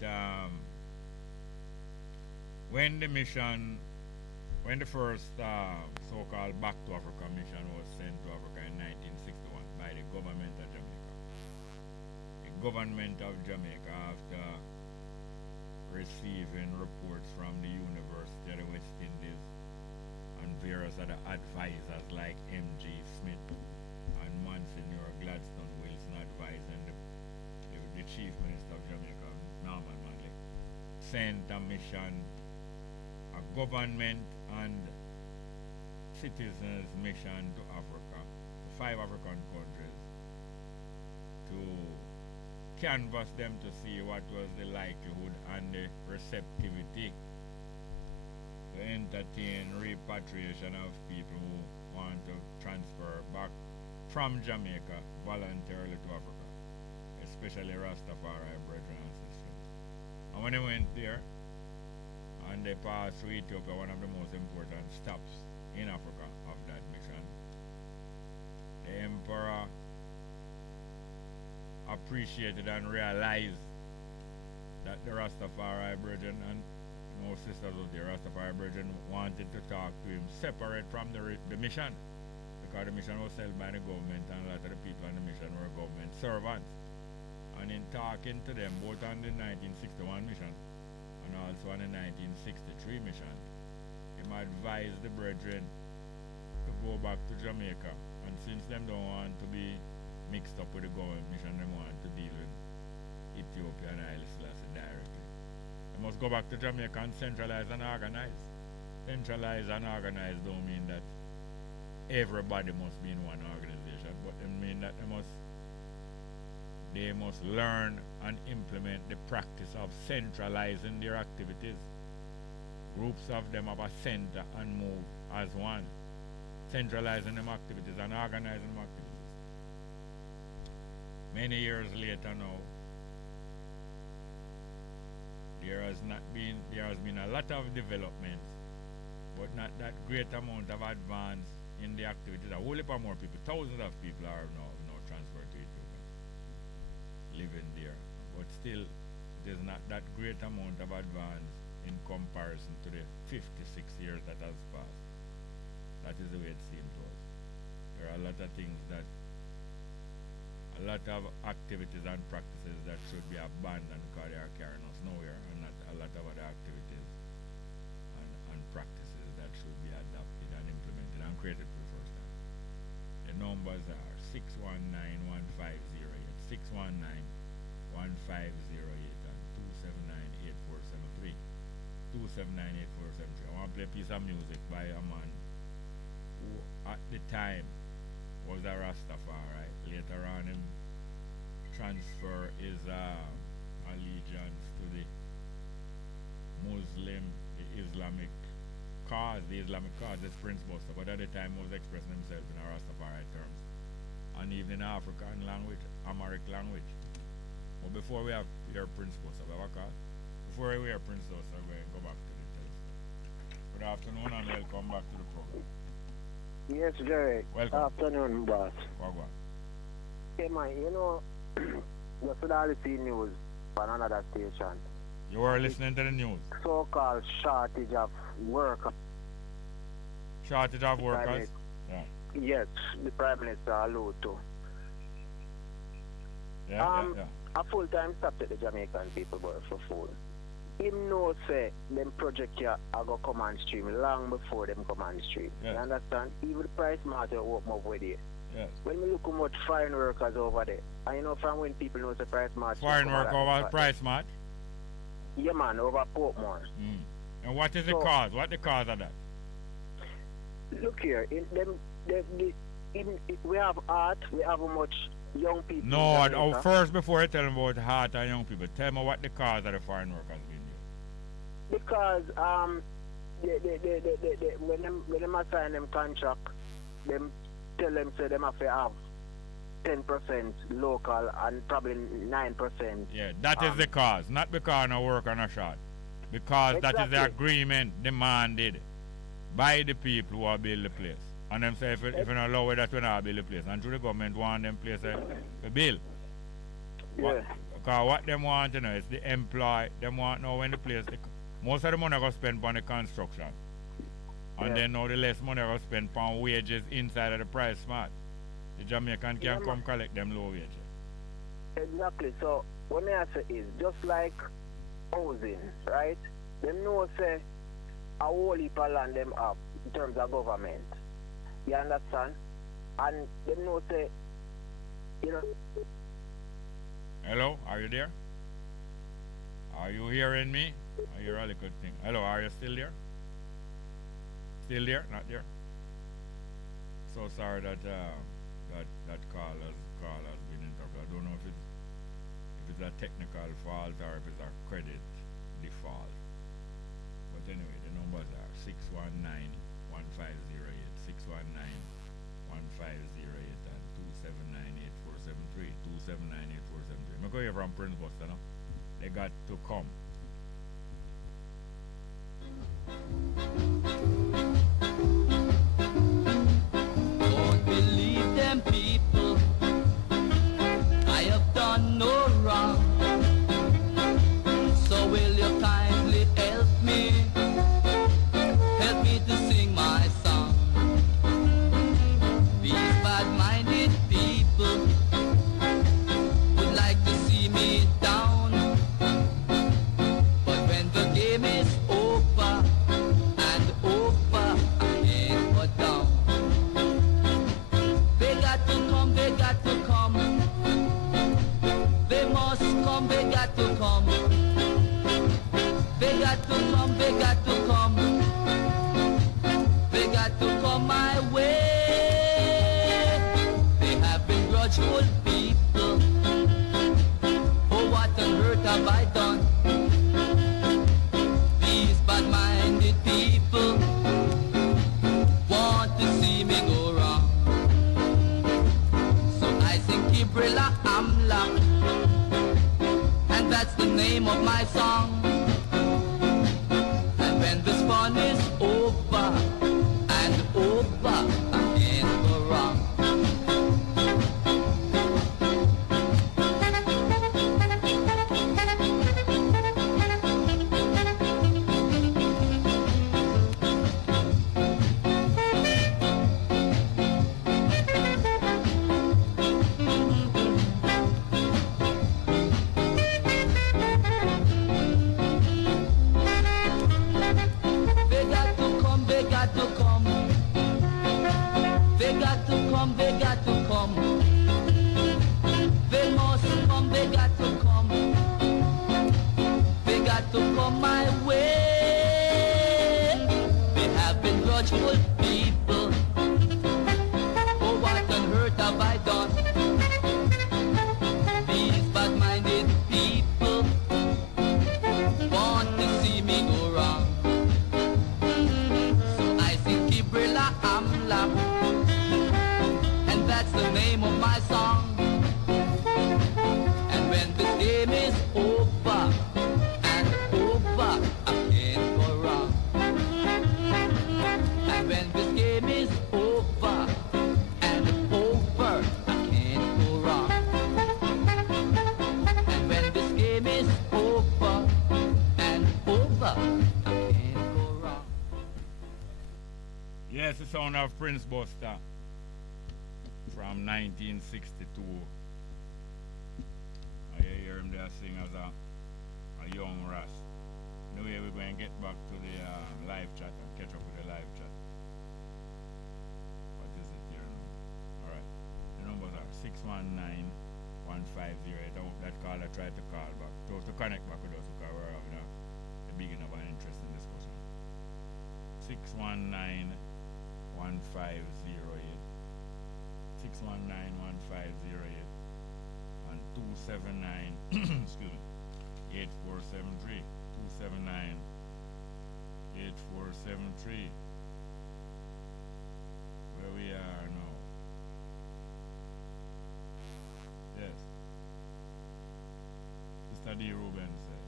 when the first so-called Back to Africa mission was sent to Africa in 1961 by the government of Jamaica, the government of Jamaica, after receiving reports from the University of the West Indies and various other advisors like M.G. Smith and Monsignor Gladstone Wilson advising the Chief Minister of Jamaica, Norman Manley, sent a mission, a government and citizens mission to Africa, to 5 African countries, to canvass them to see what was the likelihood and the receptivity to entertain repatriation of people who want to transfer back from Jamaica voluntarily to Africa, especially Rastafari brethren and sisters. And when they went there and they passed through Ethiopia, one of the most important stops in Africa of that mission, the emperor appreciated and realized that the Rastafari brethren and sisters of the Rastafari brethren wanted to talk to him separate from the mission, because the mission was held by the government and a lot of the people on the mission were government servants. And in talking to them both on the 1961 mission and also on the 1963 mission, him advised the brethren to go back to Jamaica, and since them don't want to be mixed up with the government mission, they want to deal with Ethiopia and Haile Selassie directly. They must go back to Jamaica and centralize and organize. Centralize and organize don't mean that everybody must be in one organization, but it means that they must learn and implement the practice of centralizing their activities. Groups of them have a center and move as one, centralizing them activities and organizing them activities. Many years later now, there has been a lot of development, but not that great amount of advance in the activities. A whole heap of more people, thousands of people are now transferred to Ethiopia, living there. But still, it is not that great amount of advance in comparison to the 56 years that has passed. That is the way it seems to us. There are a lot of things that, a lot of activities and practices that should be abandoned because they are carrying us nowhere, and not a lot of other activities and practices that should be adopted and implemented and created for the first time. The numbers are 619-1508, 619-1508, and 279-8473. 279-8473. I want to play a piece of music by a man who who at the time was a Rastafari. Later on, him transfer his allegiance to the Muslim, the Islamic cause, this Prince Buster. But at the time, he was expressing himself in a Rastafari terms, and even in African language, Amharic language. But before we have your Prince Buster, we have a call. Before we hear Prince Buster, we go back to the telephone. Good afternoon and welcome back to the program. Yes, Jerry. Welcome. Afternoon, boss. Wagwan. Hey, man, you know, just with all the news on another station. You were listening to the news. So-called shortage of work. Shortage of workers? Yeah. Yes, the Prime Minister alluded to. Yeah. A full-time stop at the Jamaican people work for food. Him know say them project here are going to come on stream long before them come on stream. Yes. You understand? Even the price market open up with it. Yes. When we look how much foreign workers over there, and you know from when people know the price market. Foreign work over price match? Yeah, man, over Portmore. And what is the cause? What the cause of that? Look here, we have art, we have how much young people. No, first before I tell them about art and young people, tell me what the cause of the foreign workers been here. Because when them assign them contract, them tell them say them have to have 10% local and probably 9%. Yeah, that is the cause, not because no work on a shot. Because that is the agreement demanded by the people who are build the place. And them say if you don't allow it, that's when I build the place. And through the government want them place to build. Yeah. Because what them want to know is the employ, them want to know when the place, most of the money go spend on the construction. And then now the less money go spend on wages inside of the price smart. The Jamaican can come collect them low wages. Exactly. So what I say is just like housing, right? Them know say a whole heap of land them up in terms of government. You understand? And them know say, you know. Hello, are you there? Are you hearing me? I hear a good thing. Hello, are you still there? Still there? Not there? So sorry that that call has been interrupted. I don't know if it's a technical fault or if it's a credit default. But anyway, the numbers are 619-1508, 619-1508 and 279-8473, 279-8473. I'm going to hear from Prince Buster now. They got to come. Don't believe them people. I have done no wrong. So will you kindly help me? Help me to sing my song. These bad-minded people would like to see me down. But when the game is over and over, I ain't put down. They got to come, they got to come. They must come, they got to come. They got to come, they got to come. They got to come my way. They have been grudgeful people. Oh, what on earth have I done? These bad-minded people want to see me go wrong. So I sing Kibrilla Amla, and that's the name of my song. And when this fun is over and over, I can't go wrong. Yes, the sound of Prince Buster from 1962. I hear him there sing as a young ras. Anyway, we're going to get back to the live chat and catch up with the live chat. What is it here now? Alright. The numbers are 619-1508. I hope that caller tried to call back to connect back with us because we're having a beginning of an interesting discussion. 619-1508. 619-1508 and 279 excuse me 8473 279 8473. Where we are now. Yes. Mr. D. Ruben said.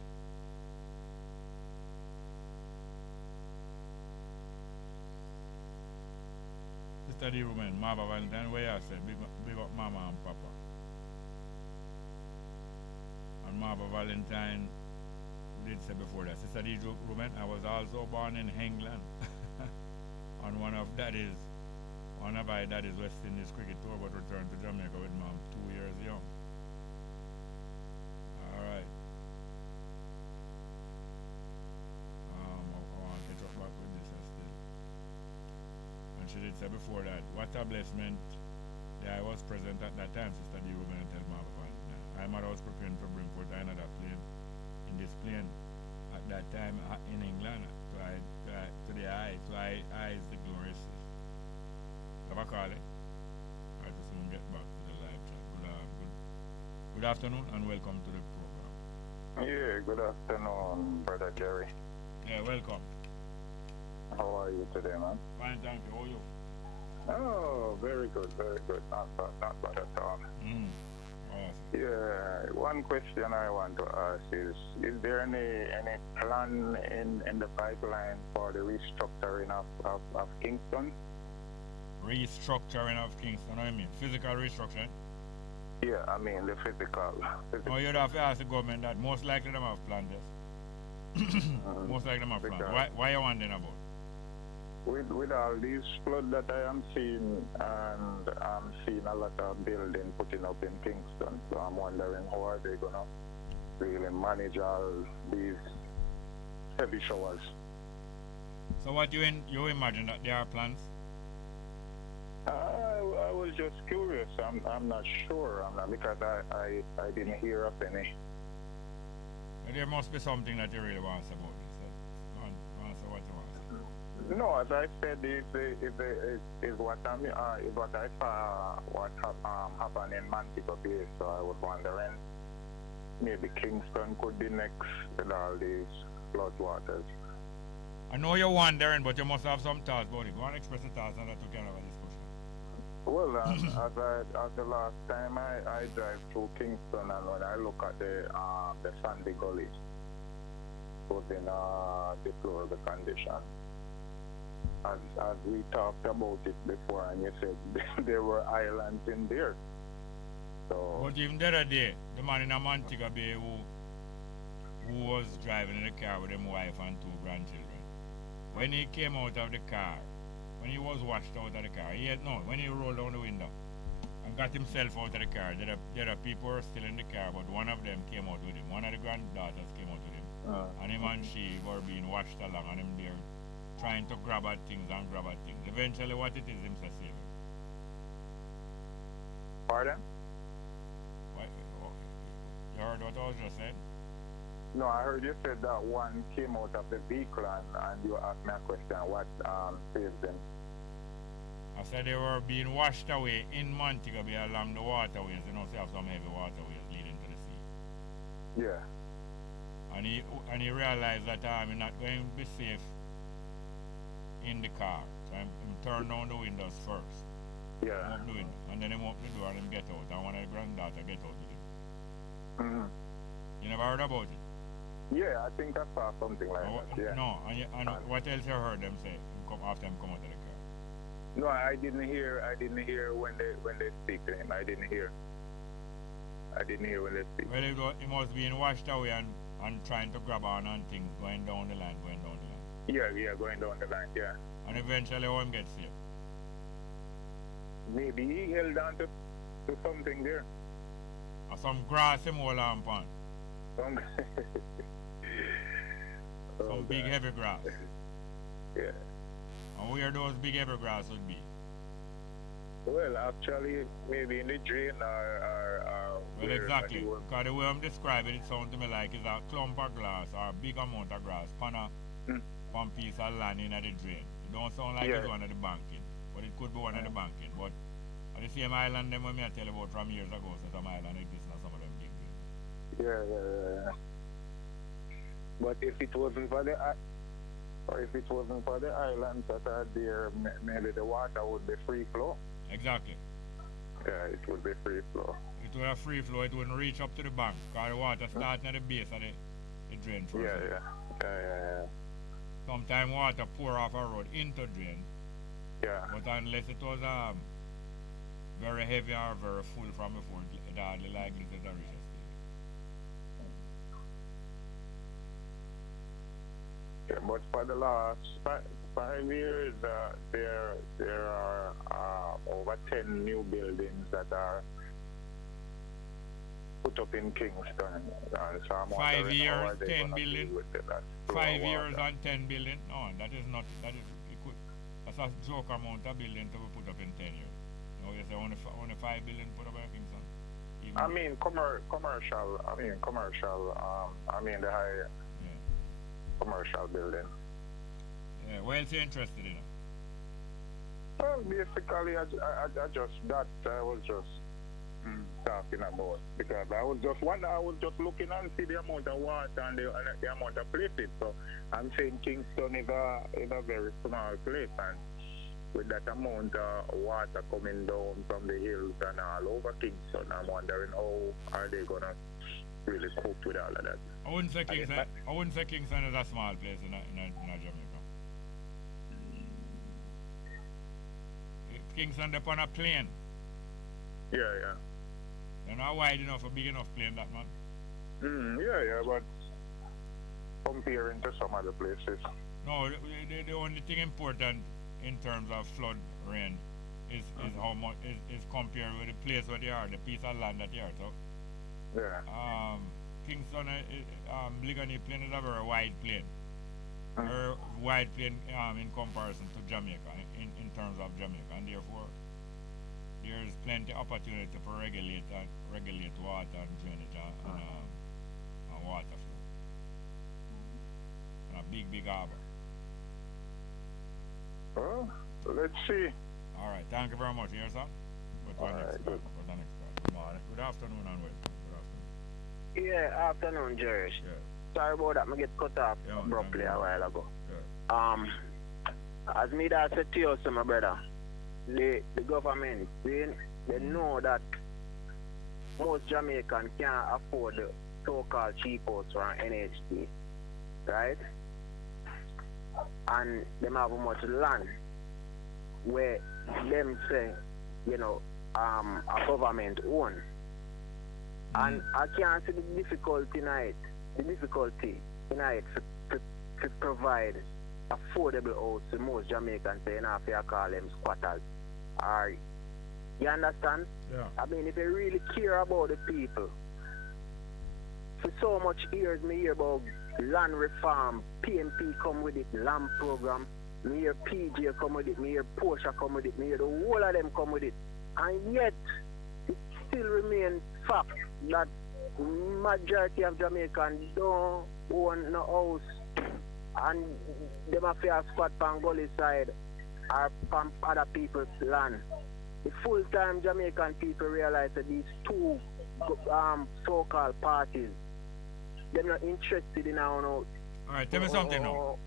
Mr. D. Ruben, Mama Valentine, where I said, big up Mama and Papa. And Mama Valentine did say before that, Sister D. Ruben, I was also born in England. On one of my daddy's West Indies cricket tour, but returned to Jamaica with Mom 2 years young. Alright. I want to talk back with this still. And she did say before that, what a blessment that I was present at that time, Sister D. Ruben, and tell Mama Valentine. My mother was preparing to bring forth another plane. In this plane at that time in England to the eyes the glorious. Have a call it. I just want to get back to the live chat. Good afternoon and welcome to the program. Yeah, good afternoon, Brother Jerry. Yeah, welcome. How are you today, man? Fine, thank you. How are you? Oh, very good, very good. Not bad at all. Awesome. Yeah, one question I want to ask is there any plan in the pipeline for the restructuring of Kingston? Restructuring of Kingston, what do you mean? Physical restructuring? Yeah, I mean the physical. Oh, you'd have to ask the government that. Most likely them have planned this. Most likely them have planned. Why you wondering about? With all these floods that I am seeing, and I'm seeing a lot of building putting up in Kingston, so I'm wondering how are they gonna really manage all these heavy showers. So what you imagine that there are plans? I was just curious. I'm not sure. I'm not, because I didn't hear of any. There must be something that you really want to say about this. Go on, say what you want to say. No, as I said, is what I saw what happened in Montego Bay. So I was wondering, maybe Kingston could be next with all these flood waters. I know you're wondering, but you must have some thoughts about it. Go on, express the thoughts and that we can have a discussion. Well, as the last time I drive through Kingston, and when I look at the sandy gully, it was in deplorable condition. As we talked about it before, and you said there were islands in there. So. But even the other day, the man in Montego Bay who was driving in the car with his wife and 2 grandchildren, when he came out of the car, when he was washed out of the car, when he rolled down the window and got himself out of the car, there are people who were still in the car, but one of them came out with him. One of the granddaughters came out with him. And him and she were being washed along, and him there trying to grab at things. Eventually, what it is, him to save him. Pardon? You heard what I was just saying? No, I heard you said that one came out of the vehicle, and you asked me a question, what saved them? I said they were being washed away in Montego Bay along the waterways. You know, so you have some heavy waterways leading to the sea. Yeah. And he realized that he's not going to be safe in the car. So he turned down the windows first. Yeah. Open the window. And then he opened the door and him get out. And one of the granddaughter get out with him. Mm-hmm. You never heard about it? Yeah, I think I saw something like that. Yeah. No, and what else you heard them say after him come out of the car? No, I didn't hear when they speak to him. I didn't hear when they speak. Well, he must be washed away and trying to grab on things going down the line. Yeah, going down the line, yeah. And eventually how him get saved? Maybe he held on to something there. Or some grass him hold on upon. Some big heavy grass. Yeah. And where those big heavy grass would be? Well, actually, maybe in the drain or well, exactly. Because the way I'm describing it sounds to me like it's a clump of grass or a big amount of grass on one piece of land in the drain. It don't sound like it's one of the banking, but it could be one of the banking. But at the same island, them when I tell you about from years ago, so some island exists and some of them big drains. Yeah. But if it wasn't for the islands that are there, maybe the water would be free flow. Exactly. Yeah, it would be free flow. It would have free flow, it wouldn't reach up to the bank, because the water starts at the base of the drain first. Yeah. Sometimes water pour off a road into drain. Yeah. But unless it was very heavy or very full from before, it hardly likely to reach a stage. Yeah, but for the last 5 years, there are over 10 new buildings that are put up in Kingston. So 5 years, 10 billion. 5 years and 10 billion. No, that's a joke amount of building to be put up in 10 years. No, you say only 5 billion put up in Kingston. I mean commercial. The high commercial building. Yeah, what else are you interested in? Well, basically, I was just talking about, because I was just looking and see the amount of water and the amount of places. So I'm saying Kingston is a very small place, and with that amount of water coming down from the hills and all over Kingston, I'm wondering how are they gonna really cope with all of that. I wouldn't say Kingston is a small place in Jamaica. Kingston upon a plane. Yeah. They're not wide enough or big enough plane, that man. Yeah, but comparing to some other places. No, the only thing important in terms of flood rain is how much is compared with the place where they are, the piece of land that they are. So Kingston Ligani plane is a very wide plane. Very wide plane in comparison to Jamaica, in terms of Jamaica, and therefore there's plenty opportunity for regulate water and drainage and water flow. And a big harbor. Well, let's see. All right, thank you very much. Yes, sir. Good afternoon, and Good afternoon, Jerry. Yeah. Sorry about that, I get cut off abruptly a while ago. As me that said to you, so my brother, the government, they know that most Jamaicans can't afford the so-called cheap house from NHT, right? And them have much land where them say, a government own. And I can't see the difficulty tonight to provide affordable house to most Jamaicans. Say, if you call them squatters. You understand? Yeah. I mean, if you really care about the people, for so much years, me hear about land reform, PNP come with it, land program, me hear PJ come with it, me hear Porsche come with it, me hear the whole of them come with it. And yet, it still remains fact that majority of Jamaicans don't own no house, and them have to squat on gully side or from other people's land. The full-time Jamaican people realize that these two so-called parties, they're not interested in our house. All right, tell me something now.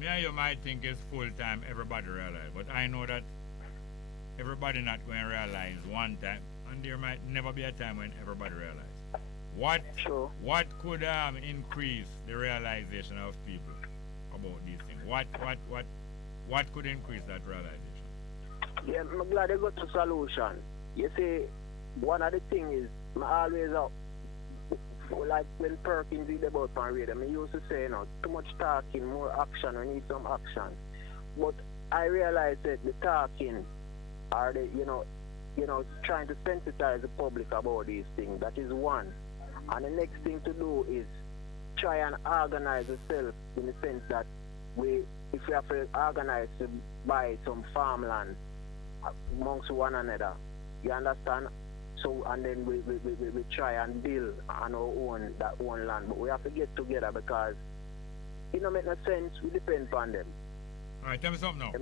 Me and you might think it's full-time, everybody realize, but I know that everybody not going to realize one time, and there might never be a time when everybody realize. What could increase the realization of people about these things? What could increase that realization? Yeah, I'm glad they got to solution. You see, one of the things is I always like when Perkins did about on radio, I used to say, you know, too much talking, more action, we need some action. But I realized that the talking are the, you know, trying to sensitize the public about these things. That is one. And the next thing to do is try and organize yourself in the sense that if we have to organize to buy some farmland amongst one another, you understand? So, and then we try and build on our own, that own land. But we have to get together because it don't make no sense, we depend on them. All right, tell me something now. If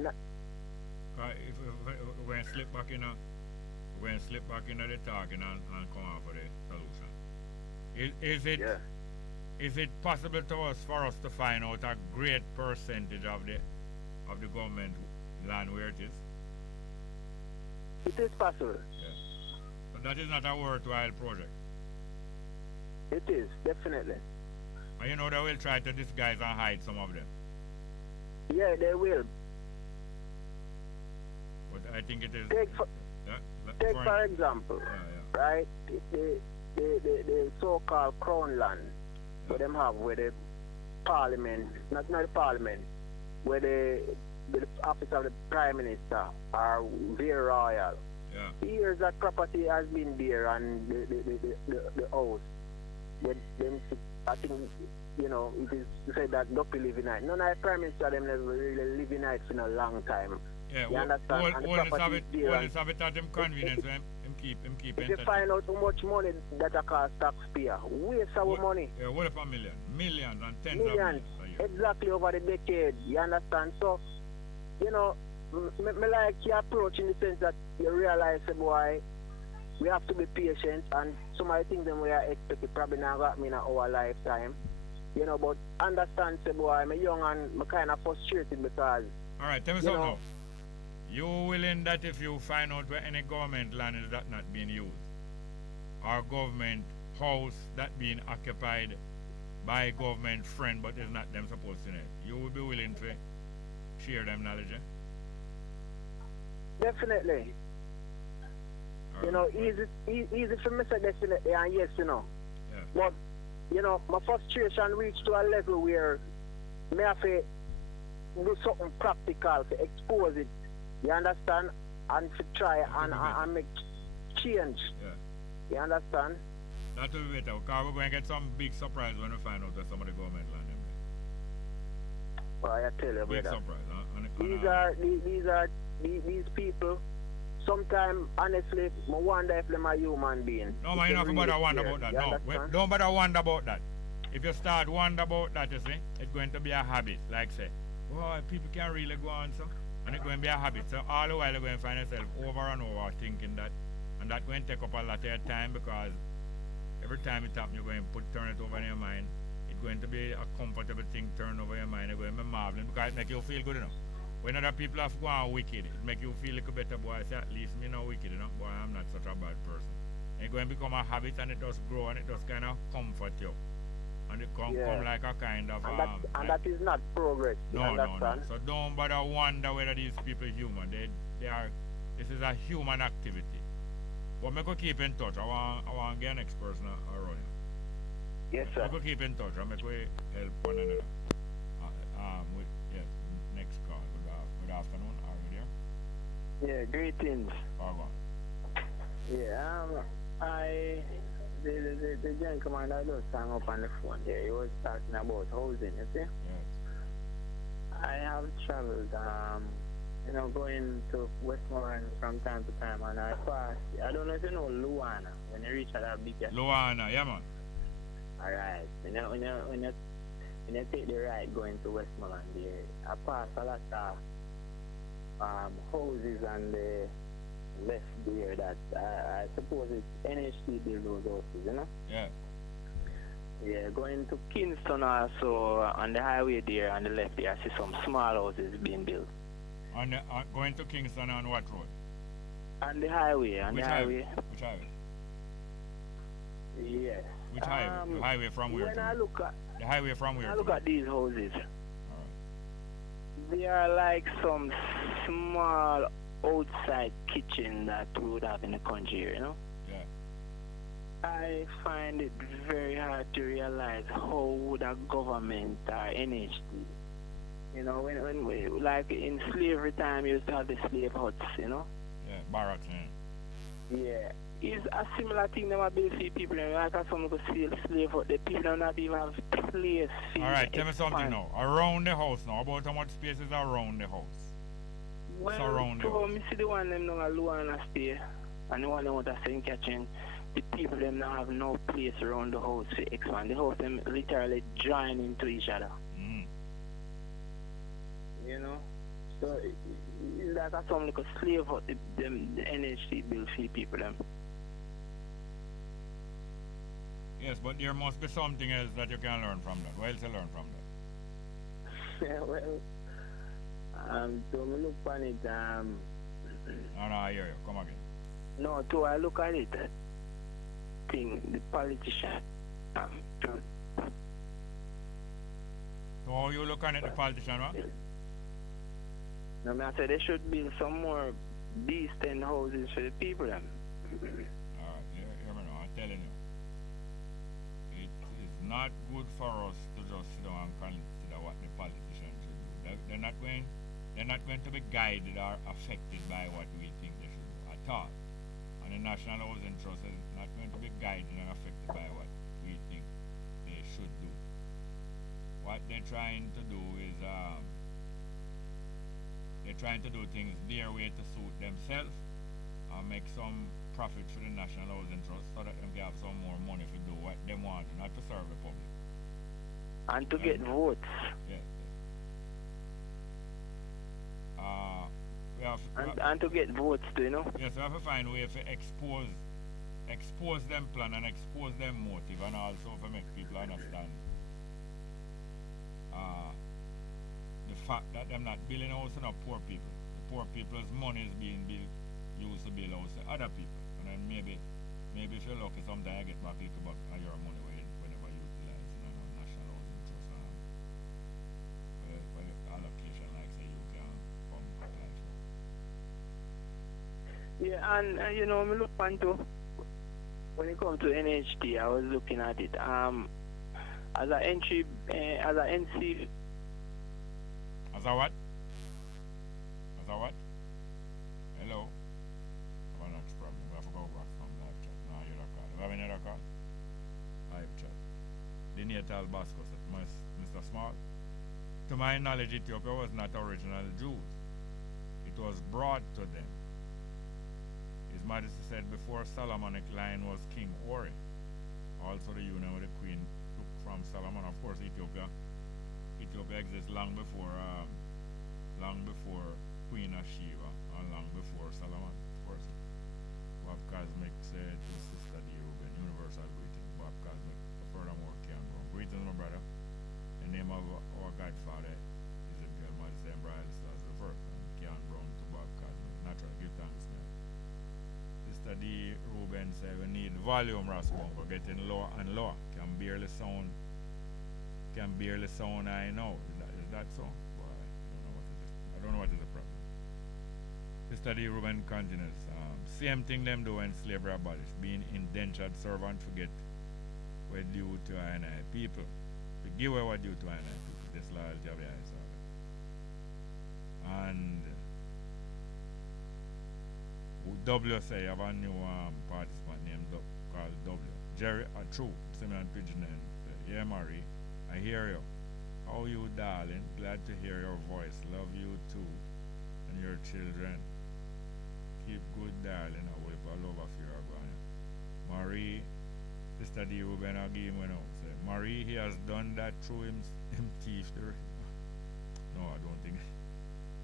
we're going to slip back in the talking and come out for the solution. Is it possible for us to find out a great percentage of the government land where it is? It is possible. Yeah. But that is not a worthwhile project. It is, definitely. And you know they will try to disguise and hide some of them. Yeah, they will. But I think it is. Take for example, right? The so-called crown land, where them have where the parliament, not the parliament, where the office of the prime minister are very royal. Yeah. Years that property has been there and the house. Then I think, you know, it is said that Duppy live in it. None of the prime minister them never really live in it for a long time. Yeah, you understand? All this have it at them convenience when him keep if you find out how much money that a cost taxpayer, waste our money. Yeah, what if a million? Millions and tens millions, of millions a year. Exactly over the decade, you understand? So, you know, me like your approach in the sense that you realize, boy, we have to be patient and some of the things that we are expecting probably not happen in our lifetime. You know, but understand, say, boy, I'm young and I'm kind of frustrated because... All right, tell me something now. You willing that if you find out where any government land is that not being used, or government house that being occupied by a government friend but is not them supposed to know, you will be willing to share them knowledge, eh? Definitely. You know, easy for me to say definitely and yes, you know. Yeah. But, you know, my frustration reached to a level where I have to do something practical to expose it. You understand? And to try and make change. Yeah. You understand? That will be better, because we're going to get some big surprise when we find out where some of the government land them. Well, I tell you, big brother. Surprise, huh? These people, sometimes, honestly, I wonder if they're a human being. No, man, you don't have to wonder about that. No, don't bother wonder about that. If you start wonder about that, you see, it's going to be a habit. Like say, oh, people can really go on so. And it's going to be a habit. So all the while you're going to find yourself over and over thinking that. And that's going to take up a lot of your time because every time it happens, you're going to turn it over in your mind. It's going to be a comfortable thing turn over your mind. It's going to be marveling because it makes you feel good enough. When other people have gone wicked, it makes you feel like a better boy. Say, at least me not wicked enough, boy, I'm not such a bad person. And it's going to become a habit and it does grow and it does kind of comfort you. And it come like a kind of... And that is not progress, no. So don't bother wonder whether these people are human. They are... This is a human activity. But I could keep in touch. I want to get an next person around. Yes, sir. I could keep in touch. I could help one another. Next call. Good afternoon. Are you there? Yeah, greetings. Go on. Yeah, the gentleman that just hung up on the phone there, he was talking about housing, you see? Yes. I have traveled, going to Westmoreland from time to time, and I pass, I don't know if you know Luana, when you reach that big... Luana, yeah, man. Alright, when you take the right going to Westmoreland there, I pass a lot of houses and the left there that I suppose it's NHT build those houses, you know? Yeah. Yeah, going to Kingston also on the highway there on the left there, I see some small houses being built. Going to Kingston on what road? On the highway, Which highway? Yes. Which highway? The highway from where? When I look at the highway from where? I look at these houses. Alright. They are like some small outside kitchen that we would have in the country, you know? Yeah. I find it very hard to realize how would a government or NHD, you know, when we, like in slavery time, you used to have the slave huts, you know? Yeah, barracks, Yeah. It's a similar thing that I build for people, like as someone could see the slave hut, the people do not even have place. Alright, tell me something now. Around the house now, about how much space is around the house? Well, Surround the so house. me see the one them don't allow and stay, and the one them want to send catching. The people them don't have no place around the house to expand. The house them literally join into each other. You know? So it's like a some like a slave hut the NHC build for people them. Yes, but there must be something else that you can learn from that. What else you learn from that? Yeah, well, so me look on it, No, I hear you. Come again. No, so I look at it, thing, the politician, So how you look at it, the politician, what? No, I said they should build some more decent houses for the people then. Alright, hear me now, I'm telling you. It is not good for us to just sit down and consider what the politicians should do. They're not going to be guided or affected by what we think they should do at all. And the National Housing Trust is not going to be guided and affected by what we think they should do. What they're trying to do is they're trying to do things their way to suit themselves and make some profit for the National Housing Trust so that they can have some more money to do what they want, not to serve the public. And to get votes. Yeah. And to get votes too, you know? Yes, we have to find a way to expose them plan and expose them motive, and also to make people understand the fact that they're not building a house on poor people. The poor people's money is being used to build a house to other people. And then maybe if you're lucky, sometimes I get back a little back of your money whenever you utilize National Housing Trust allocation, like say you can come apply for. Yeah, and you know, me look into when it comes to NHD, I was looking at it. As an entry, as an NC. As a what? As a what? Hello? I have a next problem. We have to go back from live chat. No, you're a call. We have another call? Live chat. The natal Basco said, Mr. Small, to my knowledge, Ethiopia was not original Jews. It was brought to them. His Majesty said before Solomonic line was King Ori. Also the union with the Queen took from Solomon. Of course, Ethiopia exists long before Queen of Sheba and long before Solomon, of course. Bob Cosmic said to Sister D. Ruben, universal greeting. Bob Cosmic, furthermore, Cameron. Greetings, my brother. The name of our Godfather is a girl, Majesty and Brian Stars the first. And Kian Brown to Bob Cosmic. Naturally, give thanks, man. Sister D. Ruben said we need volume, Bongo, getting lower and lower. Can barely sound, I know. Is that so? Boy, I don't know what is the problem. Sister D. Ruben continues. Same thing them do when slavery abolished. Being indentured servant, forget what due to I people. We give away what due to I people. This loyalty of the eyes. And W say have a new participant named called W. Jerry, true, similar pigeon and yeah, Marie, I hear you. How you, darling? Glad to hear your voice. Love you too, and your children. Keep good, darling. I will love of your Agbanya. Marie, Sister D. Ruben again went out. Say, Marie, he has done that through him thief. No, I don't think.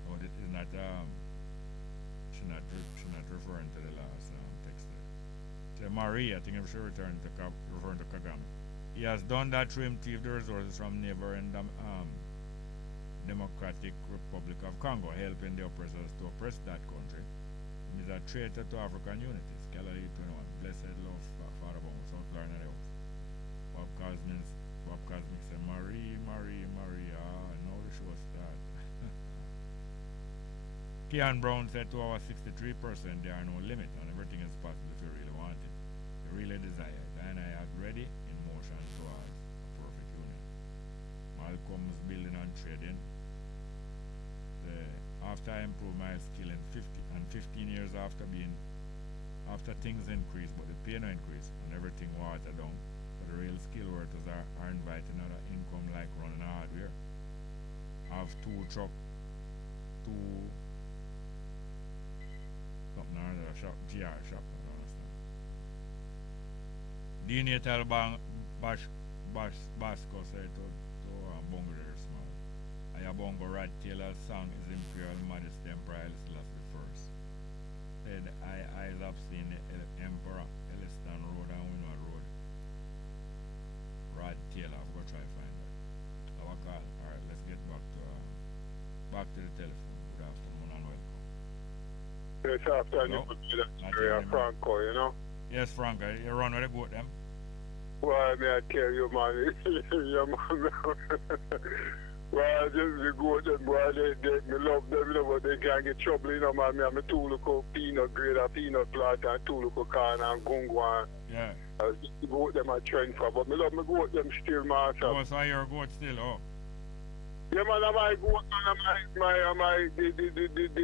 No, this is not. She's not referring to the last text there. Say, Marie, I think if she returned to referring to Kagame. He has done that through him thief the resources from neighboring Democratic Republic of Congo, helping the oppressors to oppress that country. He is a traitor to African unity. Scholarly 21. Blessed love, Father Bongo, South Carolina House. Bob Cosmic said, Marie, now the show start. Kean Brown said to our 63%, there are no limit, and everything is possible if you really want it. You really desire it. and trading. After I improved my skill in 15 years after things increase, but the pay no increase and everything water down. So the real skill workers are inviting another income like running hardware. I have 2 truck, 2 something or other shop, GR shop, I don't understand. Dini tell Basco say to Bongo there small. A Bongo Rad Taylor's song is Imperial Majesty Emperor Selassie first. Said I have seen the Emperor Elliston Road and Winwood Road. Rad Taylor, I'm gonna try to find that. Our call. Alright, let's get back to the telephone. Good afternoon and welcome. Yes, afternoon, Franco, you know? Yes, Franco, you run with the goat them? Well, may I tell you, man, yeah, man. Well, just the goat them, boy, me love them, you know, but they can't get trouble, you know, man. Me have my 2 local peanut grader, peanut plant, and 2 local corn and gungo, and yeah. The goat them I train for, but me love my goat them still, man. Oh, so you're a goat still, oh? Yeah, man, my goat, man,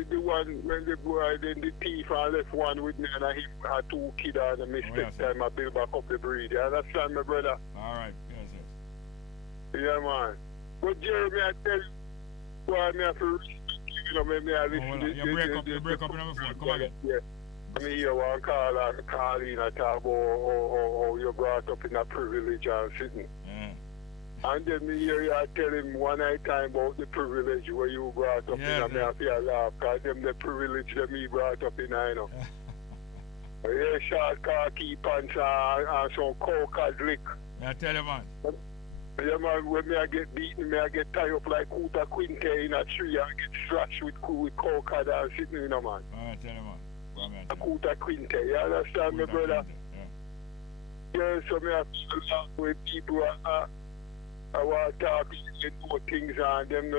the one, when the boy, then the thief, I left one with me, and I had 2 kids, and I mistake time, I build back up the breed. You understand, my brother? All right, yes. Yeah, man. But Jeremy, I tell you, boy, me have to respect you, know, me I listen to you break up in my phone, come again. Yeah. I mean, you want to call in and talk about how you brought up in a privilege and sitting. Yeah. And then me hear you tell him one night time about the privilege where you brought up in, and me have to laugh, because them the privilege that me brought up in, I know. Yeah, short khaki pants and some coke lick. I tell you, man. Yeah, man, when me I get beaten, me I get tied up like Kuta Quinte in a tree and get slashed with coke and sitting, you know, man. I tell you, man. Kuta Quinte, you understand me, brother? Yeah, so me have to laugh with people I want to talk, they know things and them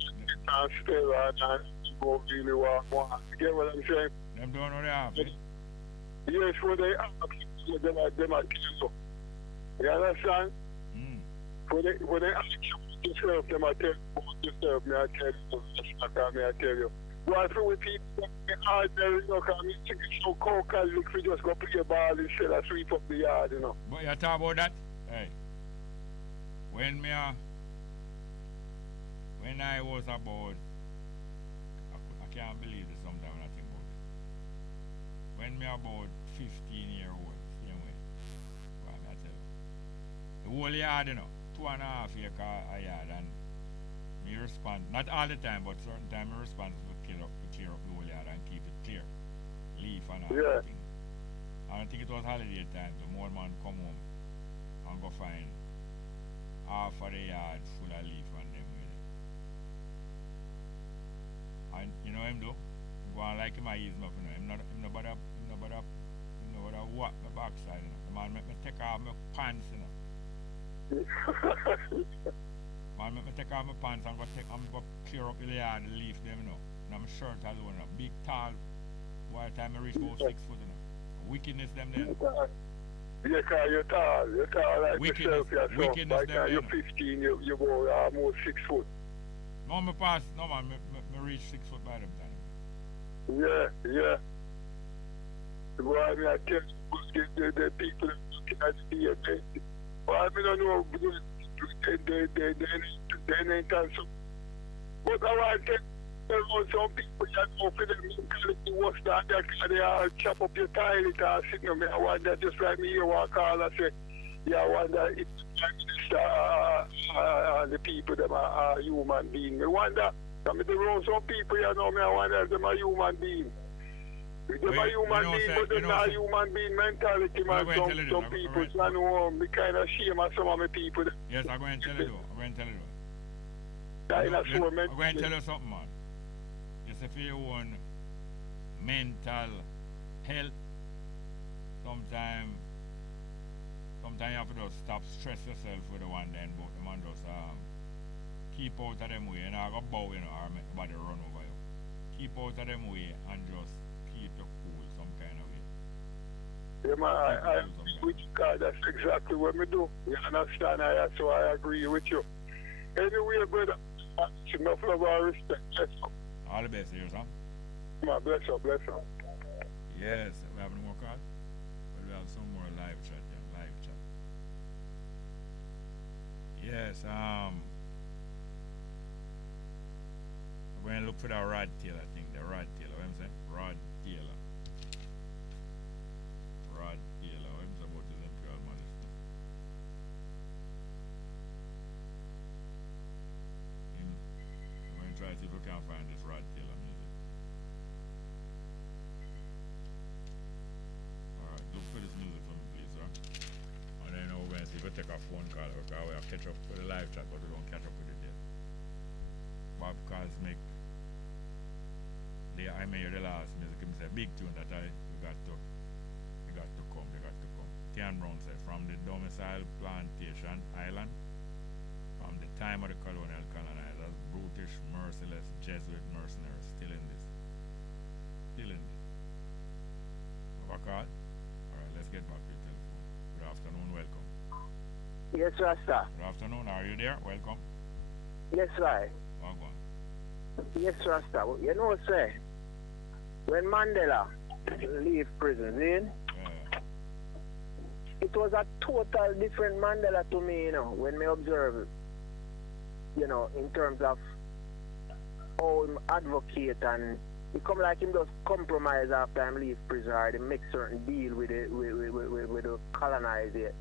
just can't spell and go really want. You get what I'm saying? Them don't know they have it. Yes, when they have them are kill. You understand? When they ask you yourself, them I tell you about yourself, me I tell you. Well, for with people, ordinary, you know, because me think it's so cold, because we just go play a ball instead of sweep up the yard, you know. But you talk about that? Hey. When I was about, I can't believe it sometimes when I think about it. When me about 15-year-old, same way, well, I tell you, the whole yard, you know, 2.5 acre a yard, and me respond, not all the time, but certain time me respond to clear up the whole yard and keep it clear, leaf and all that thing. And I think it was holiday time, so more man come home and go find half of the yard full of leaf and them with it. And you know him do? Go on like him I ease me up, you know. Him not bother walk my backside, you know. The man make me take off my pants, you know. Man make me take off my pants and go clear up the yard, the leaf them, you know. And my shirt alone, you know. Big tall, by the time I reach about 6 foot, you know. Wickedness them there. Yeah, because you're tall like yourself, wickedness like you're 15, you're almost 6 foot. No, me pass, no man, me reach 6 foot by them time. Yeah. Well, I mean, I tell you, the people looking at the DNA. Well, I mean, I don't know, they ain't done so. But I want to tell you, some people, you know, for them mentality was that they all chop up your toilet and sitting on me. I want that just like me, you want to call and say, yeah, I wonder if the people, them are human beings. I wonder, I mean, around some people, you know, I wonder if them are human beings. Them are human beings, but they're not human being mentality, man. Some people, you know, me kind of shame of some of my people. Yes, I'm going to tell you. I'm going to tell you something, man. Just if you want mental health, sometimes you have to just stop stress yourself with the one then, but the man just keep out of them way, and I go bow, you know, or make body run over you. Keep out of them way and just keep you cool some kind of way. Yeah, man, I agree with you, God. That's exactly what we do. You understand? So I agree with you. Anyway, brother, Enough love and respect. Yes. All the best here, son. Bless you, bless you. Yes, we have no more calls? But we have some more live chat, yeah, live chat. Yes, we're going to look for the Rod Taylor thing, the Rod Taylor, what I'm saying? Rod Taylor. Rod Taylor, what I'm saying about his Imperial Majesty? I'm going to try to see if we can find this Rod Taylor music. Alright, look for this music for me, please, sir. And then we're going to see if we take a phone call, because we have catch up with the live chat, but we don't catch up with it yet. Bob Cosmic. I may hear the last music, him say big tune that they got to come. Tian Brown said, from the domicile plantation island, from the time of the colonial colonizers, brutish, merciless Jesuit mercenaries still in this. Have a call? Alright, let's get back to your telephone. Good afternoon, welcome. Yes, Rasta. Good afternoon, are you there? Welcome. Yes, right. Welcome. Yes, Rasta. You know, sir, when Mandela leave prison, it was a total different Mandela to me, you know, when me observe it, you know, in terms of how him advocate, and he come like him just compromise after him leave prison, or they make certain deal with the colonizer.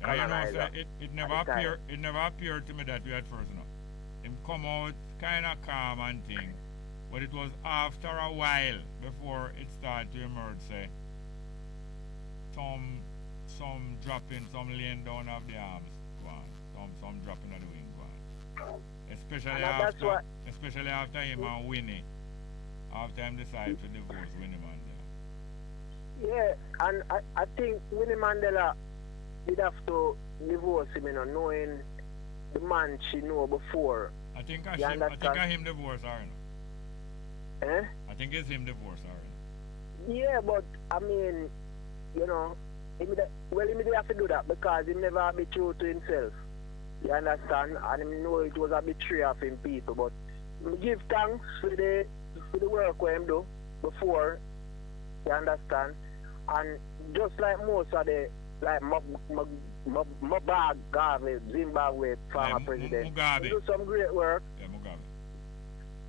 Yeah, you know, it never appeared to me that we had first, you know. Him come out kind of calm and thing, but it was after a while before it started to emerge, say, some dropping, some laying down of the arms go on, some dropping of the wing go on. Especially after him and Winnie, after him decided to divorce Winnie Mandela. Yeah, and I think Winnie Mandela did have to divorce him, you know, knowing the man she knew before. I think I him divorce her, you know. Eh? I think it's him divorce her. Yeah, but I mean, you know, he did have to do that because he never be true to himself. You understand? And he know it was a betrayal of him people, but give thanks for the work we him do before. You understand? And just like most of the Mugabe, Zimbabwe former president, he do some great work. Yeah,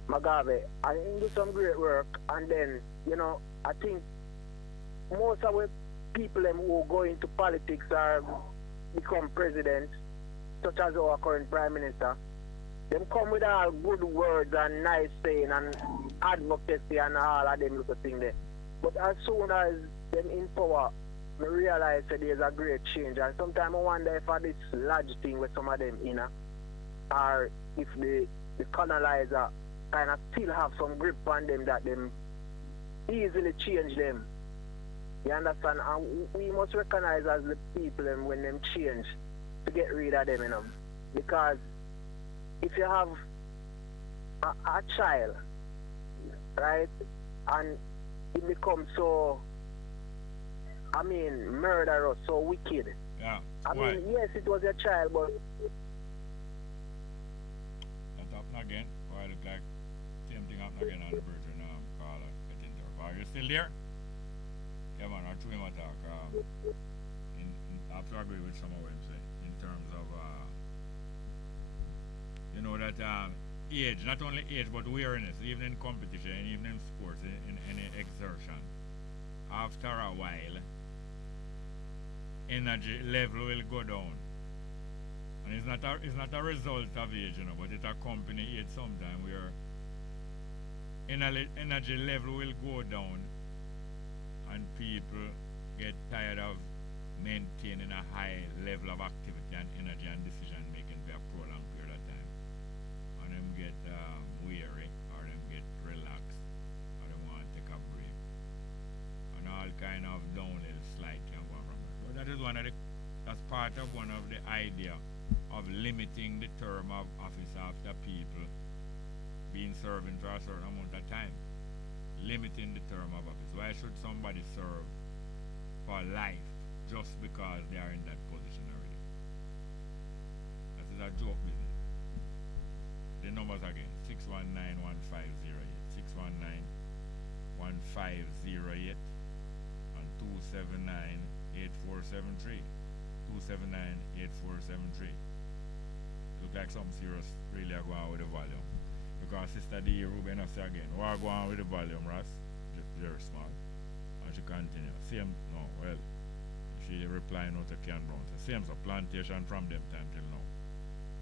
Mugabe, and he do some great work. And then, you know, I think most of the people who go into politics or become president, such as our current prime minister, them come with all good words and nice saying and advocacy and all of them little things there. But as soon as them in power, I realize that there's a great change. And sometimes I wonder if this large thing with some of them in, or if the colonizer kind of still have some grip on them that them easily change them. You understand? And we must recognize as the people when them change to get rid of them, you know. Because if you have a child, right, and it becomes so, I mean, murderous, so wicked. Yeah. I mean, yes, it was a child, but... That happened again. Why look like same thing happened again on the Virgin caller getting there. Are you still there? Yeah, man, I'll him attack. I have to agree with some of what him say in terms of, you know, that age, not only age, but awareness, even in competition, even in sports, in any exertion. After a while, energy level will go down. And it's not a result of age, you know, but it accompanies age sometime where energy level will go down and people get tired of maintaining a high level of activity and energy and decision making for a prolonged period of time. And them get weary, or them get relaxed, or them want to take a break. And all kind of downhill slide can go from it. So that is that's part of one of the idea of limiting the term of office after people being serving for a certain amount of time. Limiting the term of office. Why should somebody serve for life just because they are in that position already? That is a joke business. the numbers again. 619-1508. 619-1508 and 279-8473. 279-8473. Look like something serious really are going on with the volume. Because Sister D. Ruben has said again, what are going on with the volume, Ross? Very small. And she continue. Same, no, well, she replying out to Ken Brown. So same, so plantation from them time till now.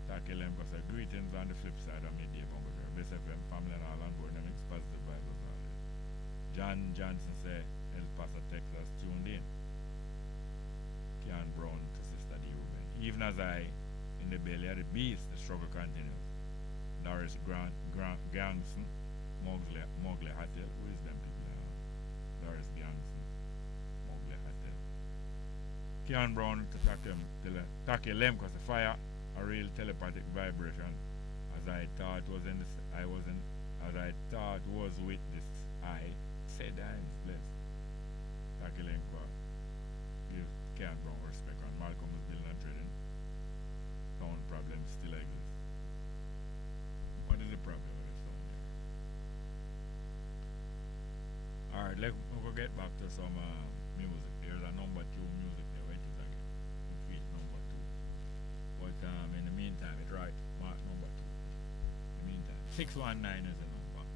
Tackle them because greetings on the flip side of midday Bongo. Bess FM, family and all on board, them mix positive vibes as always. John Johnson say, El Paso, Texas, tuned in. Ken Brown to Sister D. Ruben. Even as I, in the belly of the beast, the struggle continues. Doris Gangson, Mowgli Hatel. Who is them people? Doris Gangson, Mowgli Hatel. Keon Brown to tackle them because the fire, a real telepathic vibration, as I thought was in this, as I thought was with this eye, said I'm blessed. Tackle them because give Keon Brown respect on Malcolm's building and trading. Town problems still exist. What is the problem with this song here? Alright, let's get back to some music. There's a number 2 music there. Wait it again. It number 2. But in the meantime, it right. Mark number 2. In the meantime, 619 is the number.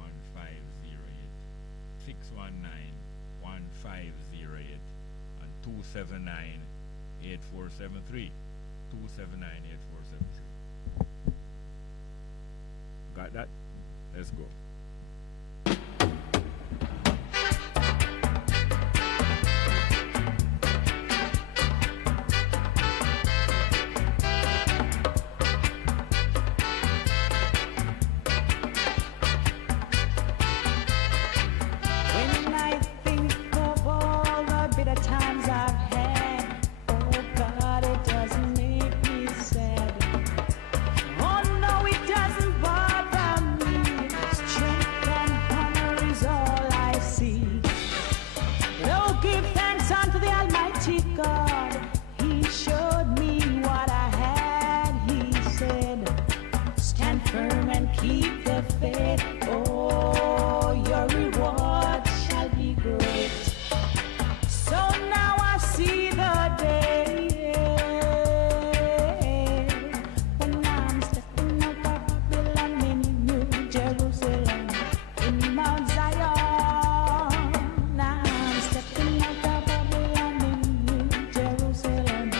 619-1508. 619-1508 and 279-8473. 279-8473. Got that? Let's go. When I think of all the bitter times I've had, oh God, it doesn't make me sad. Oh no, it doesn't bother me. Strength and honor is all I see. Oh, give thanks unto the Almighty God. He showed me what I had. He said, stand firm and keep the faith. Oh, your reward shall be great. So now I see the day when I'm stepping out of Babylon in New Jerusalem, in Mount Zion. Now I'm stepping out of Babylon in New Jerusalem,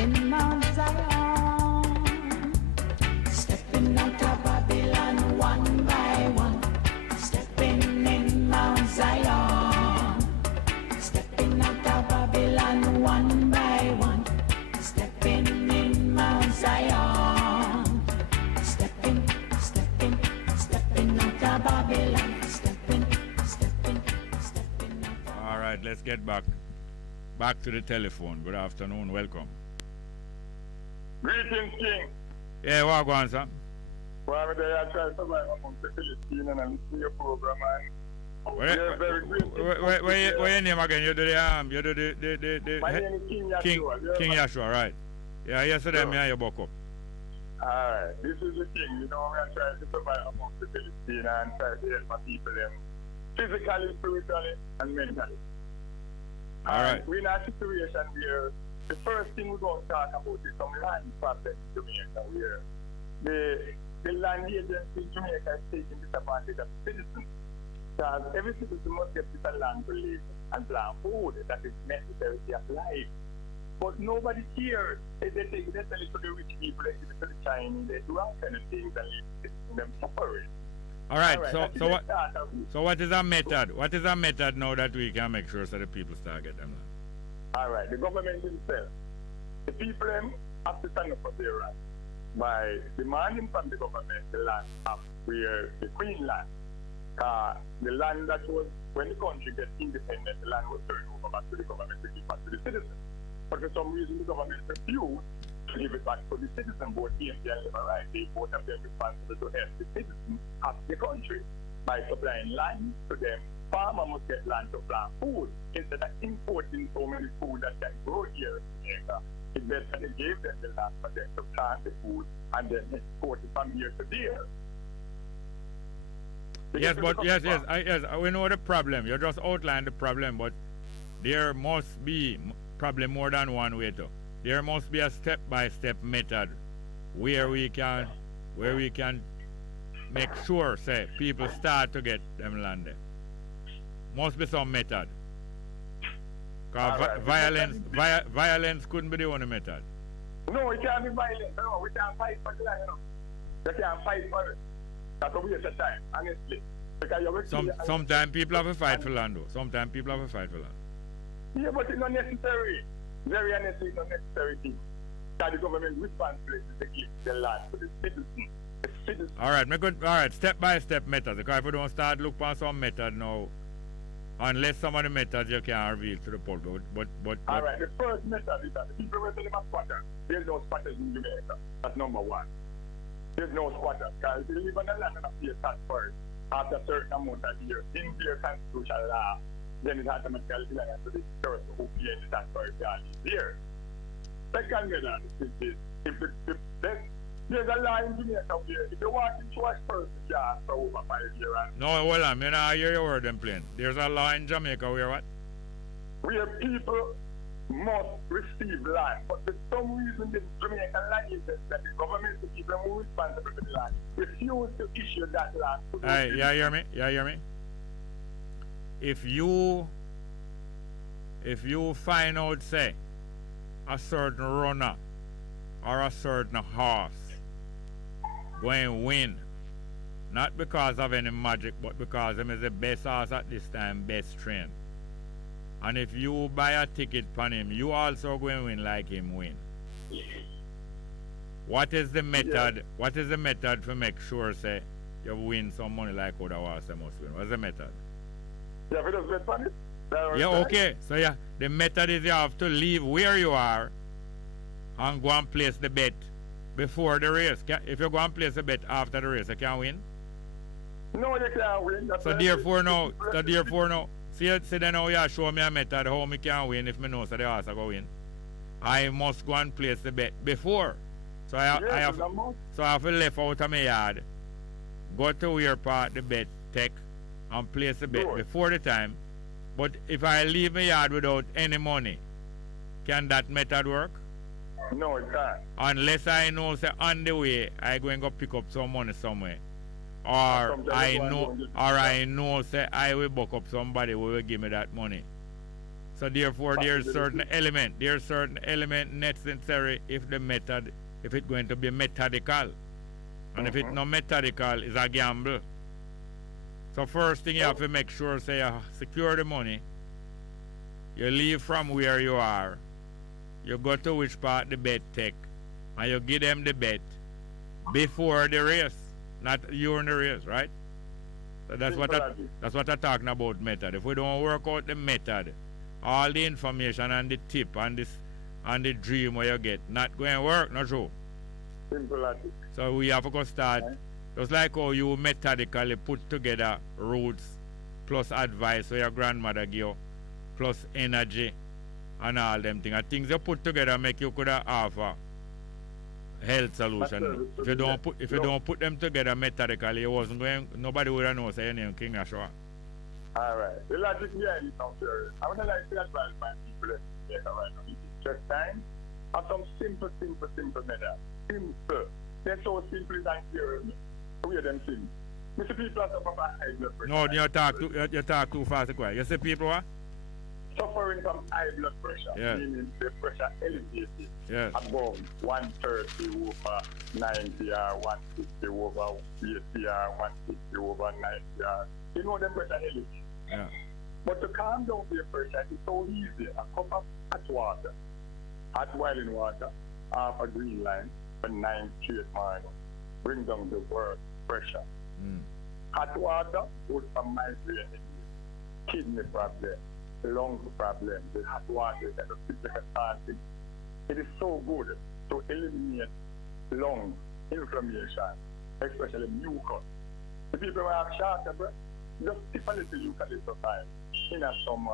in Mount Zion. Stepping out of Babylon one by one, stepping in Mount Zion. Stepping out of Babylon one by one, stepping in Mount Zion. Stepping out of Babylon. Stepping out. All right, let's get back to the telephone. Good afternoon, welcome. Greetings, King. Yeah, what go on, sir? Well, I try to survive amongst the Philistines and I listen to your program and you're very great. Where your name again? You do the My name is King Yashua. King Yashua, right? Yeah, yesterday me and you buck up. Alright, this is the thing, you know, we are trying to survive amongst the Philistines and try to help my people them physically, spiritually, and mentally. Alright. We're in a situation where the first thing we're going to talk about is some land problem in Jamaica, where the land agency in Jamaica is taking disadvantage of citizens. Because every citizen must get this land to live and plant food that is necessary of life. But nobody cares. They sell it to the rich people, they give it to the Chinese, they do all kind of things and leave them suffering. All right. So what is our method? What is our method now that we can make sure so the people start getting them? All right. The government itself, the people them have to stand up for their rights by demanding from the government the land up where the Queen land. The land that was, when the country gets independent, the land was turned over back to the government to give back to the citizens. But for some reason, the government refused to give it back to the citizens. Both TMC and Labour Right, they both have been responsible to help the citizens of the country by supplying land to them farmer must get land to plant food instead of importing so many food that can grow here in Jamaica. It's better they gave them the land for them to plant the food and then export it from here to there. Yes, but yes, we know the problem. You just outlined the problem, but there must be probably more than one way to. There must be a step-by-step method where we can make sure, say, people start to get them land there. Must be some method. Because violence couldn't be the only method. No, it can't be violence. No, we can't fight for the land, you know. We can't fight for it. That's a waste of time, honestly. Sometimes people have to fight for land, though. Sometimes people have to fight for land. Yeah, but it's not necessary. Very honestly, it's not necessary thing. That the government responsibility to give the land to the citizens. Alright, step-by-step methods. Because if we don't start look for some method now, unless some of the methods you can't reveal to the public. But alright, the first method is that the people will tell them a squatter. There's no squatters in Jamaica. That's number one. There's no squatters. Because if you live on the land and pay tax for it, after a certain amount of years, in their constitutional law, then it automatically belongs to the person who pays the tax for it there. Second method is this. There's a law in Jamaica where if you want to wash person, you have for over 5 years. No, hold on, I hear your word in plain. There's a law in Jamaica where what? Where people must receive land, but for some reason the Jamaican law is that the government, the people who are responsible for the land, refuse to issue that land. Hey, you hear me? If you find out, say, a certain runner or a certain horse going win, not because of any magic, but because him is the best horse at this time, best trained. And if you buy a ticket from him, you also going to win like him win. What is the method? Yeah. What is the method to make sure, say, you win some money like other horses must win? What's the method? Yeah, if it does bet on it. Yeah, okay. So yeah, the method is you have to leave where you are and go and place the bet before the race. If you go and place the bet after the race, you can't win? No, you can't win. So therefore now, see then now you show me a method how me can win if me know so the horse I go win. I must go and place the bet before. So I have to left out of my yard, go to where part the bet take and place the bet before the time. But if I leave my yard without any money, can that method work? No, it can't. Unless I know, say, on the way, I go and go pick up some money somewhere. Or I know, say, I will book up somebody who will give me that money. So therefore, there's certain element necessary if it's going to be methodical. And if it's not methodical, it's a gamble. So first thing you have to make sure, say, you secure the money. You leave from where you are. You go to which part the bet take. And you give them the bet before the race. Not during the race, right? So that's what I'm talking about method. If we don't work out the method, all the information and the tip and the dream where you get, not going to work, not true. Simple logic. So we have to go start. Just like how you methodically put together roots plus advice so your grandmother give you, plus energy and all them things. And things you put together make you could have a health solution. If you don't put them together methodically, nobody would have known say your name King Ashwa. Alright. The logic behind it sounds serious. I would like to advise my people right now. It's just time. Have some simple method. Simple. They're so simple and clear. We are them things. You see people are suffering from high blood pressure. No, you talk too fast. You see people what? Suffering from high blood pressure. Yeah. Meaning the pressure elevated. Yeah. Above 130 over 90 or 160 over 80 or 160 over 90 or. You know them pressure elevated. Yeah. But to calm down the pressure is so easy. A cup of hot water, hot boiling water, half a green line for 9 straight morning. Bring down the work pressure. Hot water, good for migraine, kidney problem, lung problem. The hot water is kind of physical starting. It is so good to eliminate lung inflammation, especially mucus. The people who have shorter breath, just tip a little eucalyptus oil in some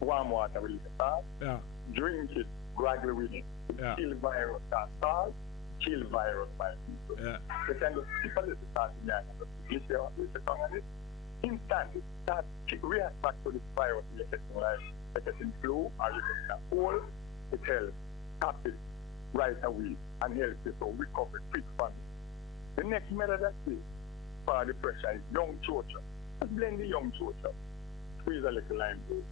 warm water with the salt. Yeah. Drink it gradually with it. Yeah. Kill virus that salt, kill virus by people. Yeah. You can just tip a little salt in there and just lick your tongue on it. Instantly, that react back to this virus you're getting, like you're getting flu or you're getting a cold. It helps tap it right away and helps you to recover quick from it. The next method that is for the pressure is young chocha. Just blend the young chocha. Squeeze a little lime juice in it.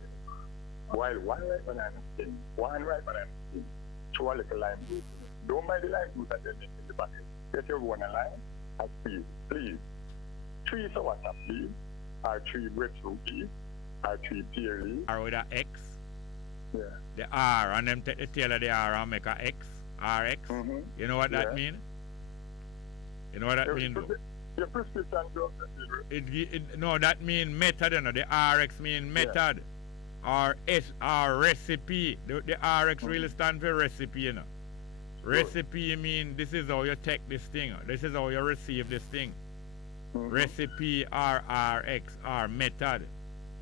Boil one ripe banana skin, one ripe banana skin. Throw a little lime juice in it. Don't buy the lime juice that they make in the bucket. Get your own lime and squeeze, please. 3 sourdough, please. Or 3 breadfruit leaves. Or 3 pear leaves. R with a X. Yeah. The R, and then take the tail of the R and make a X. RX. You know what that mean? You know what that mean, though? Your prescription drugs. No, that mean method, you know. The RX mean method. Or recipe. The RX really stand for recipe, you know. Recipe mean this is how you take this thing. This is how you receive this thing. Recipe RX or method.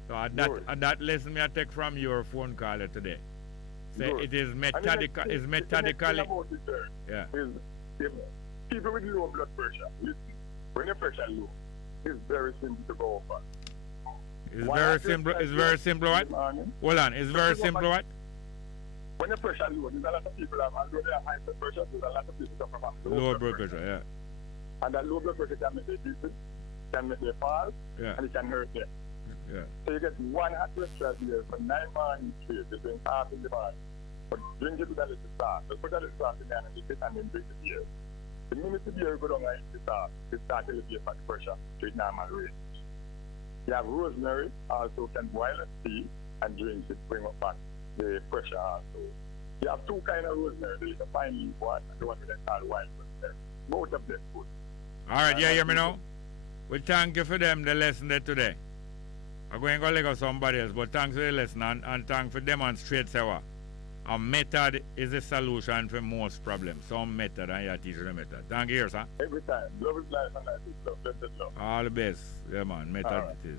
So that lesson me I take from your phone call today. Say it is methodical. Is methodically. Yeah. People with low blood pressure, listen. When your pressure low, it's very simple to go over. It's very simple. It's very simple. What? Hold on. It's very simple. What? When the pressure low, there's a lot of people have, although they have high blood pressure, there's a lot of people suffer from low blood pressure. Yeah. And that low blood pressure can make them dizzy, can make them fall, and it can hurt them. Yeah. So you get 1 hot pressure beer for 9 mornings straight, you drink half in the morning. But drink it with a little sauce. Just put a little sauce in there and mix it and then drink the beer. The minute the beer go down and eat the sauce, it starts to elevate the pressure to its normal range. You have rosemary, also can boil a tea and drink it, bring up back the pressure also. You have 2 kinds of rosemary, the little fine leaf one and the one with the called wild rosemary. Both of them good. Alright, you hear me now? We thank you for them, the lesson there today. I'm going to go somebody else, but thanks for the lesson and thanks for demonstrate say a method is a solution for most problems. Some method and you teach the method. Thank you, sir. Every time. Love is life and life is love. Blessed love. All the best. Yeah, man. Method it is.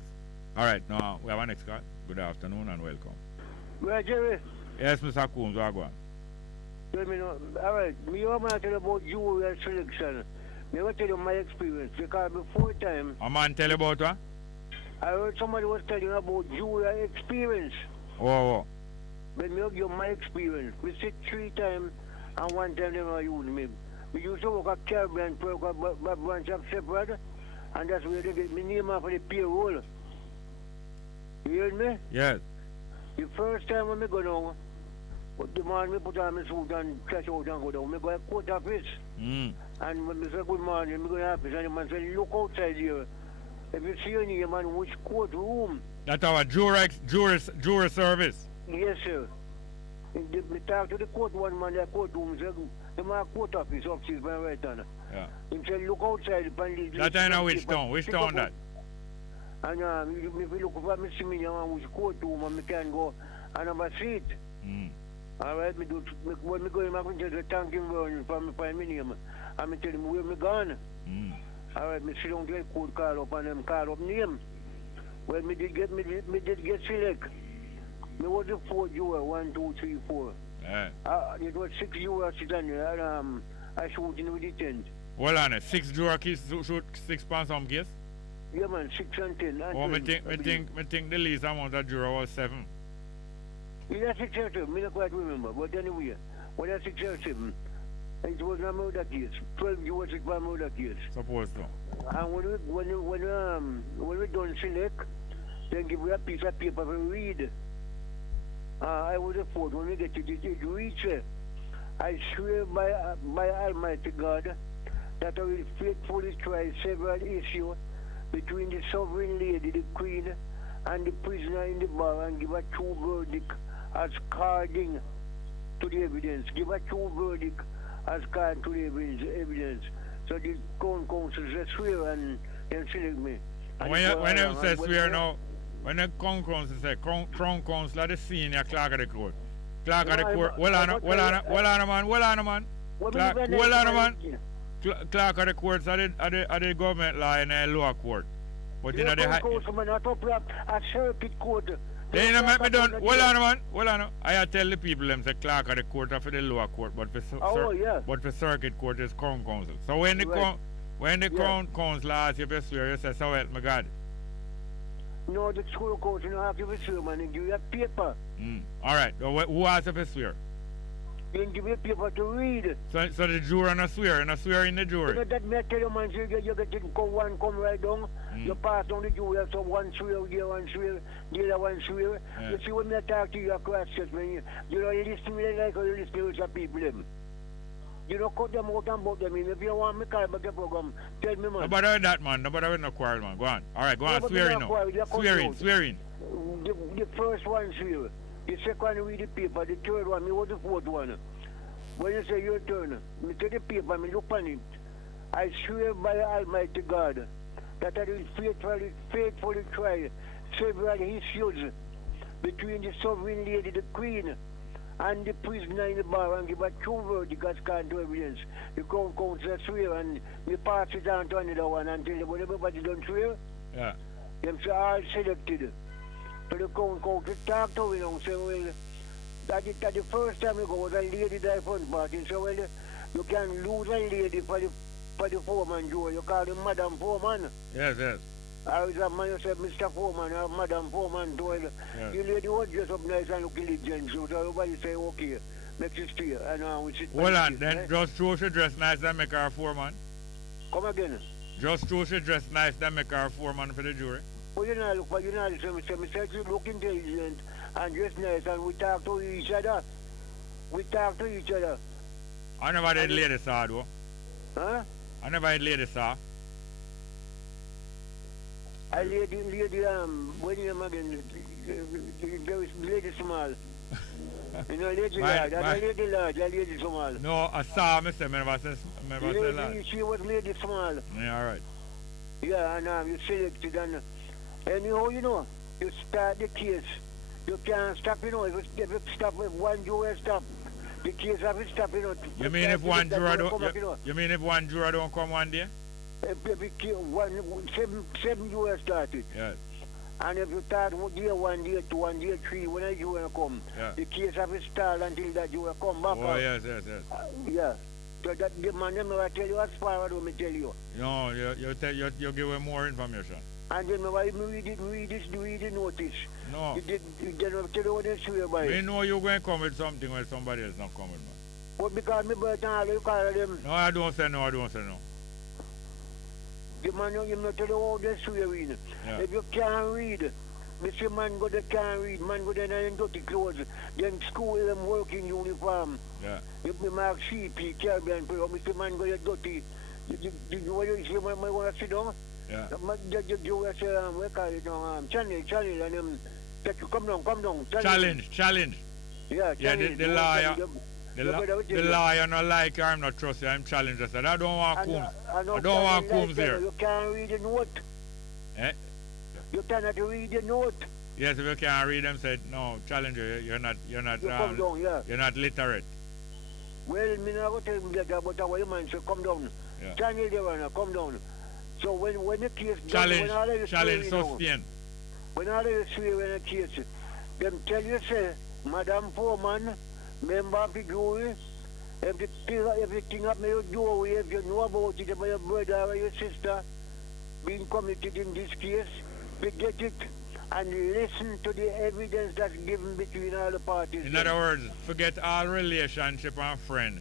Alright, now we have our next call. Good afternoon and welcome. Well, Jerry. Yes, Mr. Coombs, go on. Alright, me want to tell you about jury selection. Me want to tell you my experience because before time. A man tell you about what? I heard somebody was telling about jury experience. Oh. But me give you my experience. We sit 3 times and 1 time they don't use me. We used to work at Caribbean branch of separate and that's where they get my name off of the payroll. You hear me? Yes. The first time when I go down, but the man me put on my suit and catch out and go down. I go to court office. And when I say good morning, I go to office and the man say, look outside here. If you see any man, which courtroom? That's our jury service. Yes, sir. We talk to the court one man, the courtroom, the man court office upstairs by right hand. Yeah. He said, look outside. That I know which town. Which town that? And if you look for me, see me, which courtroom, and I can go and have a seat. All right, when I go in, I can just thank him for me find my name. And I tell him where I gone. All right, I sit down to the court call up and them call up name. Well, I did get select. I was the 4th juror, 1, 2, 3, 4. Yeah. It was 6 jurors sitting there, and I shoot in with the 10th. Hold on, 6 jurors shoot 6 pounds some case? Yeah, man, 6 and 10. And I think the least amount of juror was 7. Yeah, 6 or 7, I don't quite remember, but anyway, was that 6 or 7? It was a murder case. 12 jurors it was a murder case. Suppose so. And when we done select, they give me a piece of paper to read. I was the 4th when we get to the reach. I swear by Almighty God that I will faithfully try several issues between the sovereign lady, the Queen, and the prisoner in the bar and give a true verdict as according to the evidence. Give a true verdict as according to the evidence. So the Crown Council says swear and then select me. And when you say swear now, when the Crown Council say Crown Council are the senior clerk of the court. Clerk of the court. Well on a man. Clerk of the courts are the government law in the lower court. But you in the high... court, man, not up a circuit court. Then you make me done. Hold on, man. Hold on. I tell the people them say clerk of the court or for the lower court, but for circuit court is crown council. So when the crown council asks you to swear, you say, so help me God. No, the school court, you don't have to swear, man. They give you a paper. All right. So who has to swear? They give you a paper to read. So the jury not swear, and swear in the jury. You know that me tell you, man, you get to come right down. You pass down the jury, so one swear, the one swear, the other one swear. You see when I talk to you across church, man, you know, you listen to me like you listen to the people, them. You know, cut them out and about them. If you want me to call back the program, tell me, man. Nobody with that, man. Nobody with no quarrel, man. Go on. All right, go on. Swear in now. Swear in. The first one swear. The second read the paper. The third one, me was the fourth one. When you say your turn, me take the paper, me look on it. I swear by Almighty God that I will faithfully try several issues between the sovereign lady, the queen, and the prisoner in the bar, and give a true verdict as can't do evidence. The crown counsel swear, and we pass it on to another one until when everybody don't swear, them say all selected. So the crown counsel talk to me now, say, well, that the first time you go was a lady die front party, so well, you can lose a lady for the foreman, Joe. You call him Madam Foreman. Yes. Or is a man you say Mr. Foreman or Madam Foreman, Joe. The lady was dressed up nice and look elegant, so everybody say, okay, makes it stay. And we sit. Hold on, then just throw she dress nice and make her a foreman. Come again. Just throw she dress nice and make her a foreman for the jury. Well, you know, look, you know, me say you look intelligent and dress nice, and we talk to each other. I never did lady saw, though. Huh? I never had lady saw. I lady, when you again, lady small. You know, lady large, lady large, lady small. No, I saw, Mr. Never say large. She was lady small. Yeah, all right. Yeah, and you selected, and anyhow, you know, you start the case. You can't stop, you know, if you stop with one juror stop, the case have to stop, you know. You mean if one juror don't come one day? Seven jurors started. Yes. And if you start day one, day two, and day three, when a juror come, the case have to start until that juror come back. Oh, yes. Yeah. So that the man never tell you as far as me tell you. No, you give him more information. And then why read the notice. No. You don't tell you what they swear by. We know you're going to come with something when somebody else not coming, man. But because me birthday all you call them. No, I don't say no. The man you not tell you how they swear in. Yeah. If you can't read, Mr. Man go there can't read, man go there in dirty clothes, then school them work in uniform. Yeah. If me mark CP, Caribbean, Mr. Man go there dirty. You see my want to sit down? Yeah. You say, we call it channel, and come down. Challenge. Yeah, challenge. The lawyer not like I'm not trust you, I'm challenged. I said, I don't want combs. I don't want combs here. You can't read the note. Eh? You cannot read the note. Yes, if you can't read them, said no, challenge you. You're not you're not literate. Well, me not tell you that, but our man say come down. Yeah. Channel there, come down. So when the case challenge sustain. When all you swear in a case, them tell you say, Madam Foreman, member of the jury, everything up in your doorway, if you know about it, about your brother or your sister being committed in this case, forget it and listen to the evidence that's given between all the parties. In other words, forget all relationship and friend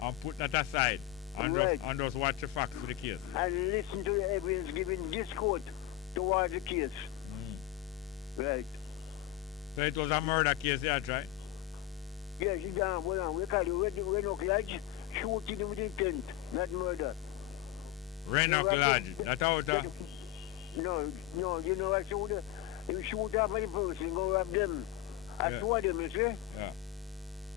and put that aside. And just watch the facts for the case. And listen to the evidence given this court towards the case. Right. So it was a murder case, yeah, right? Yes, we call it Renok Lodge, shooting with intent, not murder. Renok Lodge, that's how it No, you know what you shoot up any person, go rob them. I saw them, you see? Yeah.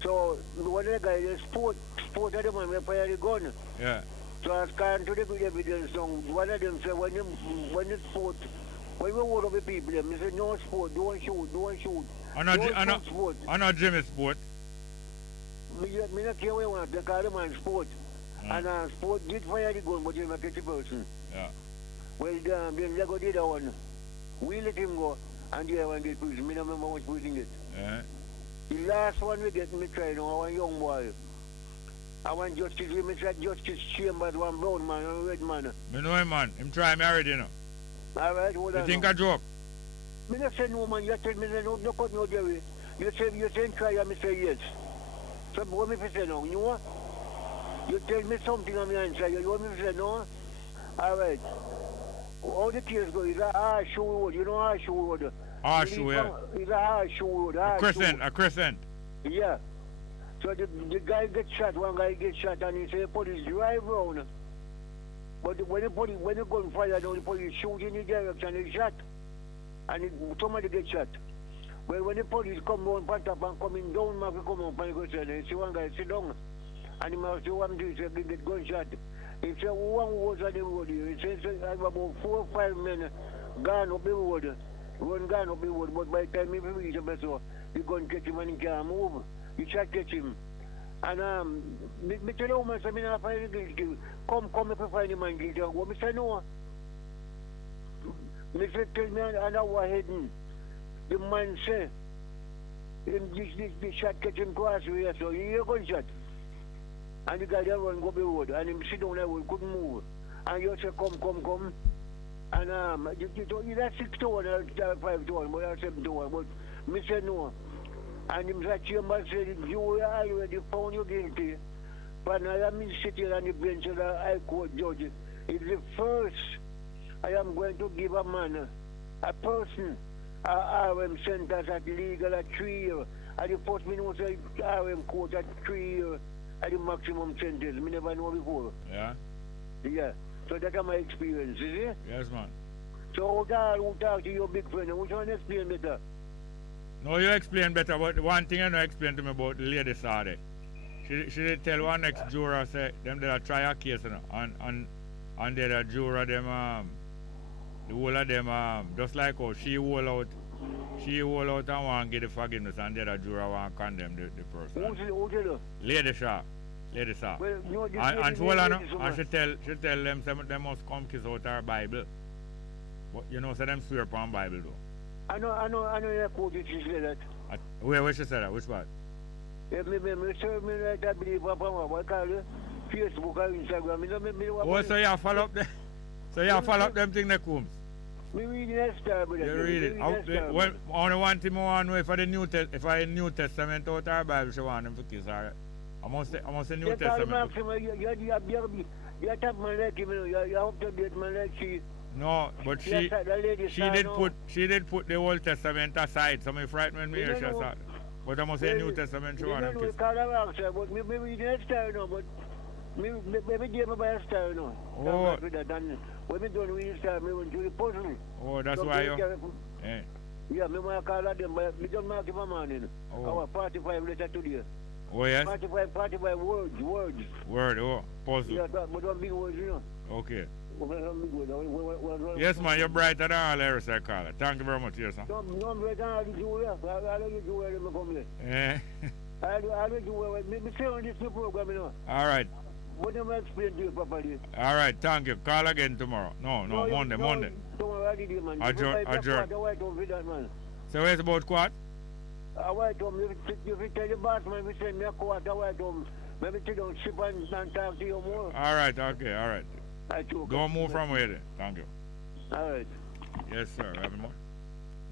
So one of the guys sport of them and we fire the gun. Yeah. So I scanned to the good evidence. So one of them said when the sport, when we walk up with people, they say no sport, don't shoot. I'm not Jimmy sport. Me not care what you want, they call them on sport. And sport did fire the gun, but you not get the person. Yeah. Well, then they go the other one. We let him go, and the other one get prison. Me don't remember what prison get. The last one we get, me try now, one young boy. I want justice, me try justice chambers, one brown man, one red man. Me know him, man. Him try me already, you know. All right, hold on. You think I joke? Me not say no, man. You tell me no cut no Jerry. You say try, and me say yes. So what me say now, you know? You tell me something and me answer. You want me to say no? All right. How the case go? Is a harsh road. You know harsh road? Harsh road, yeah. It's a harsh road. A crescent. Yeah. So the guy gets shot, one guy gets shot, and he say the police drive around. But when the gun fire down, the police shoot in the direction, they shot. And somebody gets shot. Well, when the police come down, pat up and coming down, man, come up and go say, you see one guy sit down. And he must say, one do, he get gunshot. He said, one was on the road here. He said, I have about 4 or 5 men gone up the road. One gone up the road, but by the time he reach the so the gun catch him and he can't move. He try to catch him. And me tell you, man, so me not find the guilty. Come, if you find the man guilty. Go, me say no. Me say, tell me an hour heading. The man say, this shot catch him cross here, so he hear gunshot. And the guy there run go the road, and him sit down there, he couldn't move. And you say, come. And you that 6 to 1 or 5 to 1, but I 7 to 1, but me say no. And him say, chamber said, you already found you guilty. But now I am sitting on the bench of the High Court judge. It's the first I am going to give a man, a person, a RM sentence at legal at 3 years. And the first me know say RM court at 3 years at the maximum sentence. Me never know before. Yeah? Yeah. So that's my experience, is it? Yes, man. So who talk to your big friend? Which one explain better? No, you explain better, but one thing you know explain to me about the lady Sade. She did tell one ex-juror, say, them did a try a case, you know, and did a juror, them, the whole of them, just like how she hold out and want to get the forgiveness, and the other juror want to condemn the person. Who tell her? Lady Shaw. Well, no, and she hold on, and she tell them, they must come kiss out her Bible. But you know, so them swear upon Bible, though. I know your quote she said that. Where she said that? Which part? Yeah, me like I believe upon what call it? Facebook or Instagram. Oh, so you follow up them? So you follow up them thing that comes? Me read that star, brother. You read it? Only one thing I want to know if I the New Testament out our Bible, she want them to kiss her. I must say New Testament. You have man like him, you have to get man like she. No, but she did put the Old Testament aside. So me frightened me here, she said. But I must say New Testament she want to kiss. But me read that star now, but maybe give me by a star now. Oh. When me don't read star, me went to the puzzle. Oh, that's why you... Yeah, me want to call them, but me don't mark him a man. Our 45 letter today. Oh, yes? 45 words. Word, puzzle. Yeah, but don't big words, you know. Okay. Yes, man, you're brighter than all the rest I call it. Thank you very much, yes, sir. No, I'm brighter than all the Jews. I don't get Jews when I come here. I don't do me say on this new program, you know. All right. But I'm explain to you properly. All right, thank you. Call again tomorrow. No, Monday. Tomorrow, I did it, man. Adjourn. So where's about quad? I white home, you tell the boss, man, we send me a quad, I white home. Maybe sit down, ship and talk to you more. All right, okay, all right. Don't move from where then. Thank you. All right. Yes, sir. Have more?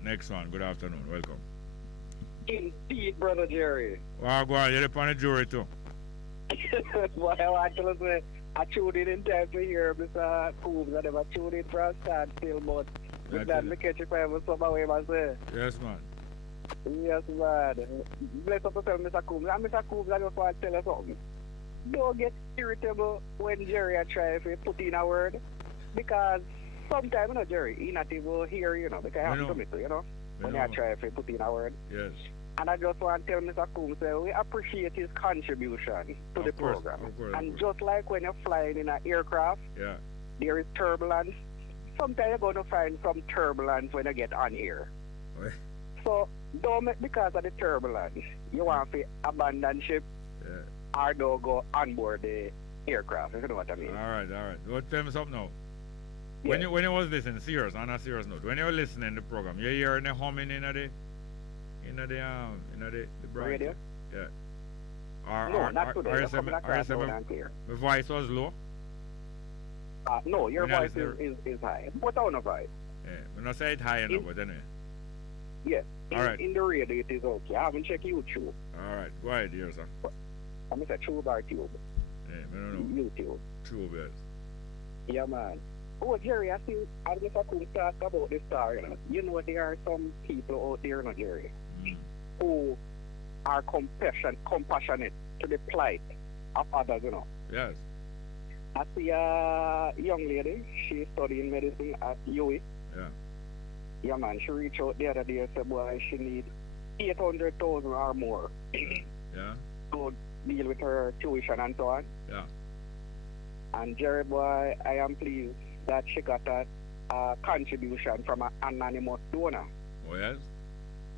Next one. Good afternoon. Welcome. Indeed, Brother Jerry. Well, go on. You're on the jury, too. Well, actually, I tuned in time to hear Mr. Coombs. I never tuned in for a standstill, but with that, I catch if I ever some way myself. Yes, man. Yes, man. Bless up to tell Mr. Coombs. And Mr. Coombs, I just want to tell you something. Don't get irritable when Jerry try to put in a word, because sometimes, you know, Jerry, he not even hear, you know, because I have to commit to, you know, when I try to put in a word. Yes. And I just want to tell Mr. Coombs, we appreciate his contribution to the program. And just like when you're flying in an aircraft, there is turbulence. Sometimes you're going to find some turbulence when you get on air. So don't make because of the turbulence, you want to abandon ship or don't go on board the aircraft, if you know what I mean. All right. What tell me something now? When you was listening, serious, on a serious note, when you were listening to the program, you hearing the humming in the radio? Yeah. No, not today. The voice was low? No, your voice is high. Put down a voice. Yeah, I'm not saying it high enough, but anyway. Yes. All right. In the radio, it is okay. I haven't checked YouTube. All right. Go ahead, dear sir. I'm going to say Tube or Tube. Yeah, I don't know. YouTube. Tube, yes. Yeah, man. Oh, Jerry, I think as Mr. Coon talk about this story, you know, there are some people out there, Jerry, who are compassionate to the plight of others, Yes. I see a young lady, she's studying medicine at UWI. Yeah. Yeah, man, she reached out the other day and said, boy, she need 800,000 or more. Yeah. To deal with her tuition and so on. Yeah. And Jerry, boy, I am pleased that she got a contribution from an anonymous donor. Oh, yes?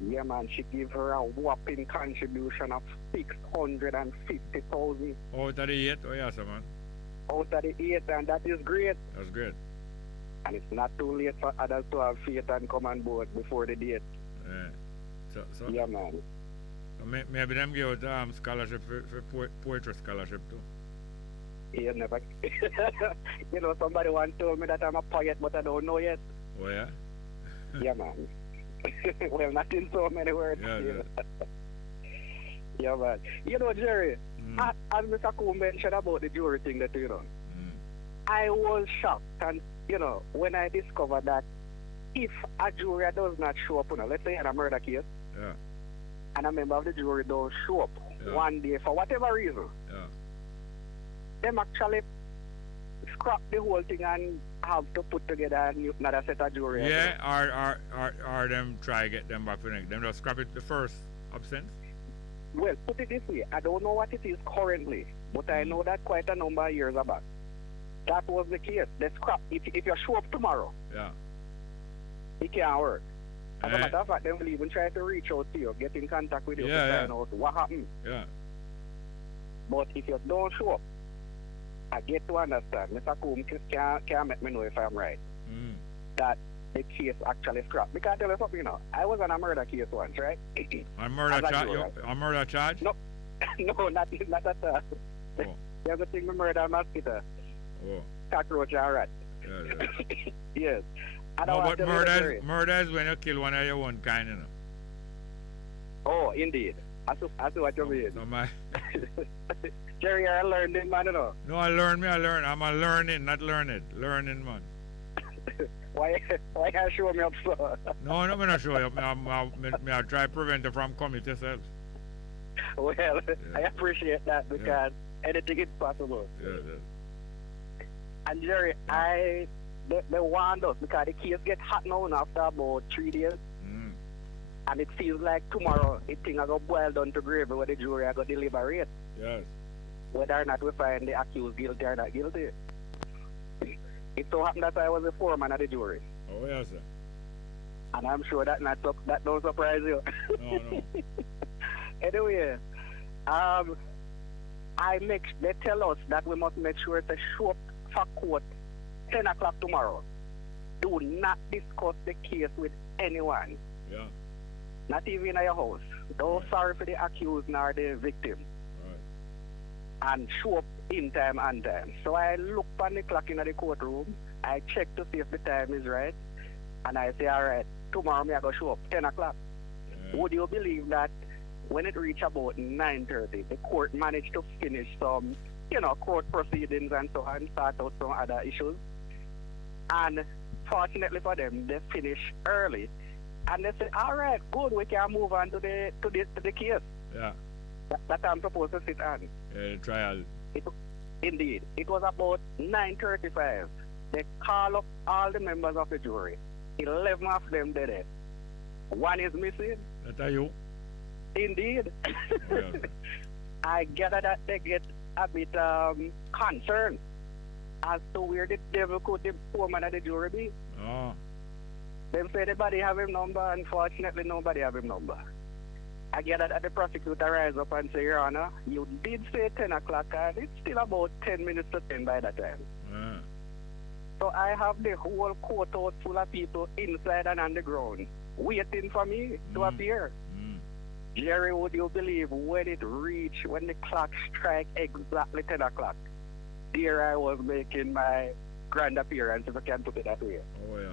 Yeah, man, she gave her a whopping contribution of 650,000. Out of the 8? Oh, yes, man. Out of the 8, and that is great. That's great. And it's not too late for others to have faith and come on board before the date. Yeah. So yeah, man. Maybe them give out scholarship for poetry scholarship too. Yeah, never. You know, somebody once told me that I'm a poet, but I don't know yet. Oh, yeah? Yeah, man. Well, not in so many words. Yeah, yeah, man. You know, Jerry, as Mr. Coon mentioned about the jury thing that, I was shocked. And, when I discovered that if a jury does not show up, let's say in a murder case, and a member of the jury don't show up one day for whatever reason, them actually scrap the whole thing and have to put together another set of jury. Yeah, or them try to get them back for next. Them just scrap it the first absence? Well, put it this way, I don't know what it is currently, but I know that quite a number of years back, that was the case. They scrap. If you show up tomorrow, it can't work. As a matter of fact, they will even try to reach out to you, get in contact with you to find out what happened. Yeah. But if you don't show up, I get to understand, Mr. Coon can't make me know if I'm right, that the case actually scrapped. Because I tell you something, I was on a murder case once, right? A murder charge? No, no, not at all. Oh. There's a thing with murder mosquito. Oh. Cockroach and rat. Yeah. Yes. No, but murder is when you kill one of your own kind, Oh, indeed. I see what you mean. So my Jerry, I learned it, man, No, I learn. I'm a learning, not learned. Learning, man. Why you show me up, so? No, I'm not show you up. I'll try to prevent you from coming yourself. Well, I appreciate that because anything is possible. Yeah. And Jerry, they warned us because the case get hot now after about 3 days. And it feels like tomorrow the thing I got boiled down to gravy where the jury I got deliberate. Yes. Whether or not we find the accused guilty or not guilty. It so happened that I was the foreman of the jury. Oh, yes, sir. And I'm sure that don't surprise you. No. Anyway, they tell us that we must make sure to show up for court 10 o'clock tomorrow. Do not discuss the case with anyone. Yeah. Not even in your house. Don't sorry for the accused nor the victim. Right. And show up in time and time. So I look on the clock in the courtroom. I check to see if the time is right. And I say, all right, tomorrow I go show up 10 o'clock. Yeah. Would you believe that when it reached about 9:30, the court managed to finish some, court proceedings and so on, start out some other issues. And fortunately for them, they finished early. And they said, all right, good, we can move on to the case. Yeah. That I'm supposed to sit on. The trial. Indeed. It was about 9:35. They call up all the members of the jury. 11 of them did. One is missing. That are you? Indeed. Oh, yes. I gather that they get a bit concerned as to where the devil could the foreman of the jury be. Oh. They say everybody have him number. Unfortunately, nobody have him number. I gather that the prosecutor rise up and say, Your Honor, you did say 10 o'clock and it's still about 10 minutes to 10 by that time. So I have the whole courthouse full of people inside and on the ground waiting for me to appear. Jerry, would you believe when the clock strike exactly 10 o'clock, there I was making my grand appearance, if I can put it that way. Oh, yes.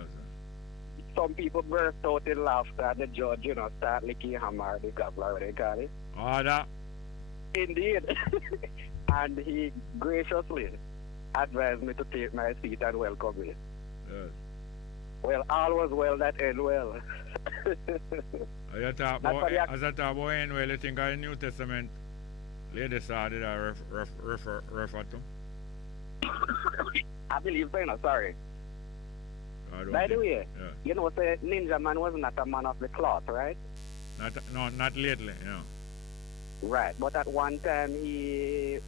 Some people burst out in laughter and the judge, start licking hammer, the gobler, what they call it. Oh, that? Indeed. And he graciously advised me to take my seat and welcome me. Yes. Well, all was well that end well. As I talk about end well, you think of the New Testament, lady saw did I refer to? I believe so, sorry. By the way, say Ninja Man was not a man of the cloth, right? Not lately, Right, but at one time he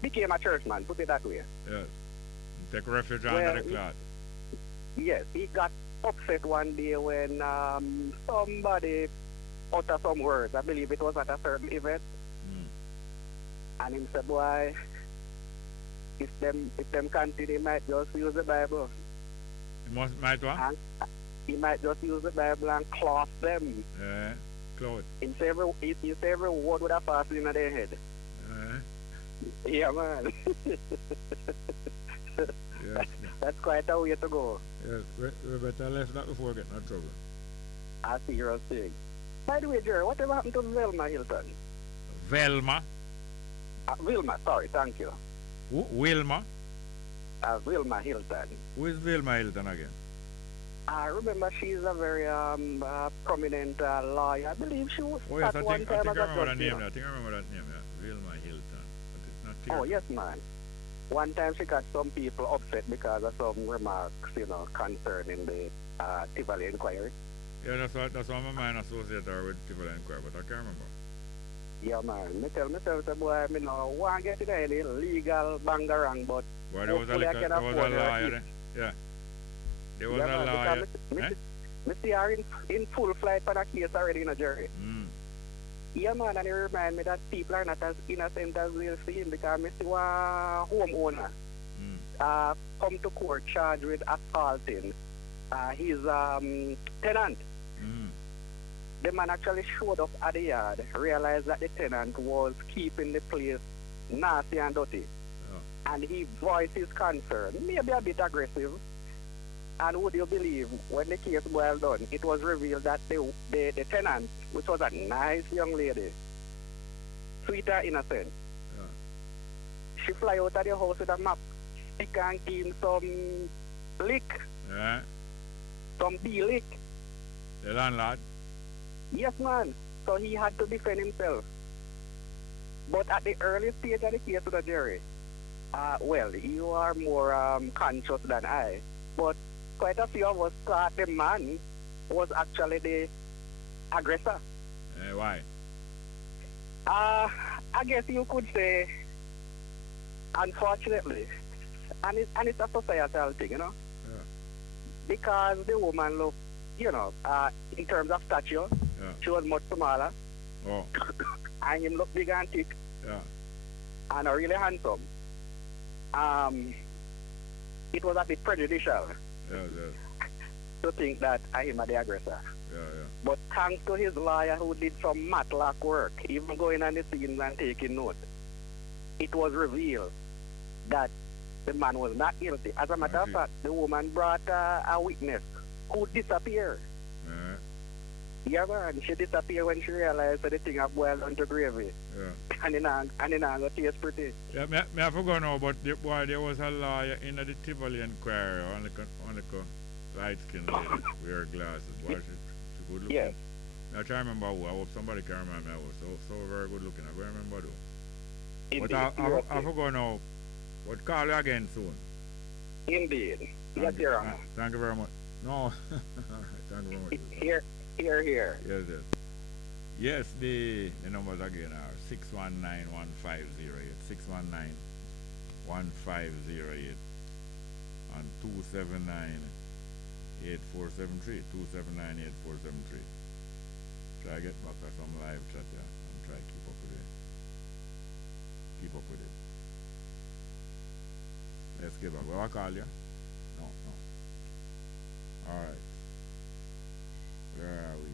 became a churchman, put it that way. Yes. Take refuge under the cloth. Yes, he got upset one day when somebody uttered some words. I believe it was at a certain event. And he said, boy, if them continue, he might just use the Bible. Might what? And he might just use the Bible and cloth them. Yeah, cloth. In every word would have passed in their head. Yeah, man. Yes. That's quite a way to go. Yes, we better left that before getting in trouble. I see your thing. By the way, Jerry, whatever happened to Velma Hilton? Velma? Wilma, sorry, thank you. Wilma? Wilma Hilton. Who is Wilma Hilton again? I remember she's a very prominent lawyer. I believe she was I think I remember that name. I think I remember that name, Wilma Hilton. But it's not clear. Oh, yes, man. One time she got some people upset because of some remarks, concerning the Tivoli inquiry. Yeah, that's what my mind associated her with Tivoli inquiry, but I can't remember. Yeah, man. Me tell myself, boy, I want to get in any legal bangarang, but there was a lawyer there. Yeah. There was a lawyer. Me see her in full flight for that case already in a jury. Yeah, man, and it reminds me that people are not as innocent as we'll see because I see one homeowner come to court charged with assaulting his tenant. The man actually showed up at the yard, realized that the tenant was keeping the place nasty and dirty. And he voiced his concern, maybe a bit aggressive. And would you believe, when the case was done, it was revealed that the tenant, which was a nice young lady, sweet and innocent, she fly out of the house with a map, stick and in some lick, some lick. The landlord? Yes, man. So he had to defend himself. But at the early stage of the case of the jury, well, you are more conscious than I, but quite a few of us thought the man was actually the aggressor. Why? I guess you could say, unfortunately, and it's a societal thing, because the woman looked, in terms of stature, she was much smaller, and him looked big and thick, and really handsome. It was a bit prejudicial to think that I am the aggressor. But thanks to his lawyer who did some matlock work, even going on the scenes and taking notes, it was revealed that the man was not guilty. As a matter of fact, the woman brought a witness who disappeared. Yeah, man, she disappeared when she realized that the thing had boiled down to gravy. And then I got taste pretty. Yeah, I forgot now, but there was a lawyer in the Tivoli inquiry on the light-skinned lady, wear glasses. She good looking? Yes. I try to remember who. I hope somebody can remember me. I was so very good looking. I can't remember though. Indeed. But I forgot now. But call you again soon. Indeed. Yes, Your Honor. Thank you very much. No. All right. Thank you very much. Here. Yes. Yes, the numbers again are 619-1508, 619-1508, and 279-8473, 279-8473. Try to get back to some live chat here and try to keep up with it. Let's get back. Well, I'll call you. Alright. Where are we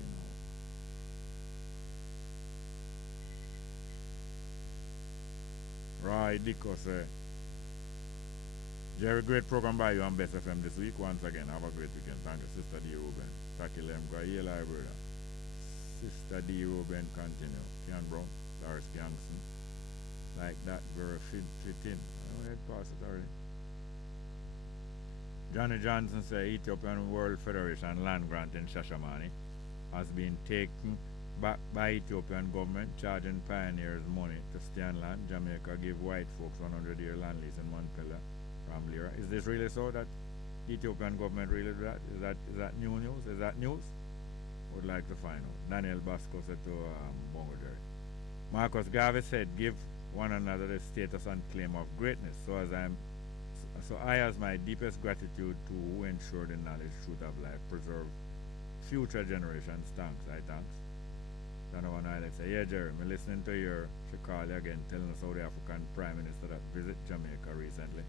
now? Roy Dicko say, Jerry, great program by you on Bess FM this week. Once again, have a great weekend. Thank you, Sister D. Ruben. Takilem Kwayela, brother. Sister D. Ruben, continue. Ken Brown, Lars Gangson. Like that, very fit in. I had passed it already. Johnny Johnson said Ethiopian World Federation land grant in Shashamane has been taken back by Ethiopian government, charging pioneers money to stay on land. Jamaica give white folks 100-year land lease in Montpellier from Lira. Is this really so that Ethiopian government really do that? Is that new news? Is that news? Would like to find out. Daniel Basco said to Bongo Jerry. Marcus Garvey said, give one another the status and claim of greatness. So I, as my deepest gratitude to who ensure the knowledge, truth of life, preserve future generations. Thanks, I thanks. Donovan Island say, yeah, Jerry, I'm listening to your Chicago again, telling us how the African Prime Minister that visit Jamaica recently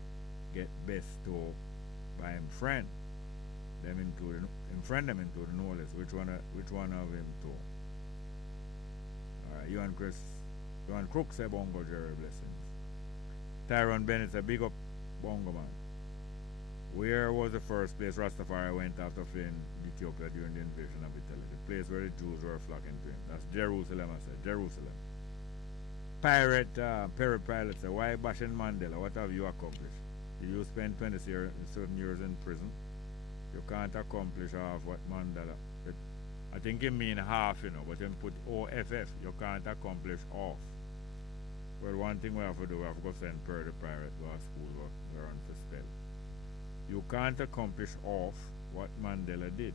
get best to by him friend. Them including Knowles. Which one of him too? Alright, you and Crook say Bongo Jerry blessings. Tyrone Bennett say big up Bongo man. Where was the first place Rastafari went after fleeing Ethiopia during the invasion of Italy? The place where the Jews were flocking to him. That's Jerusalem, I said. Jerusalem. Pirate, Perry Pilot said, why bashing Mandela? What have you accomplished? You spent 20 certain years in prison. You can't accomplish half what Mandela. I think he mean half, but then put OFF. You can't accomplish half. Well, one thing we have to do, we have to go send Perry the Pirate to our school we run for spell. You can't accomplish half what Mandela did.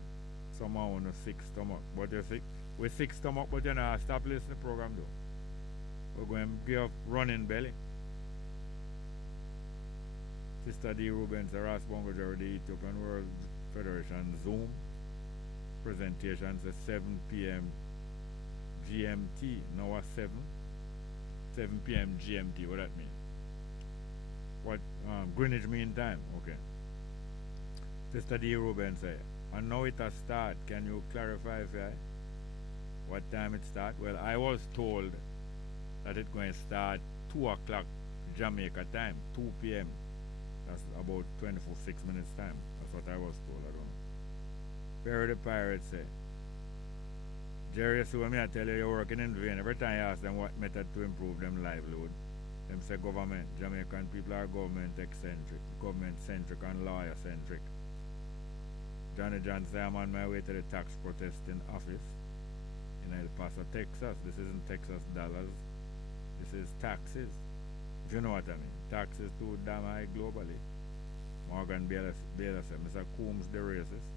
Somehow on a sick stomach. But you see, with sick stomach, but you know, stop listening to the program though. We're going to give running belly. Sister D. Rubens, Ras Bongo Jerry, the Ethiopian World Federation Zoom presentations at 7 p.m. GMT. Now at 7 p.m. GMT. What that mean? What Greenwich Mean Time? Okay. Sister D. Rubens say, and now it has started. Can you clarify what time it starts? Well, I was told that it's going to start 2 o'clock Jamaica time, 2 p.m. That's about 6 minutes time. That's what I was told. I don't know. Perry the Pirate say, Jerry, you see what I tell you, you're working in vain. Every time you ask them what method to improve them livelihood, them say government. Jamaican people are government-centric and lawyer-centric. Johnny John say, I'm on my way to the tax protesting office in El Paso, Texas. This isn't Texas dollars. This is taxes. Do you know what I mean? Taxes too damn high globally. Morgan Baylor said, Mr. Coombs the racist.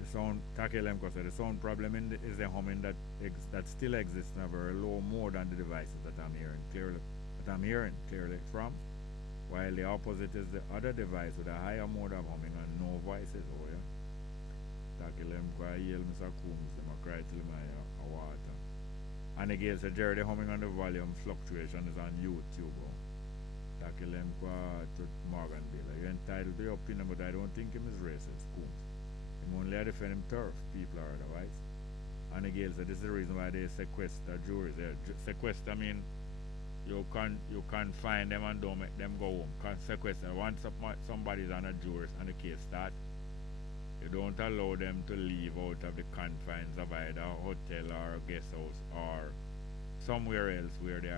The sound, Takelemko said, the sound problem is the humming that still exists now very low, more than the devices that I'm hearing clearly from. While the opposite is the other device with a higher mode of humming and no voices. Oh yeah. Takelemko, I yell Mr. Coombs, I cry till my water. And again, said, Jerry, the humming on the volume fluctuation is on YouTube. Takelemko to Morgan Baylor. You're entitled to your opinion, but I don't think him is racist, Coombs. Him only defend him turf, people are otherwise. And again, said, this is the reason why they sequester juries. Sequester mean you confine them and don't make them go home. Sequester, once somebody's on a jury and the case starts, you don't allow them to leave out of the confines of either a hotel or a guest house or somewhere else where they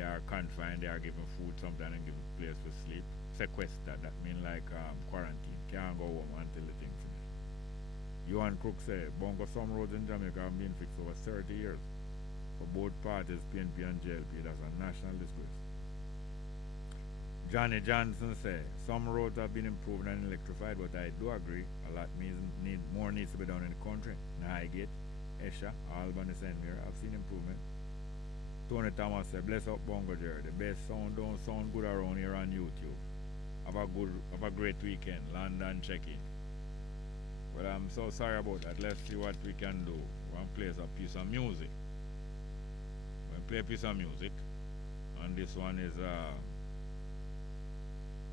are confined. They are given food sometimes and given place to sleep. Sequester, that means like quarantine. Can't go home until the thing finished. You and Crook say, Bongo, some roads in Jamaica have been fixed over 30 years. For both parties, PNP and JLP, that's a national disgrace. Johnny Johnson say, some roads have been improved and electrified, but I do agree a lot more needs to be done in the country. In Highgate, Esha, Albany, St. Mary, I've seen improvement. Tony Thomas said, bless up Bongo Jerry. The best sound don't sound good around here on YouTube. Have a great weekend. London check-in. Well, I'm so sorry about that. Let's see what we can do. One plays a piece of music. We'll play a piece of music. And this one is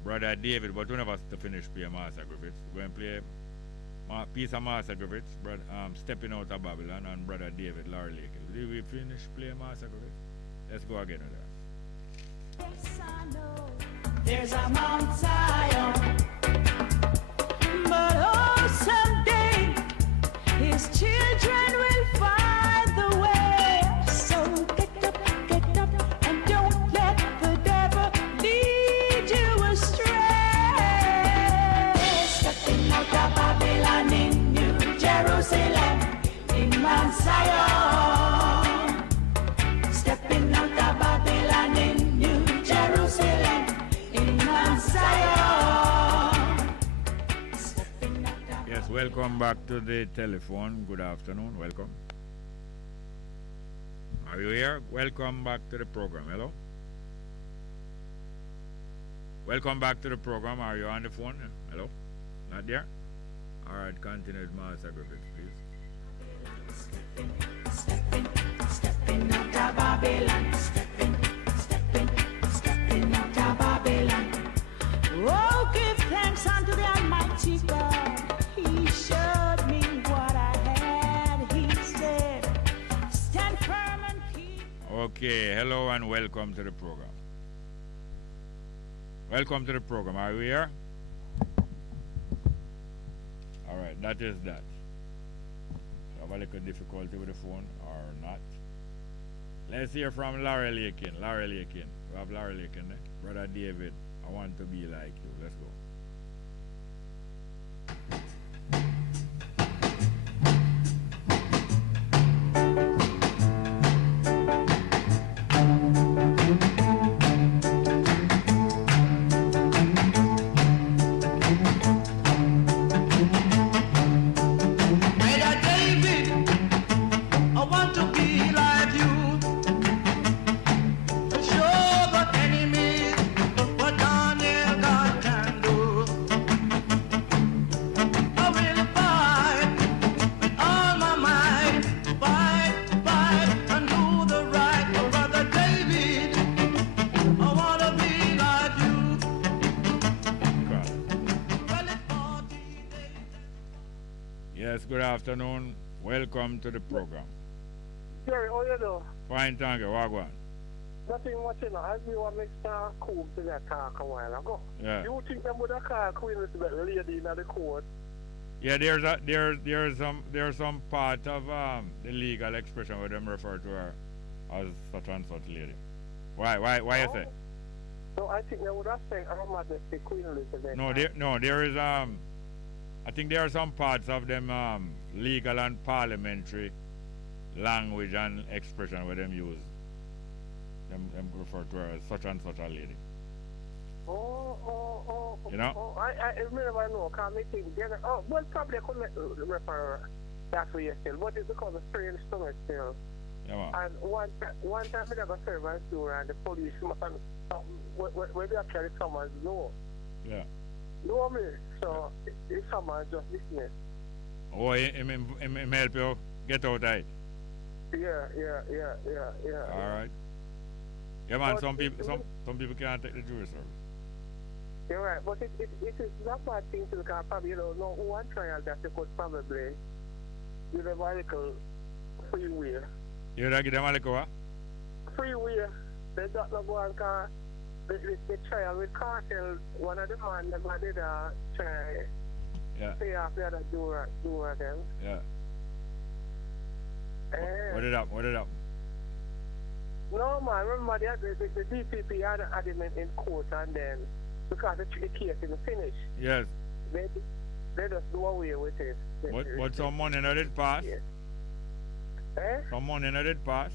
Brother David, but we never to finish play Master Griffiths. We're going to play piece of Master Griffiths, Stepping Out of Babylon, and Brother David, Larry Lake. Did we finish playing Master Griffiths? Let's go again with that. Yes, I know there's a Mount Zion, but oh, someday his children will find the way. So get up, and don't let the devil lead you astray. Stepping out of Babylon in New Jerusalem, in Mount Zion. Stepping out of Babylon in New Jerusalem, in Mount Zion. Yes, welcome back to the telephone. Good afternoon. Welcome. Are you here? Welcome back to the program. Hello? Welcome back to the program. Are you on the phone? Hello? Not there? All right, continue with Master Griffiths, please. Stepping out of Babylon, stepping out of Babylon. Oh, give thanks unto the Almighty God. He showed me what I had. He said, stand firm and keep. Okay, hello and welcome to the program. Welcome to the program. Are you here? All right, that is that. Have a little difficulty with the phone or not? Let's hear from Larry Lakin. Larry Lakin. We have Larry Lakin there. Brother David, I want to be like you. Let's go. Good afternoon. Welcome to the program. Jerry, how you do? Fine, thank you. Wagwan. Nothing much, you know. I knew what Mr. Coombs in that talk a while ago. Yeah. You think them would have called Queen Elizabeth lady in the court? Yeah, there's some part of the legal expression where them refer to her as such and such lady. Why you say? No, I think they would have said Her Majesty Queen Elizabeth. There is I think there are some parts of them legal and parliamentary language and expression where them use them refer to her as such and such a lady. You know? I remember know, because I think well, probably I couldn't refer that way still, but it's because of strange stomach still. Yeah, man. And one time I got servants do and the policeman when they actually summons no. Yeah. No me. So it's someone just listening. Oh, him help you get out of it. Yeah. All right. Yeah, man. Some people can't take the jury service. You're right, but it is not bad thing to because probably no one trial that you could probably give them a little free will. You would give them a little what? Free will. They don't go and call. The trial with cartel, one of the man that did try pay off the other doer them. Yeah. What did up? No man, remember the DPP had an argument in court and then because the case didn't finish. Yes. They just do away with it. But some money not did pass? Yeah. Some money not did pass?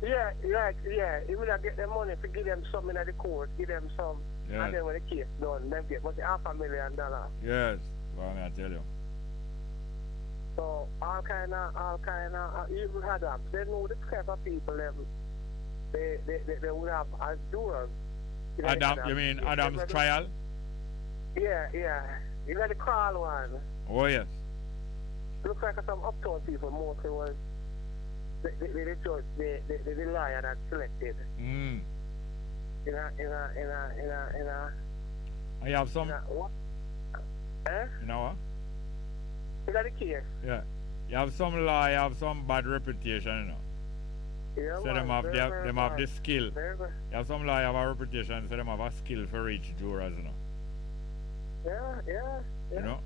Yeah, right, yeah. Even I get them money to give them some in the court, give them some, and then when the case done, them get $500,000. Yes, well, I tell you. So all kind of, even Adams, they know the type of people they would have as doers. You mean Adams trial? Yeah. You got the crawl one. Oh yes. Looks like some uptown people mostly was. The judge, the lawyer that selected. In a I have some. What? You know what? Is that the case? Yeah. You have some law, you have some bad reputation, you know. Yeah, so them have the skill. You have some law, you have a reputation, so them have a skill for reach jurors, you know. Yeah. You know?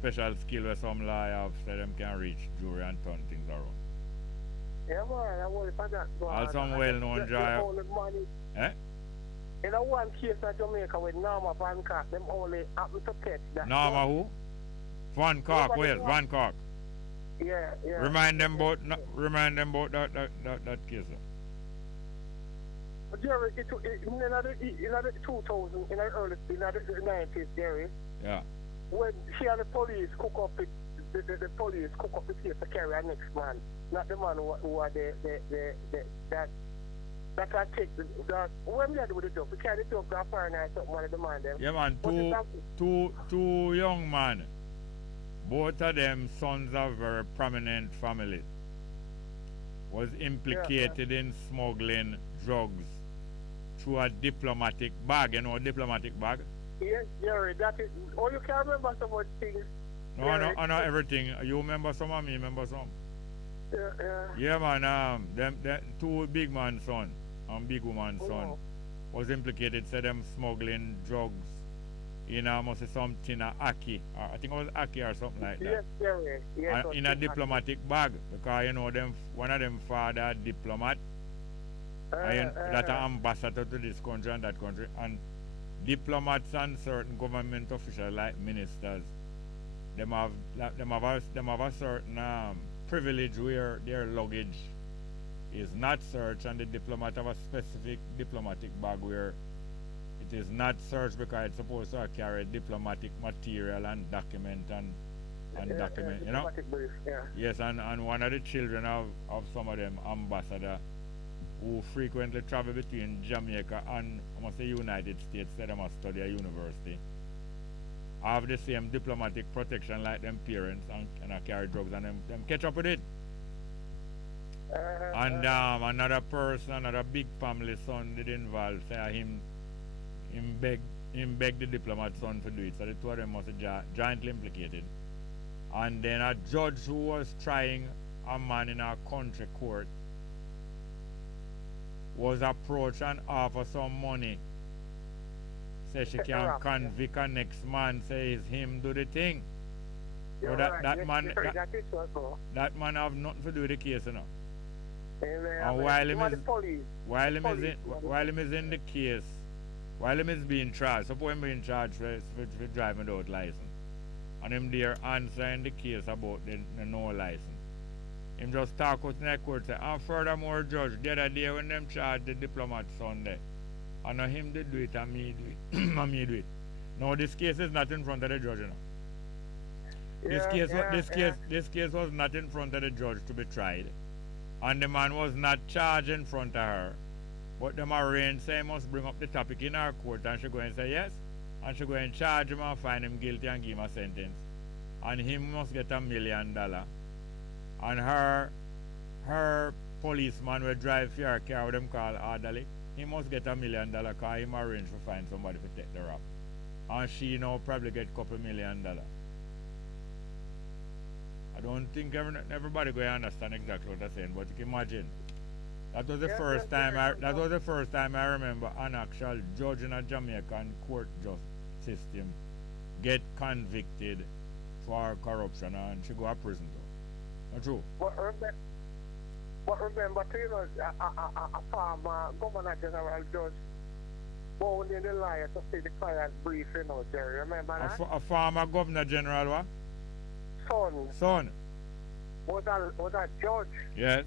Special skill where some law have, so them can reach jury and turn things around. Yeah, man, I want to that. All some well-known driver. In a one case in Jamaica with Norma Van Cork, them only happen to catch that. Norma who? Van Cork, Van Cork. Yeah. Remind them about that case. Jerry, in the 2000, in the early 90s, Jerry. Yeah. When she and the police cook up the police cook up the case to carry our next man, not the man who are that can take the when we had with the job, we carry the job that far and something one of the man them. Yeah man, two young men. Both of them sons of very prominent families was implicated in smuggling drugs through a diplomatic bag. You know a diplomatic bag? Yes, Jerry, that is oh you can remember so much things. No, I know everything. You remember some of me remember some. Yeah man, them two big man son and big woman son was implicated, said them smuggling drugs in must say something Aki, I think it was Aki or something like that. Yes, Jerry. Yes, in a diplomatic bag because you know them one of them father diplomat that are ambassador to this country and that country, and diplomats and certain government officials like ministers them have a certain privilege where their luggage is not searched, and the diplomat have a specific diplomatic bag where it is not searched because it's supposed to carry diplomatic material and document document, you know? Brief, Yes, and one of the children of some of them ambassador who frequently travel between Jamaica and I must say United States, that they must study at university, have the same diplomatic protection like them parents and carry drugs, and them catch up with it. And another person, another big family son did involve, say him beg the diplomat son to do it. So the two of them was jointly implicated. And then a judge who was trying a man in a country court was approached and offered some money. Say she can convict a next man, say it's him do the thing. So that man have nothing to do with the case, you know. And while him is in the case, while him is being charged, suppose him being charged for driving without license, and him there answering the case about the no license, him just talk out in the court say, and furthermore, judge, the other day when them charged the diplomat son there, and him did do it and me do it, and me do it. Now this case is not in front of the judge, you know. This case was not in front of the judge to be tried, and the man was not charged in front of her. But them arranged say must bring up the topic in our court, and she go and say yes, and she go and charge him and find him guilty and give him a sentence, and him must get $1 million, and her policeman will drive for her car, what them call orderly, he must get $1 million because him arrange to find somebody to take the rap, and she now probably get $2 million. I don't think everybody going to understand exactly what I'm saying, but you can imagine. That was the first time I remember an actual judge in a Jamaican court system get convicted for corruption and she go to prison though. Not true? But remember, you know, a former Governor General Judge bound in the liar to see the client brief, you know, Jerry. Remember that? A former Governor General what? Son. Was a judge. Yes.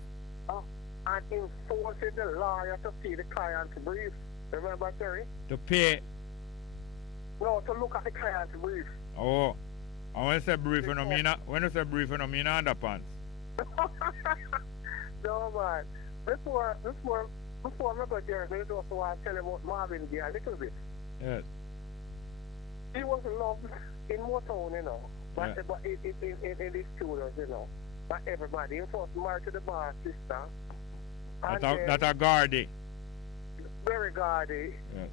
And enforcing the lawyer to see the client's brief. Remember, Terry? To pay? No, to look at the client's brief. Oh. And when you say brief, you mean underpants? No, man. Before I go there, they also want to tell you about Marvin Gaye a little bit. Yes. He was loved in Motown, you know. But in the studios, you know. But everybody. He was married to the boss sister. That a Gardy. Very Gardy. Yes.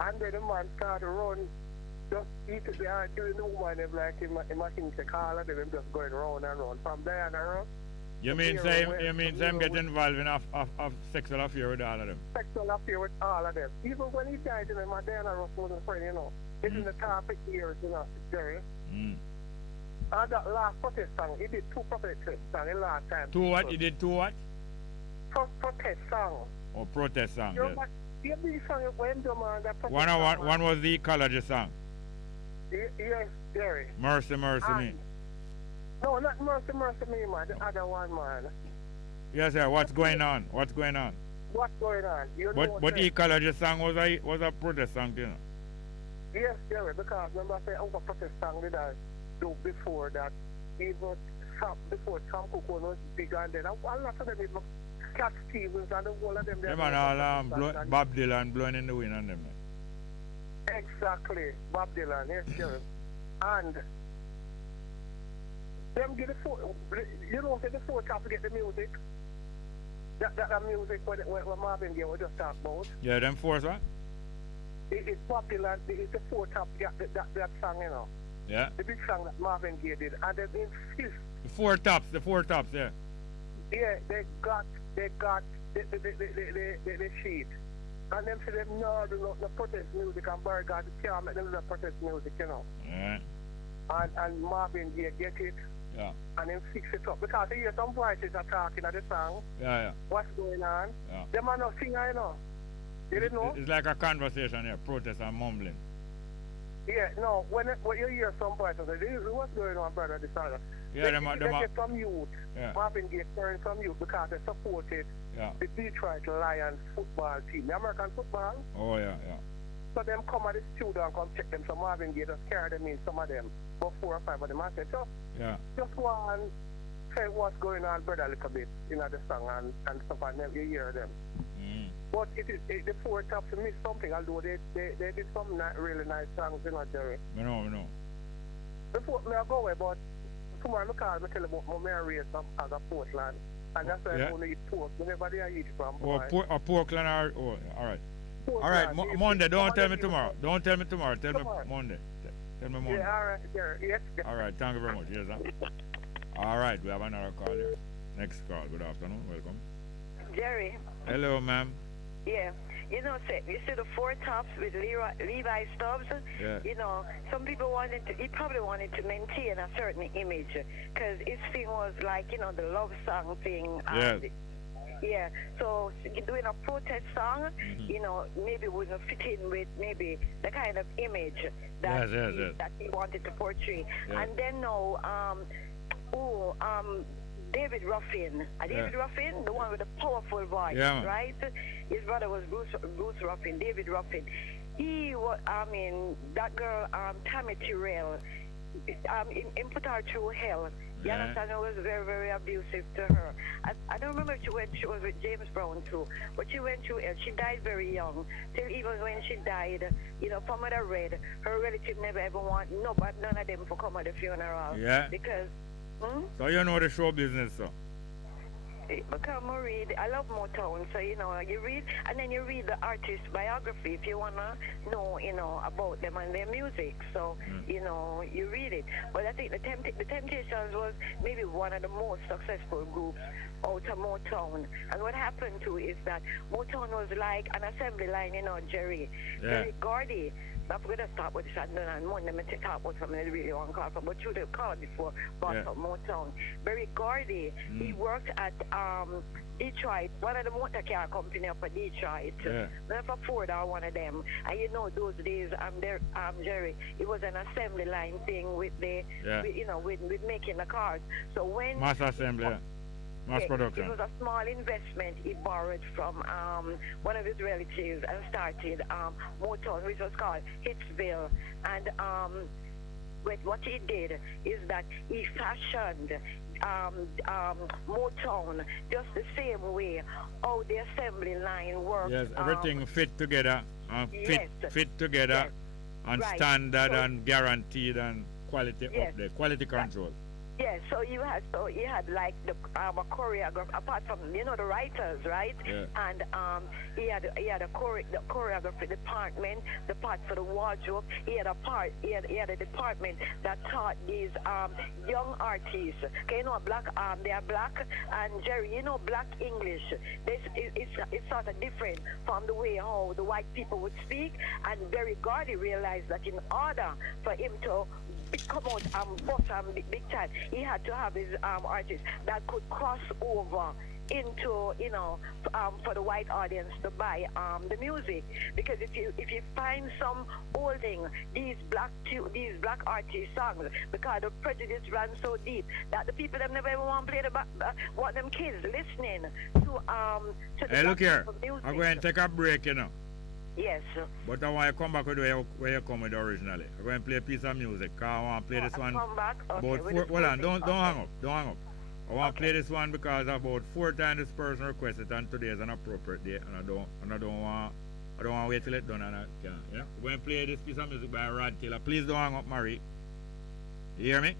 And then the man started to run, just eat it there, doing the woman, like him to call and them just going round and round. From there and around. You mean them get involved in a sexual affair with all of them? Sexual affair with all of them. Even when he died, you know, my Diana Ross was a friend, you know. It's in the top years, you know, Jerry. And that last protest song, he did 2 protest songs the last time. 2 what? He did 2 what? Protest song. Oh, protest song, yes. You big song when the man that protest one was the ecology song. Yes, Jerry. Mercy, mercy me. No, not mercy, mercy me, man. The other one, man. Yes, sir. What's going on? What's going on? What's going on? But the ecology song was a protest song, you know. Yes, Jerry, because remember I said our protest song did I do before that, even before Tom Cook was big, and then a lot of them, even Cat Stevens and the whole of them. Them and all Bob Dylan blowing in the wind on them. Exactly, Bob Dylan, yes, Jerry. And them get the 4, you know, the 4 top to get the music. That music when Marvin Gaye was just talking about. Yeah, them 4's what? It's Bob Dylan, it's the 4 top, that song, you know. Yeah. The big song that Marvin Gaye did. And they insist. The 4 tops, yeah. Yeah, they got the sheet. And them say them no, the protest music and Barry God can't make them do the protest music, you know. Yeah. And Marvin Gaye get it. Yeah. And then fix it up. Because you hear some voices are talking at the song. Yeah. What's going on? Yeah. Them are not singing, you know. You didn't know? It's like a conversation here, protest and mumbling. Yeah, no, when you hear some voices, what's going on, brother, this other? Yeah, they get some youth. Yeah. Marvin Gaye carrying some youth because they supported the Detroit Lions football team, the American football. Oh, yeah. So them come at the studio and come check them. So Marvin Gaye just carry them in, some of them, about 4 or 5 of them. I said, so just go and say what's going on, brother, a little bit, you know, the song and stuff, and then you hear them. But the 4 tops miss something, although they did some really nice songs, you know, Jerry. I know. Before I go away, but tomorrow I tell you about my race as a Portland. And that's why I only eat pork. Whenever they eat from. Portland are, all right. Portland, all right, Monday, don't tell me tomorrow. Don't tell me tomorrow. Tell me Monday. Tell me Monday. Yeah, all right, Jerry. Yes. All right, thank you very much. Yes, sir. All right, we have another call here. Next call. Good afternoon. Welcome. Jerry. Hello, ma'am. Yeah. You know, you see the 4 tops with Levi Stubbs? Yeah. You know, some people he probably wanted to maintain a certain image because his thing was like, you know, the love song thing. Yes. Yeah, so doing a protest song, you know, maybe wouldn't fit in with maybe the kind of image that that he wanted to portray. Yeah. And then David Ruffin. David Ruffin, the one with the powerful voice, right? His brother was Bruce Ruffin, David Ruffin. He was, that girl, Tammy Terrell, he put her through hell. You understand? It was very, very abusive to her. I don't remember if she was with James Brown too, but she went through hell. She died very young. Till even when she died, you know, from what I read, her relative never ever want none of them to come at the funeral. Yeah. Because so you know the show business, so? Because I read, I love Motown, so you know, you read, and then you read the artist's biography if you wanna know, you know, about them and their music. So, you know, you read it. But I think the Temptations was maybe one of the most successful groups out of Motown. And what happened to is that Motown was like an assembly line, you know, Jerry. Very Gordy. I'm going to start with this and Monday, I'm talk about something I really want to call for, but you would have called before, but Motown. Barry Gordy, he worked at Detroit, one of the motor car company up at Detroit. Never Ford or one of them. And you know, those days, Jerry, it was an assembly line thing with the, with making the cars. So when mass assembly. Mass production. It was a small investment he borrowed from one of his relatives and started Motown, which was called Hitsville. And what he did is that he fashioned Motown just the same way how the assembly line works. Yes, everything fit together, fit together, and standard and guaranteed and quality up there, quality control. Yes, so you had like the a choreographer apart from the writers, right? Yeah. And he had the choreography department, the part for the wardrobe. He had a department that taught these young artists. Okay, they are black, and Jerry, black English. It's sort of different from the way how the white people would speak. And Berry Gordy realized that in order for him to come out and bust big time, he had to have his artists that could cross over into for the white audience to buy the music. Because if you find some holding these black artist songs, because the prejudice runs so deep that the people them never even want to play what them kids listening to the hey, look here, music. I'm going to take a break, Yes. But I want you to come back with where you come with originally. I'm going to play a piece of music, because I want to play this one. Come back? Okay, hold on, don't hang up. I want to play this one because about 4 times this person requested, and today is an appropriate day, and I don't want to wait till it's done, and I can't. Yeah? We're going to play this piece of music by Rod Taylor. Please don't hang up, Marie. You hear me?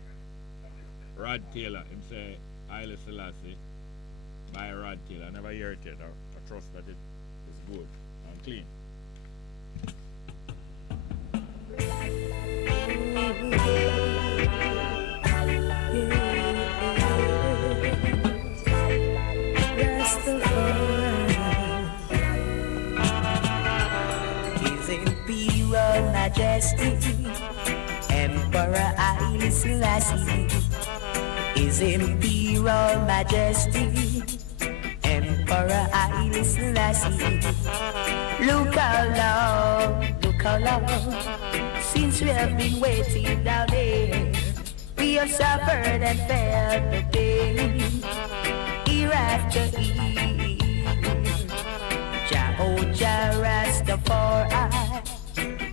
Rod Taylor, him say Haile Selassie by Rod Taylor. I never hear it yet. I trust that it is good and clean. His Imperial Majesty, Emperor Haile Selassie. His Imperial Majesty, Emperor Haile Selassie. Look how long, since we have been waiting down there. We have suffered and felt the pain, year after year. Jah Rastafari,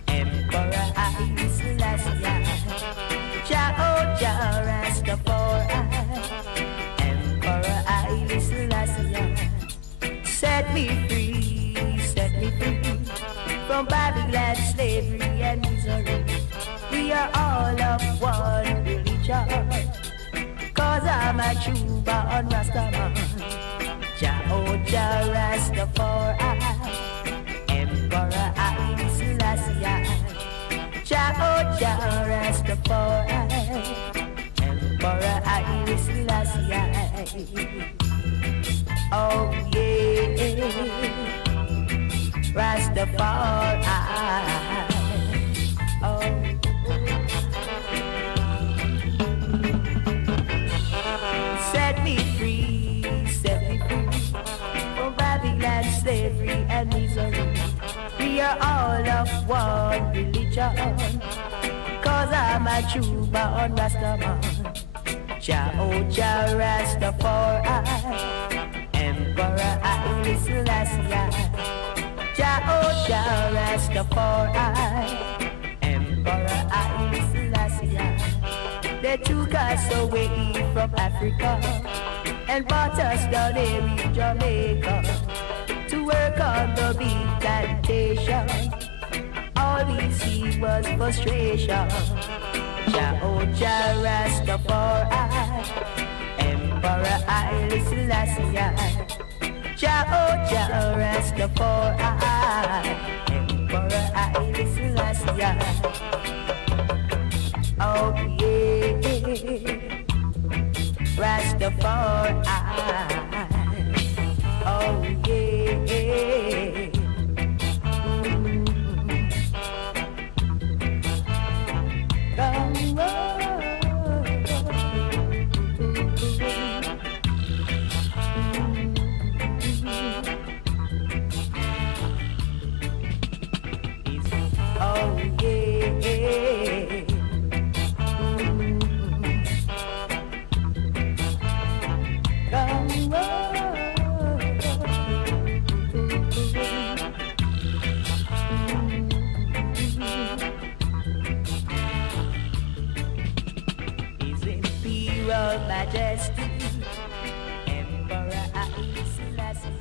Emperor Haile Selassie. Jah Rastafari, Emperor Haile Selassie. Set me free from Babylon, slavery and misery. We are all of one religion, 'cause I'm a true born Rastaman. Jah Rastafari, Emperor Haile Selassie. Jah Rastafari, Emperor Haile Selassie. Oh yeah, Rastafari. Oh. Set me free from Babylon, slavery and misery. We are all of one religion, 'cause I'm a true born Rastaman. Jah Rastafari, Emperor Haile Selassie. Jah Rastafari, Emperor Haile Selassie. They took us away from Africa and brought us down here in Jamaica to work on the big plantation. All we see was frustration. Jah Rastafari, Emperor Haile Selassie. Jah Rastafari, Emperor Haile Selassie. Oh yeah, Rastafari. Oh yeah. Oh yeah. Majesty, Emperor Haile Selassie.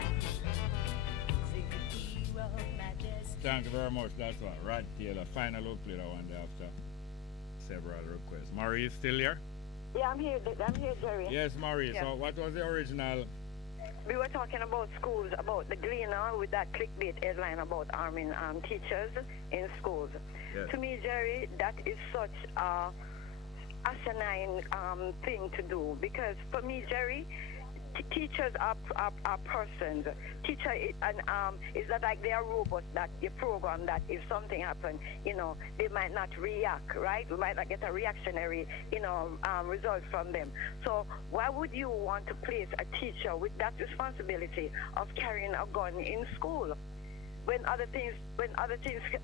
Thank you very much. That's what Rod Taylor. Final will play that one day after several requests. Marie is still here? Yeah, I'm here, Jerry. Yes, Marie. Yeah. So what was the original? We were talking about schools, about the Gleaner with that clickbait headline about arming teachers in schools. Yes. To me, Jerry, that is such a asinine thing to do, because for me, Jerry, teachers are persons. Teacher is not like they are robots that you program that if something happens, they might not react, right? We might not get a reactionary, result from them. So why would you want to place a teacher with that responsibility of carrying a gun in school? When other things,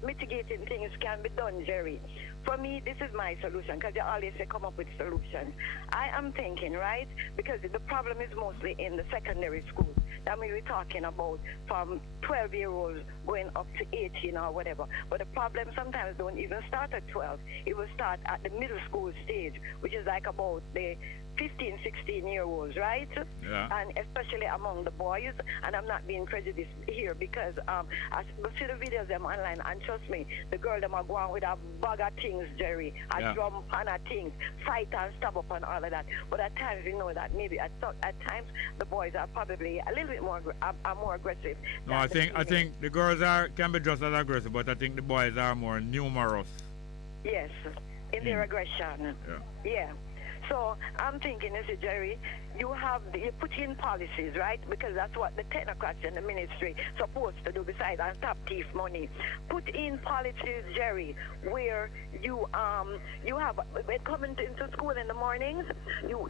mitigating things can be done, Jerry. For me, this is my solution, because you always say come up with solutions. I am thinking, right, because the problem is mostly in the secondary schools. That means we're talking about from 12-year-olds going up to 18 or whatever. But the problem sometimes don't even start at 12. It will start at the middle school stage, which is like about the 15, 16-year-olds, right? Yeah. And especially among the boys. And I'm not being prejudiced here, because I see the videos them online, and trust me, the girl them are going with a bag of things, Jerry, a drum pan of things, fight and stab up and all of that. But at times we know that maybe at times the boys are probably a little bit more aggressive. No, I think the girls can be just as aggressive, but I think the boys are more numerous. Yes, in their aggression. Yeah. So I'm thinking, Jerry, you put in policies, right? Because that's what the technocrats in the ministry supposed to do besides and stop thief money. Put in policies, Jerry, where you have, when coming into school in the mornings, you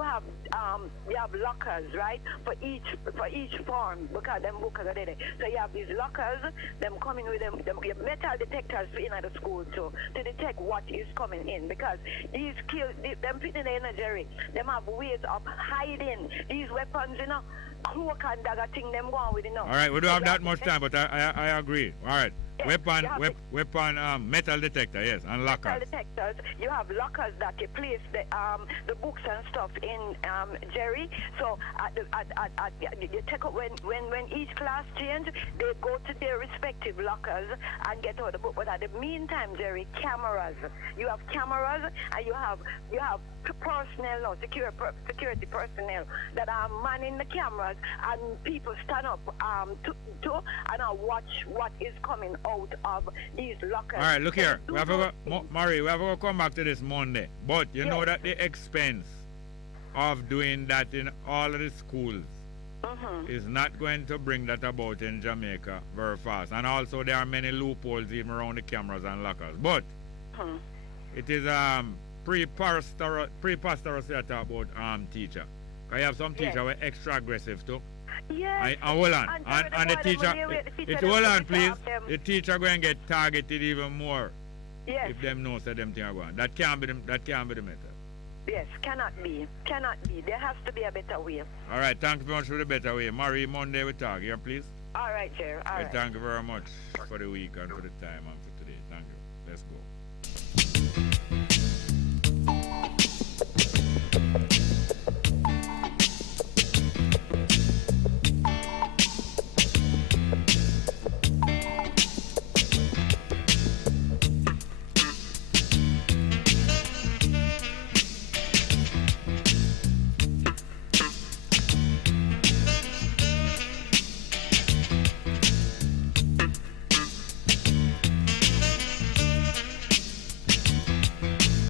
have lockers, right? For each form, because them books are there. So you have these lockers, them coming with them metal detectors in the school to detect what is coming in, because these kills them putting in Jerry, them have ways of hiding these weapons, cloak and dagger thing them going with, All right, we don't have that much time, but I agree. All right. Yes, weapon, metal detector, yes, and lockers. Metal detectors. You have lockers that you place the books and stuff in, Jerry. So you take up when each class change, they go to their respective lockers and get out the book. But at the meantime, Jerry, cameras. You have cameras, and you have personnel, security personnel that are manning the cameras, and people stand up and watch what is coming out of these lockers. All right, look here. Murray, we have to come back to this Monday. But you know that the expense of doing that in all of the schools is not going to bring that about in Jamaica very fast. And also there are many loopholes even around the cameras and lockers. But it is preposterous to talk about teacher. Because you have some teachers who are extra aggressive too. Yes. Hold on. And the teacher, hold on, please. The teacher going to get targeted even more. Yes. If them knows that them thing are going. That can't be the method. Yes, cannot be. There has to be a better way. All right, thank you very much for the better way. Marie, Monday we talk here, please. All right, Jerry. All right. Thank you very much for the week and for the time and for today. Thank you. Let's go.